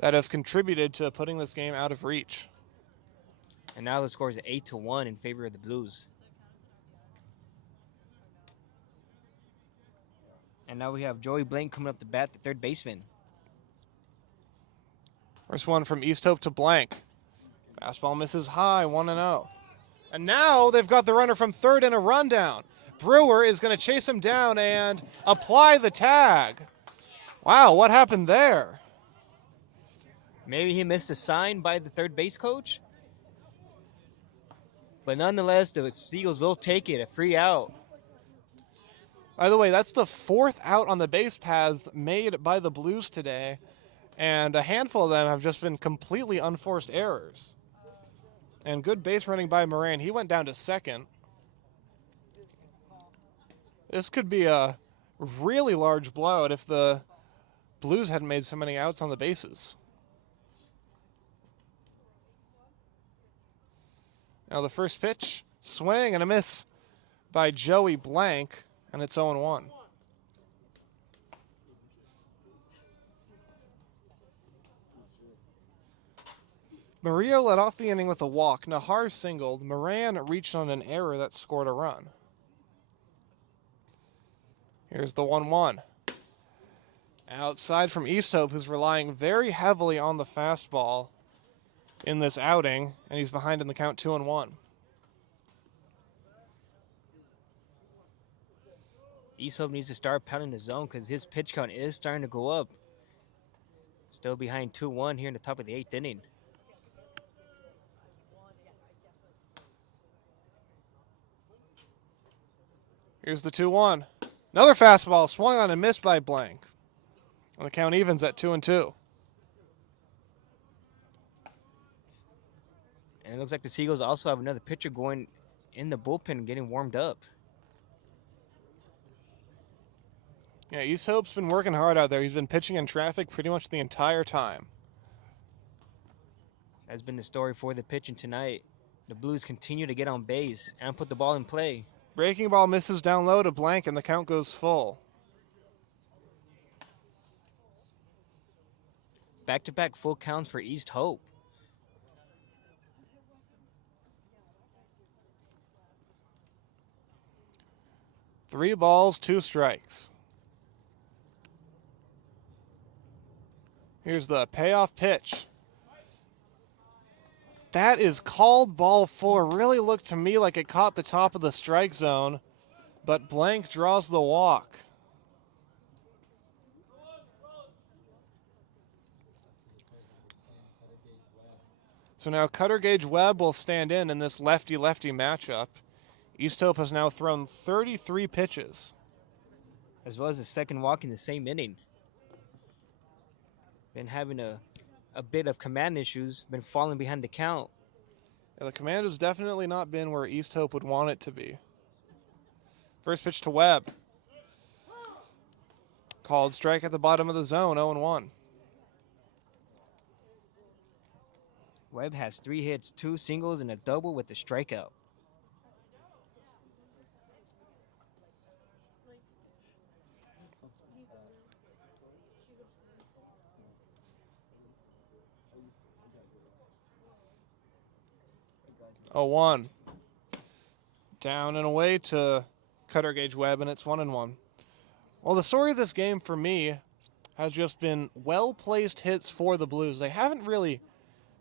that have contributed to putting this game out of reach. And now the score is 8-1 in favor of the Blues. And now we have Joey Blank coming up to bat, the third baseman. First one from East Hope to Blank. Fastball misses high, 1-0. And now they've got the runner from third in a rundown. Brewer is going to chase him down and apply the tag. Wow, what happened there? Maybe he missed a sign by the third base coach. But nonetheless, the Seagulls will take it, a free out. By the way, that's the fourth out on the base paths made by the Blues today, and a handful of them have just been completely unforced errors. And good base running by Moran. He went down to second. This could be a really large blowout if the Blues hadn't made so many outs on the bases. Now the first pitch, swing and a miss by Joey Blank, and it's 0-1. Murillo led off the inning with a walk. Nahar singled. Moran reached on an error that scored a run. Here's the 1-1. Outside from East Hope, who's relying very heavily on the fastball in this outing, and he's behind in the count 2-1. East Hope needs to start pounding the zone because his pitch count is starting to go up. Still behind 2-1 here in the top of the 8th inning. Here's the 2-1. Another fastball swung on and missed by Blank. And the count evens at 2-2. And it looks like the Seagulls also have another pitcher going in the bullpen and getting warmed up. Yeah, East Hope's been working hard out there. He's been pitching in traffic pretty much the entire time. That's been the story for the pitching tonight. The Blues continue to get on base and put the ball in play. Breaking ball misses down low to Blank, and the count goes full. Back-to-back full counts for East Hope. Three balls, two strikes. Here's the payoff pitch. That is called ball four. Really looked to me like it caught the top of the strike zone, but Blank draws the walk. So now Cutter Gage Webb will stand in this lefty-lefty matchup. East Hope has now thrown 33 pitches. As well as the second walk in the same inning. Been having a bit of command issues, been falling behind the count. Yeah, the command has definitely not been where East Hope would want it to be. First pitch to Webb. Called strike at the bottom of the zone, 0-1. Webb has 3 hits, 2 singles, and a double with a strikeout. Oh, 1. Down and away to Cutter Gage Webb, and it's 1-1. Well, the story of this game for me has just been well-placed hits for the Blues. They haven't really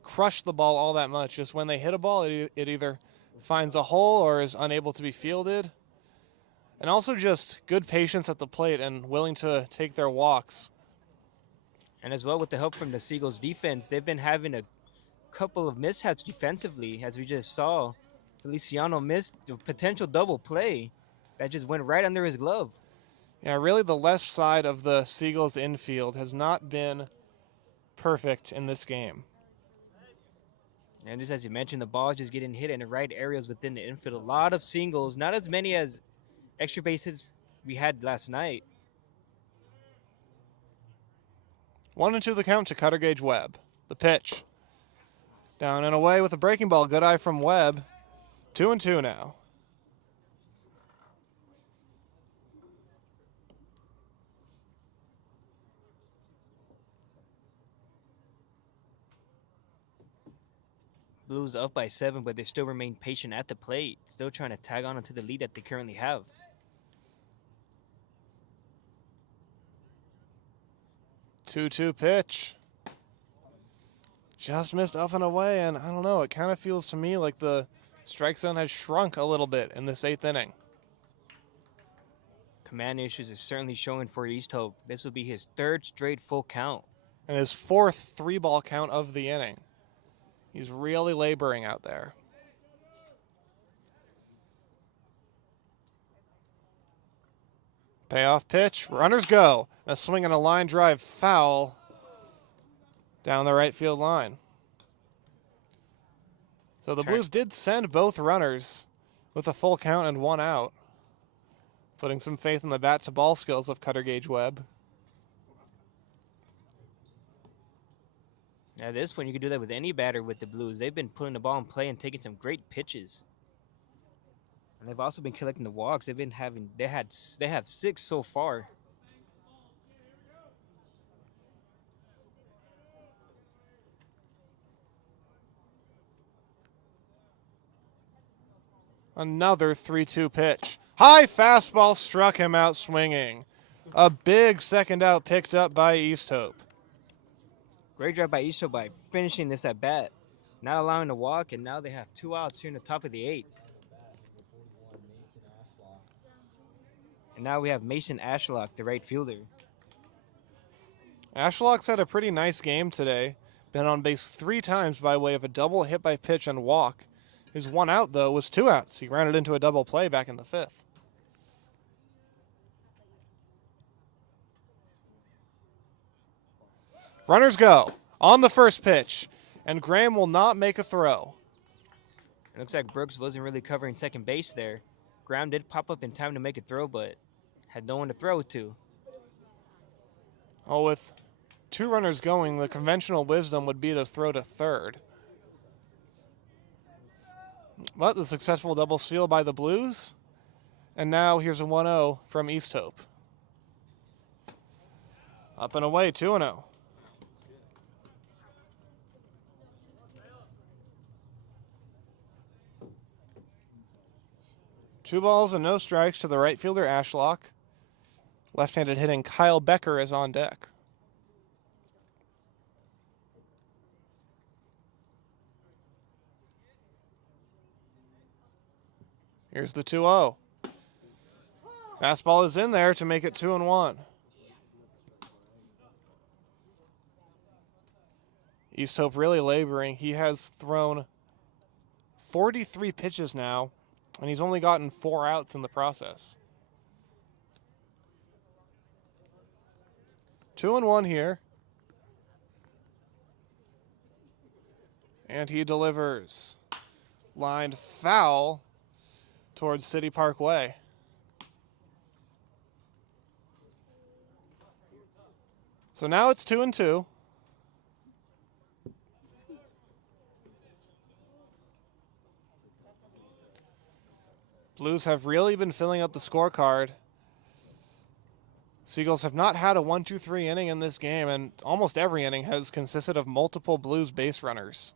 crushed the ball all that much. Just when they hit a ball, it either finds a hole or is unable to be fielded. And also just good patience at the plate and willing to take their walks. And as well, with the help from the Seagulls defense, they've been having a couple of mishaps defensively, as we just saw. Feliciano missed a potential double play that just went right under his glove. Yeah, really the left side of the Seagulls infield has not been perfect in this game. And just as you mentioned, the ball is just getting hit in the right areas within the infield. A lot of singles, not as many as extra base hits we had last night. 1-2 the count to Cutter Gage Webb. The pitch. Down and away with a breaking ball. Good eye from Webb. 2-2 now. Blues up by 7, but they still remain patient at the plate, still trying to tag on to the lead that they currently have. Two-two pitch. Just missed up and away, and I don't know, it kind of feels to me like the strike zone has shrunk a little bit in this 8th inning. Command issues is certainly showing for East Hope. This would be his 3rd straight full count. And his 4th 3-ball count of the inning. He's really laboring out there. Payoff pitch, runners go. A swing and a line drive foul down the right field line. So the Blues did send both runners with a full count and 1 out, putting some faith in the bat-to-ball skills of Cutter Gage Webb. At this point, you can do that with any batter with the Blues. They've been putting the ball in play and taking some great pitches. And they've also been collecting the walks. They have 6 so far. Another 3-2 pitch. High fastball struck him out swinging. A big second out picked up by East Hope. Great job by East Hope by finishing this at bat, not allowing the walk, and now they have 2 outs here in the top of the 8th. And now we have Mason Ashlock, the right fielder. Ashlock's had a pretty nice game today. Been on base 3 times by way of a double hit by pitch and walk. His 1 out, though, was 2 outs. He grounded into a double play back in the 5th. Runners go on the first pitch, and Graham will not make a throw. It looks like Brooks wasn't really covering second base there. Graham did pop up in time to make a throw, but had no one to throw it to. Oh, with 2 runners going, the conventional wisdom would be to throw to third. But the successful double steal by the Blues. And now here's a 1-0 from East Hope. Up and away, 2-0. Two balls and no strikes to the right fielder, Ashlock. Left-handed hitting Kyle Becker is on deck. Here's the 2-0. Fastball is in there to make it 2-1. East Hope really laboring. He has thrown 43 pitches now, and he's only gotten 4 outs in the process. 2-1 here. And he delivers. Lined foul towards City Park Way. So now it's 2-2. Blues have really been filling up the scorecard. Seagulls have not had a 1-2-3 inning in this game, and almost every inning has consisted of multiple Blues base runners.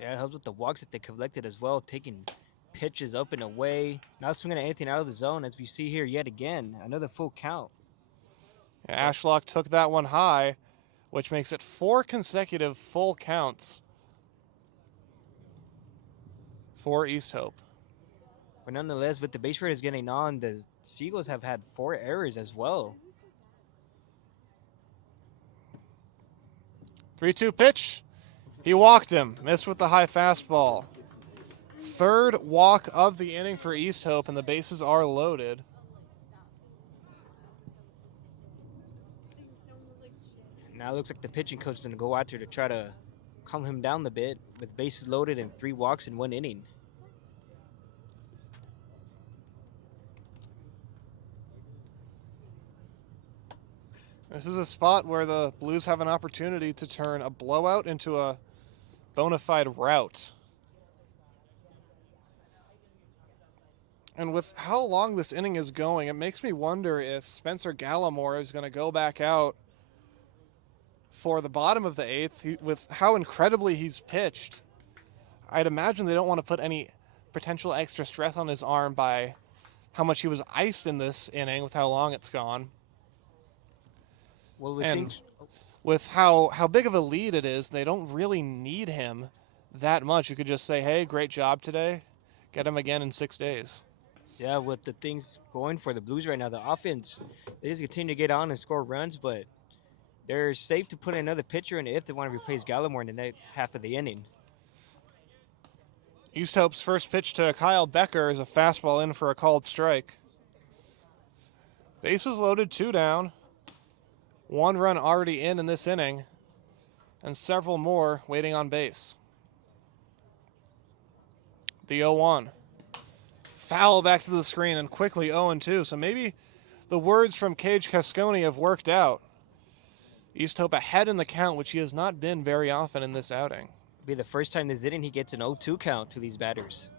Yeah, it helps with the walks that they collected as well, taking pitches up and away, not swinging at anything out of the zone, as we see here yet again. Another full count. Yeah, Ashlock took that one high, which makes it 4 consecutive full counts for East Hope. But nonetheless, with the base runners getting on, the Seagulls have had 4 errors as well. 3-2 pitch. He walked him. Missed with the high fastball. 3rd walk of the inning for East Hope, and the bases are loaded. Now it looks like the pitching coach is going to go out there to try to calm him down a bit with bases loaded and 3 walks in 1 inning. This is a spot where the Blues have an opportunity to turn a blowout into a bona fide rout. And with how long this inning is going, it makes me wonder if Spencer Gallimore is going to go back out for the bottom of the 8th with how incredibly he's pitched. I'd imagine they don't want to put any potential extra stress on his arm by how much he was iced in this inning with how long it's gone. Well, with And things, with how big of a lead it is, they don't really need him that much. You could just say, hey, great job today. Get him again in 6 days. yeah, with the things going for the Blues right now, the offense, they just continue to get on and score runs, but they're safe to put another pitcher in if they want to replace Gallimore in the next half of the inning. East Hope's first pitch to Kyle Becker is a fastball in for a called strike. Bases loaded, 2 down. 1 run already in this inning, and several more waiting on base. The 0-1. Foul back to the screen and quickly 0-2. So maybe the words from Cage Casconi have worked out. East Hope ahead in the count, which he has not been very often in this outing. It'll be the first time this inning he gets an 0-2 count to these batters.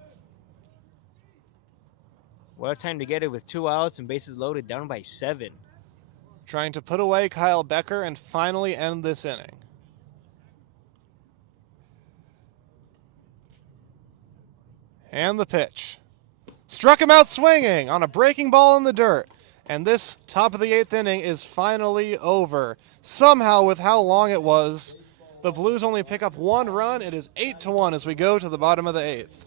What a time to get it with 2 outs and bases loaded, down by 7. Trying to put away Kyle Becker and finally end this inning. And the pitch. Struck him out swinging on a breaking ball in the dirt. And this top of the 8th inning is finally over. Somehow, with how long it was, the Blues only pick up 1 run. It is 8-1 as we go to the bottom of the 8th.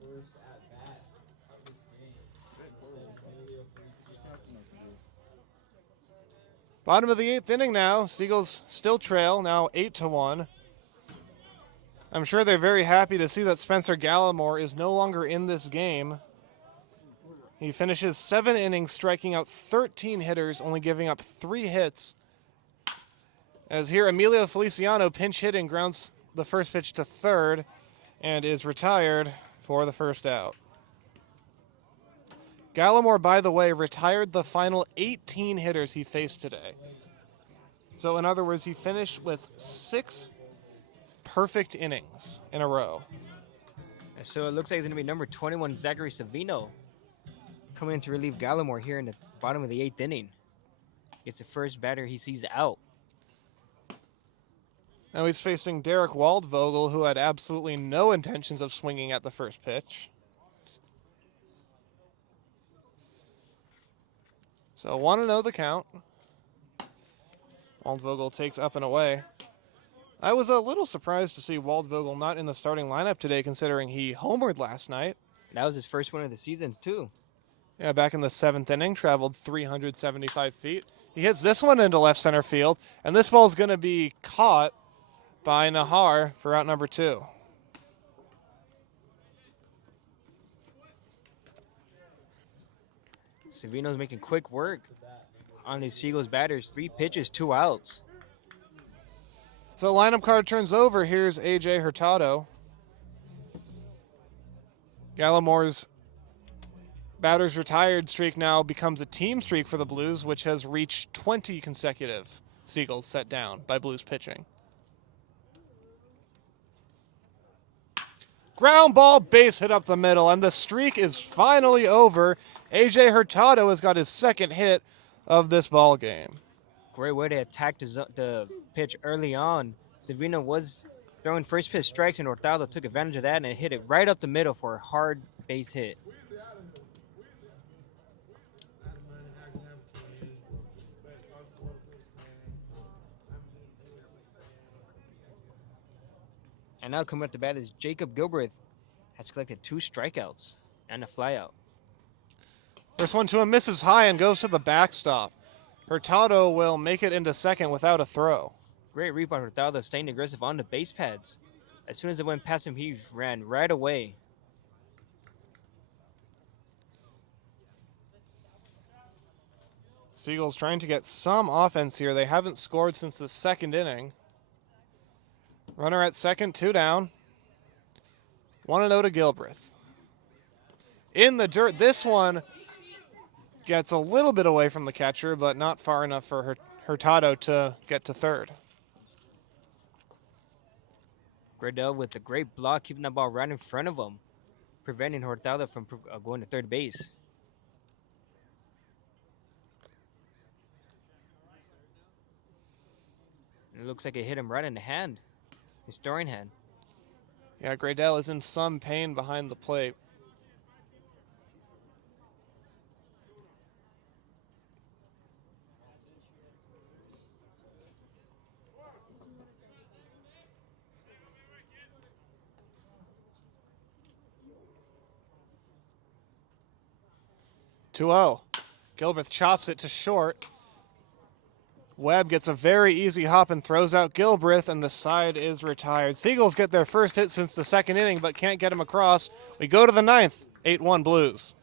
First at bat of this game. Bottom of the 8th inning now. Seagulls still trail, now 8-1. I'm sure they're very happy to see that Spencer Gallimore is no longer in this game. He finishes 7 innings, striking out 13 hitters, only giving up 3 hits. As here, Emilio Feliciano pinch hitting grounds the first pitch to third and is retired for the first out. Gallimore, by the way, retired the final 18 hitters he faced today. So in other words, he finished with 6 perfect innings in a row. And so it looks like it's going to be number 21, Zachary Savino, coming in to relieve Gallimore here in the bottom of the 8th inning. It's the first batter he sees out. Now he's facing Derek Waldvogel, who had absolutely no intentions of swinging at the first pitch. So 1-0 the count. Waldvogel takes up and away. I was a little surprised to see Waldvogel not in the starting lineup today, considering he homered last night. That was his first one of the season, too. Yeah, back in the 7th inning, traveled 375 feet. He hits this one into left center field, and this ball is going to be caught by Nahar for out number 2. Savino's making quick work on these Seagulls batters. 3 pitches, 2 outs. So lineup card turns over. Here's A.J. Hurtado. Gallimore's batters retired streak now becomes a team streak for the Blues, which has reached 20 consecutive Seagulls set down by Blues pitching. Ground ball, base hit up the middle, and the streak is finally over. A.J. Hurtado has got his second hit of this ball game. Great way to attack the pitch early on. Savino was throwing first pitch strikes, and Hurtado took advantage of that and hit it right up the middle for a hard base hit. And now coming up to bat is Jacob Gilbreth. Has collected 2 strikeouts and a flyout. First one to him misses high and goes to the backstop. Hurtado will make it into second without a throw. Great read by Hurtado, staying aggressive on the base pads. As soon as it went past him, he ran right away. Seagulls trying to get some offense here. They haven't scored since the second inning. Runner at second, 2 down. 1-0 to Gilbreth. In the dirt, this one gets a little bit away from the catcher, but not far enough for Hurtado to get to third. Gradell with a great block, keeping that ball right in front of him, preventing Hurtado from going to third base. And it looks like it hit him right in the hand, his throwing hand. Yeah, Gradell is in some pain behind the plate. (2-0). Gilbreth chops it to short. Webb gets a very easy hop and throws out Gilbreth, and the side is retired. Seagulls get their first hit since the second inning, but can't get him across. We go to the ninth, 8-1 Blues.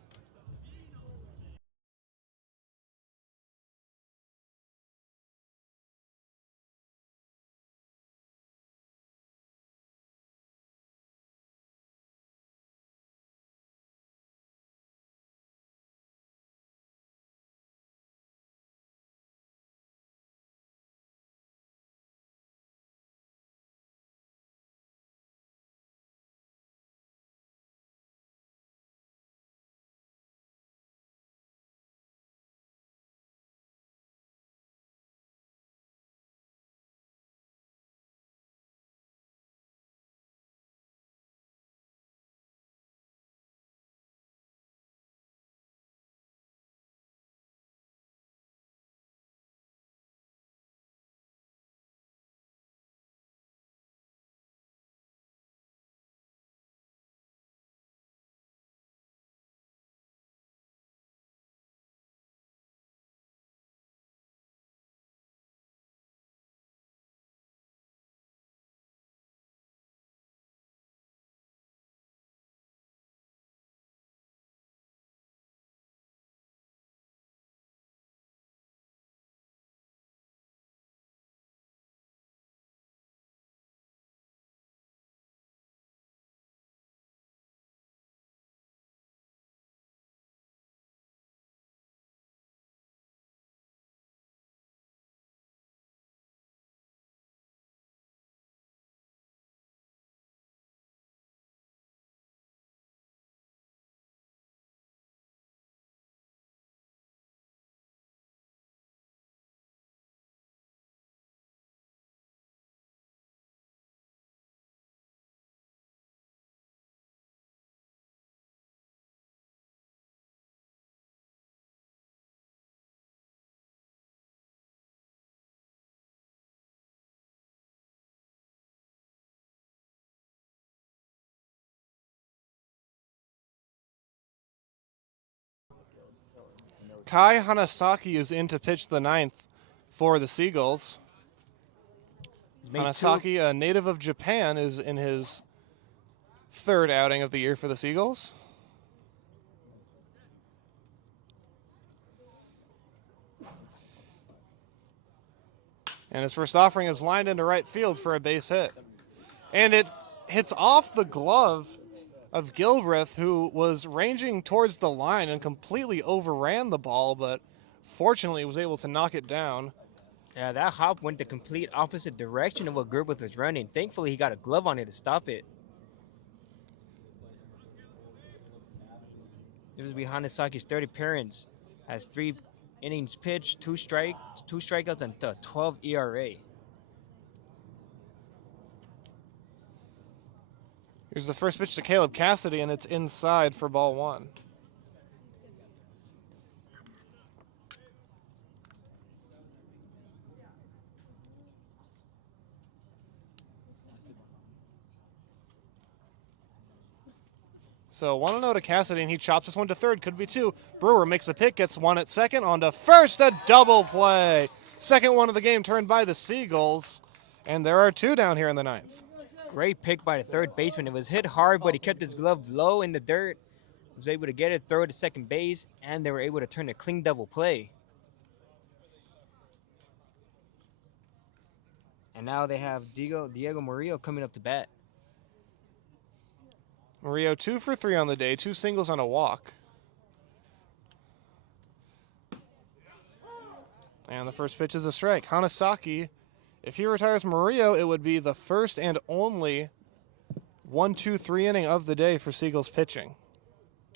Kai Hanasaki is in to pitch the ninth for the Seagulls. He's made two. Hanasaki, a native of Japan, is in his third outing of the year for the Seagulls. And his first offering is lined into right field for a base hit. And it hits off the glove of Gilbreth, who was ranging towards the line and completely overran the ball, but fortunately was able to knock it down. Yeah, that hop went the complete opposite direction of what Gilbreth was running. Thankfully, he got a glove on it to stop it. This was Hanasaki's third appearance. Has 3 innings pitched, 2 strikeouts, and a 12 ERA. Here's the first pitch to Caleb Cassidy, and it's inside for ball 1. So 1-0 to Cassidy, and he chops this one to third. Could be 2. Brewer makes a pick, gets 1 at second. On to first, a double play. Second one of the game turned by the Seagulls, and there are 2 down here in the 9th. Great pick by the third baseman. It was hit hard, but he kept his glove low in the dirt. Was able to get it, throw it to second base, and they were able to turn a clean double play. And now they have Diego Murillo coming up to bat. Murillo 2 for 3 on the day, 2 singles on a walk. And the first pitch is a strike. Hanasaki, if he retires Murillo, it would be the first and only 1-2-3 inning of the day for Seagulls pitching.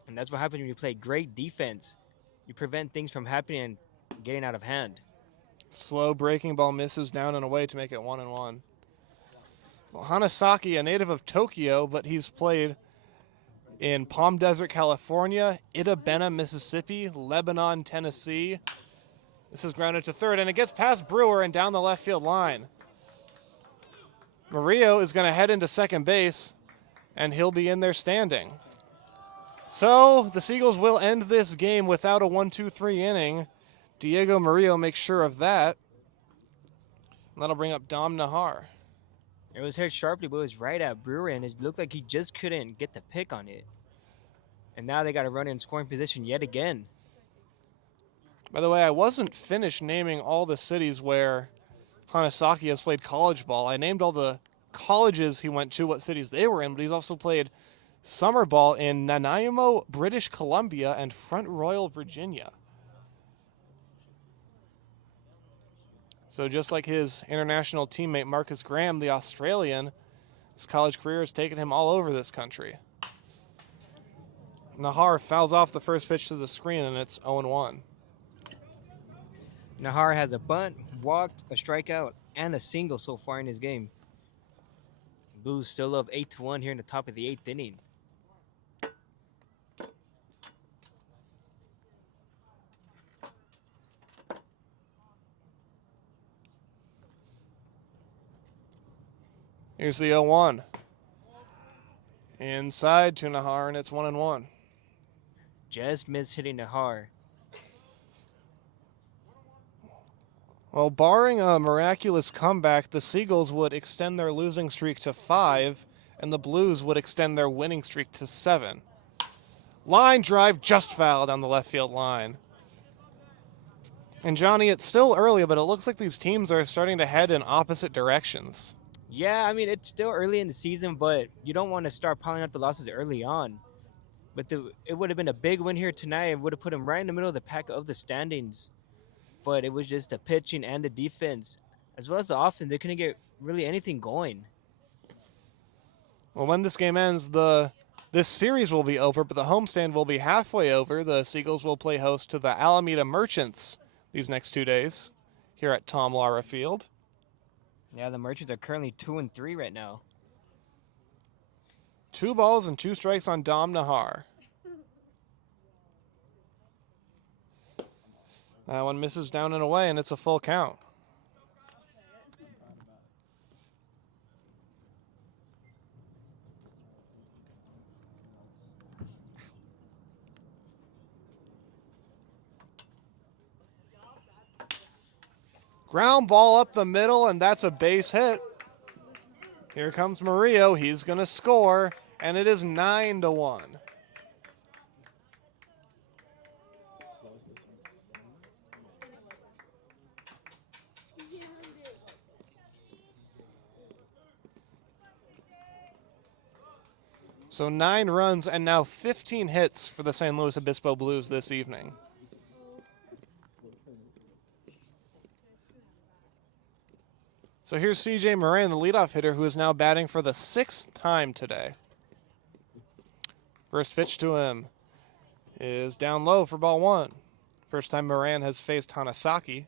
And that's what happens when you play great defense. You prevent things from happening and getting out of hand. Slow breaking ball misses down and away to make it 1-1. Well, Hanasaki, a native of Tokyo, but he's played in Palm Desert, California, Itabena, Mississippi, Lebanon, Tennessee. This is grounded to third, and it gets past Brewer and down the left field line. Murillo is going to head into second base, and he'll be in there standing. So the Seagulls will end this game without a 1-2-3 inning. Diego Murillo makes sure of that. And that'll bring up Dom Nahar. It was hit sharply, but it was right at Brewer, and it looked like he just couldn't get the pick on it. And now they got to run in scoring position yet again. By the way, I wasn't finished naming all the cities where Hanasaki has played college ball. I named all the colleges he went to, what cities they were in, but he's also played summer ball in Nanaimo, British Columbia, and Front Royal, Virginia. So just like his international teammate Marcus Graham, the Australian, his college career has taken him all over this country. Nahar fouls off the first pitch to the screen, and it's 0-1. Nahar has a bunt, walked, a strikeout, and a single so far in his game. Blues still up 8-1 here in the top of the 8th inning. Here's the 0-1. Inside to Nahar, and it's 1-1. Just missed hitting Nahar. Well, barring a miraculous comeback, the Seagulls would extend their losing streak to 5, and the Blues would extend their winning streak to 7. Line drive just fouled on the left field line. And Johnny, it's still early, but it looks like these teams are starting to head in opposite directions. Yeah, I mean, it's still early in the season, but you don't want to start piling up the losses early on. But it would have been a big win here tonight. It would have put them right in the middle of the pack of the standings. But it was just the pitching and the defense, as well as the offense. They couldn't get really anything going. Well, when this game ends, this series will be over, but the homestand will be halfway over. The Seagulls will play host to the Alameda Merchants these next 2 days here at Tom Lara Field. Yeah, the Merchants are currently 2-3 right now. 2 balls and 2 strikes on Dom Nahar. That one misses down and away, and it's a full count. Ground ball up the middle, and that's a base hit. Here comes Murillo. He's going to score, and it is 9-1. So 9 runs and now 15 hits for the San Luis Obispo Blues this evening. So here's CJ Moran, the leadoff hitter, who is now batting for the 6th time today. First pitch to him is down low for ball 1. First time Moran has faced Hanasaki.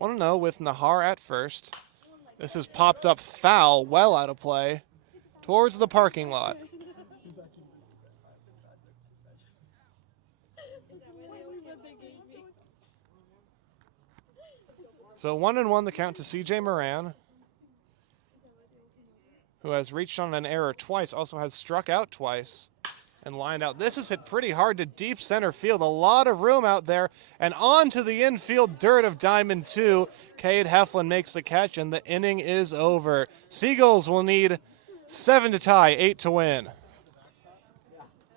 1-0 with Nahar at first. This is popped up foul, well out of play, towards the parking lot. So 1-1 the count to CJ Moran, who has reached on an error twice, also has struck out twice and lined out. This is hit pretty hard to deep center field. A lot of room out there and onto the infield dirt of Diamond 2. Cade Heflin makes the catch and the inning is over. Seagulls will need 7 to tie, 8 to win.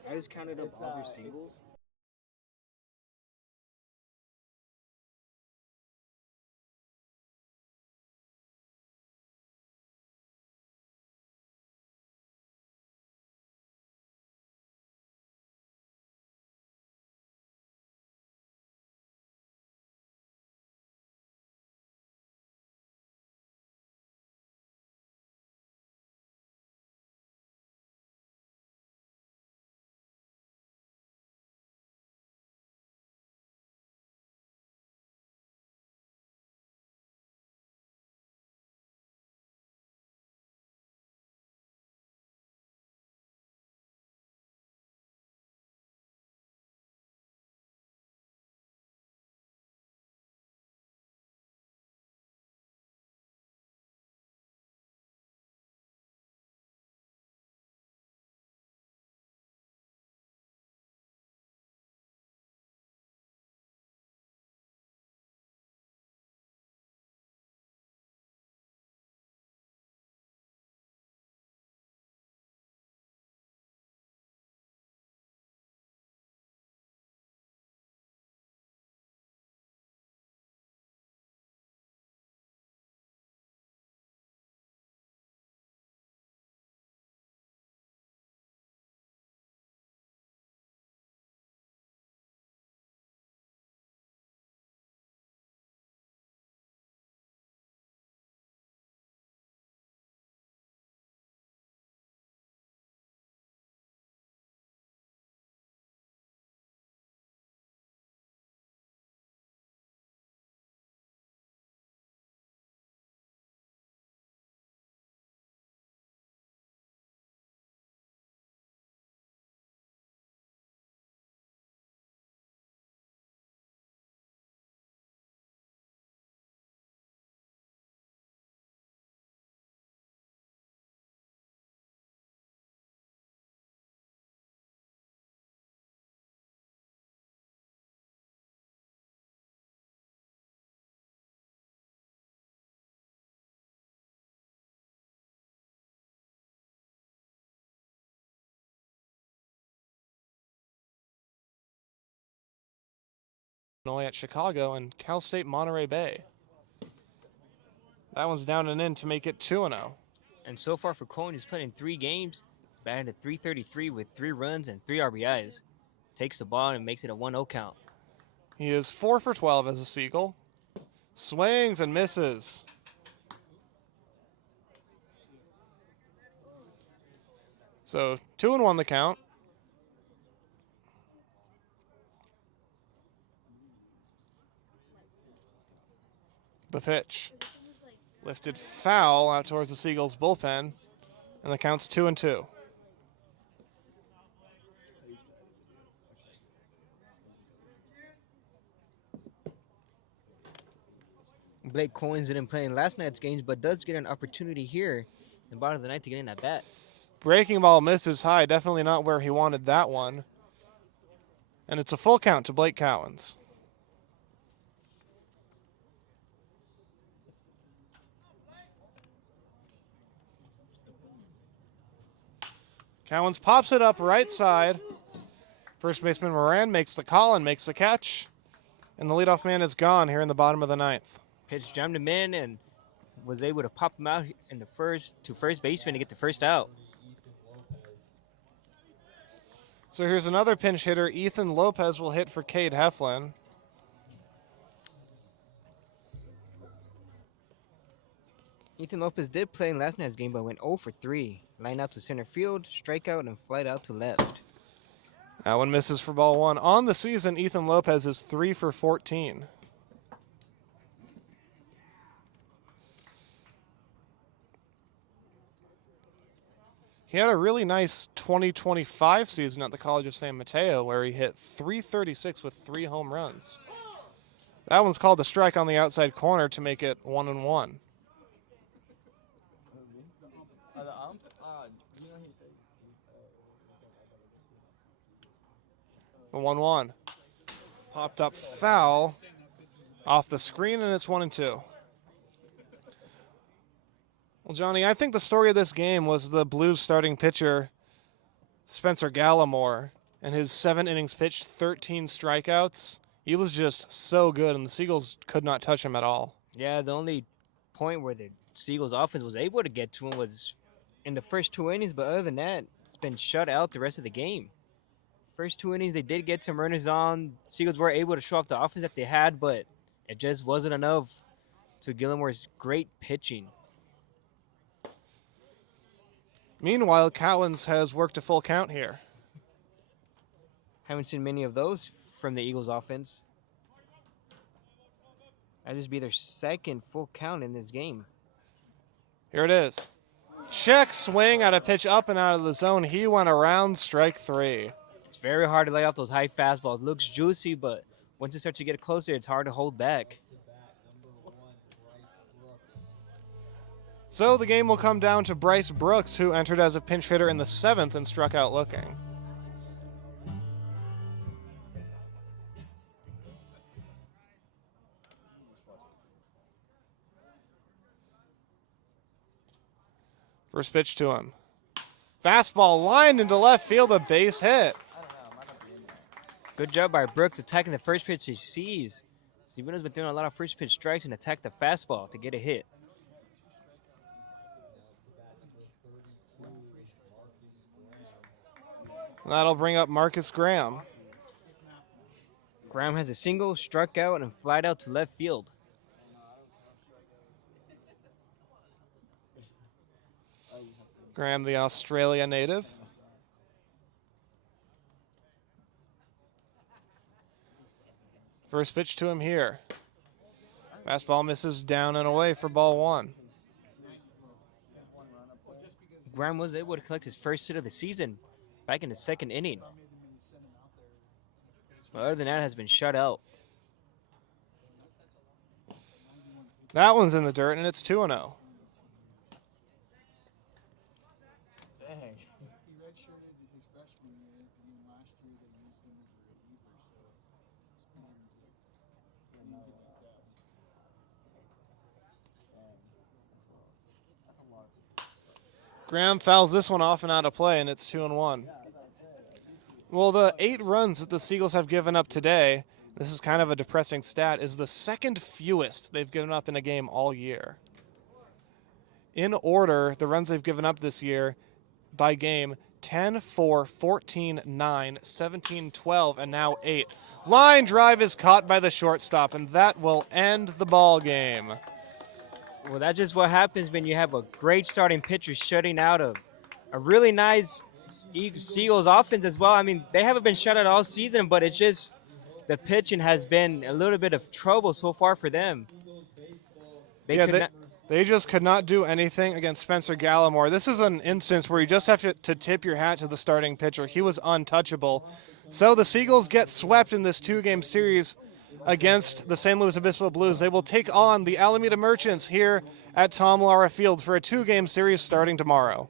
I just counted up all their singles. At Chicago and Cal State Monterey Bay. That one's down and in to make it 2-0. And so far for Cohen, he's played in 3 games. He's batted at .333 with 3 runs and 3 RBIs. Takes the ball and makes it a 1-0 count. He is 4 for 12 as a Seagull. Swings and misses. So 2-1 the count. The pitch. Lifted foul out towards the Seagulls bullpen, and the count's 2-2. Blake Coins didn't play in last night's games, but does get an opportunity here in the bottom of the ninth to get in at bat. Breaking ball misses high, definitely not where he wanted that one. And it's a full count to Blake Cowens. Cowens pops it up right side. First baseman Moran makes the call and makes the catch. And the leadoff man is gone here in the bottom of the ninth. Pitch jammed him in and was able to pop him out in the first baseman to get the first out. So here's another pinch hitter. Ethan Lopez will hit for Cade Heflin. Ethan Lopez did play in last night's game, but went 0 for 3. Line out to center field, strikeout, and flight out to left. That one misses for ball one. On the season, Ethan Lopez is 3 for 14. He had a really nice 2025 season at the College of San Mateo where he hit .336 with 3 home runs. That one's called a strike on the outside corner to make it 1-1. The 1-1. Popped up foul off the screen, and it's 1-2. Well, Johnny, I think the story of this game was the Blues starting pitcher, Spencer Gallimore, and his 7 innings pitched, 13 strikeouts. He was just so good, and the Seagulls could not touch him at all. Yeah, the only point where the Seagulls offense was able to get to him was in the first 2 innings, but other than that, it's been shut out the rest of the game. First 2 innings, they did get some runners on. Seagulls were able to show off the offense that they had, but it just wasn't enough to Gillimore's great pitching. Meanwhile, Cowens has worked a full count here. Haven't seen many of those from the Eagles offense. That'd just be their second full count in this game. Here it is. Check swing at a pitch up and out of the zone. He went around, strike 3. It's very hard to lay off those high fastballs. Looks juicy, but once it starts to get closer, it's hard to hold back. So the game will come down to Bryce Brooks, who entered as a pinch hitter in the 7th and struck out looking. First pitch to him. Fastball lined into left field, a base hit. Good job by Brooks attacking the first pitch he sees. Steveno's been doing a lot of first pitch strikes and attacked the fastball to get a hit. That'll bring up Marcus Graham. Graham has a single, struck out, and flied out to left field. Graham, the Australia native. First pitch to him here. Fastball misses down and away for ball 1. Graham was able to collect his first hit of the season back in the 2nd inning. But other than that, has been shut out. That one's in the dirt, and it's 2-0. Dang. He redshirted his freshman year, and then last year they used him as a reliever, so Graham fouls this one off and out of play, and it's 2-1. Well, the 8 runs that the Seagulls have given up today, this is kind of a depressing stat, is the 2nd fewest they've given up in a game all year. In order, the runs they've given up this year by game, 10, 4, 14, 9, 17, 12, and now 8. Line drive is caught by the shortstop, and that will end the ball game. Well, that's just what happens when you have a great starting pitcher shutting out a really nice Seagulls offense as well. I mean, they haven't been shut out all season, but it's just the pitching has been a little bit of trouble so far for them. They just could not do anything against Spencer Gallimore. This is an instance where you just have to tip your hat to the starting pitcher. He was untouchable. So the Seagulls get swept in this 2-game series against the San Luis Obispo Blues. They will take on the Alameda Merchants here at Tom Lara Field for a 2-game series starting tomorrow.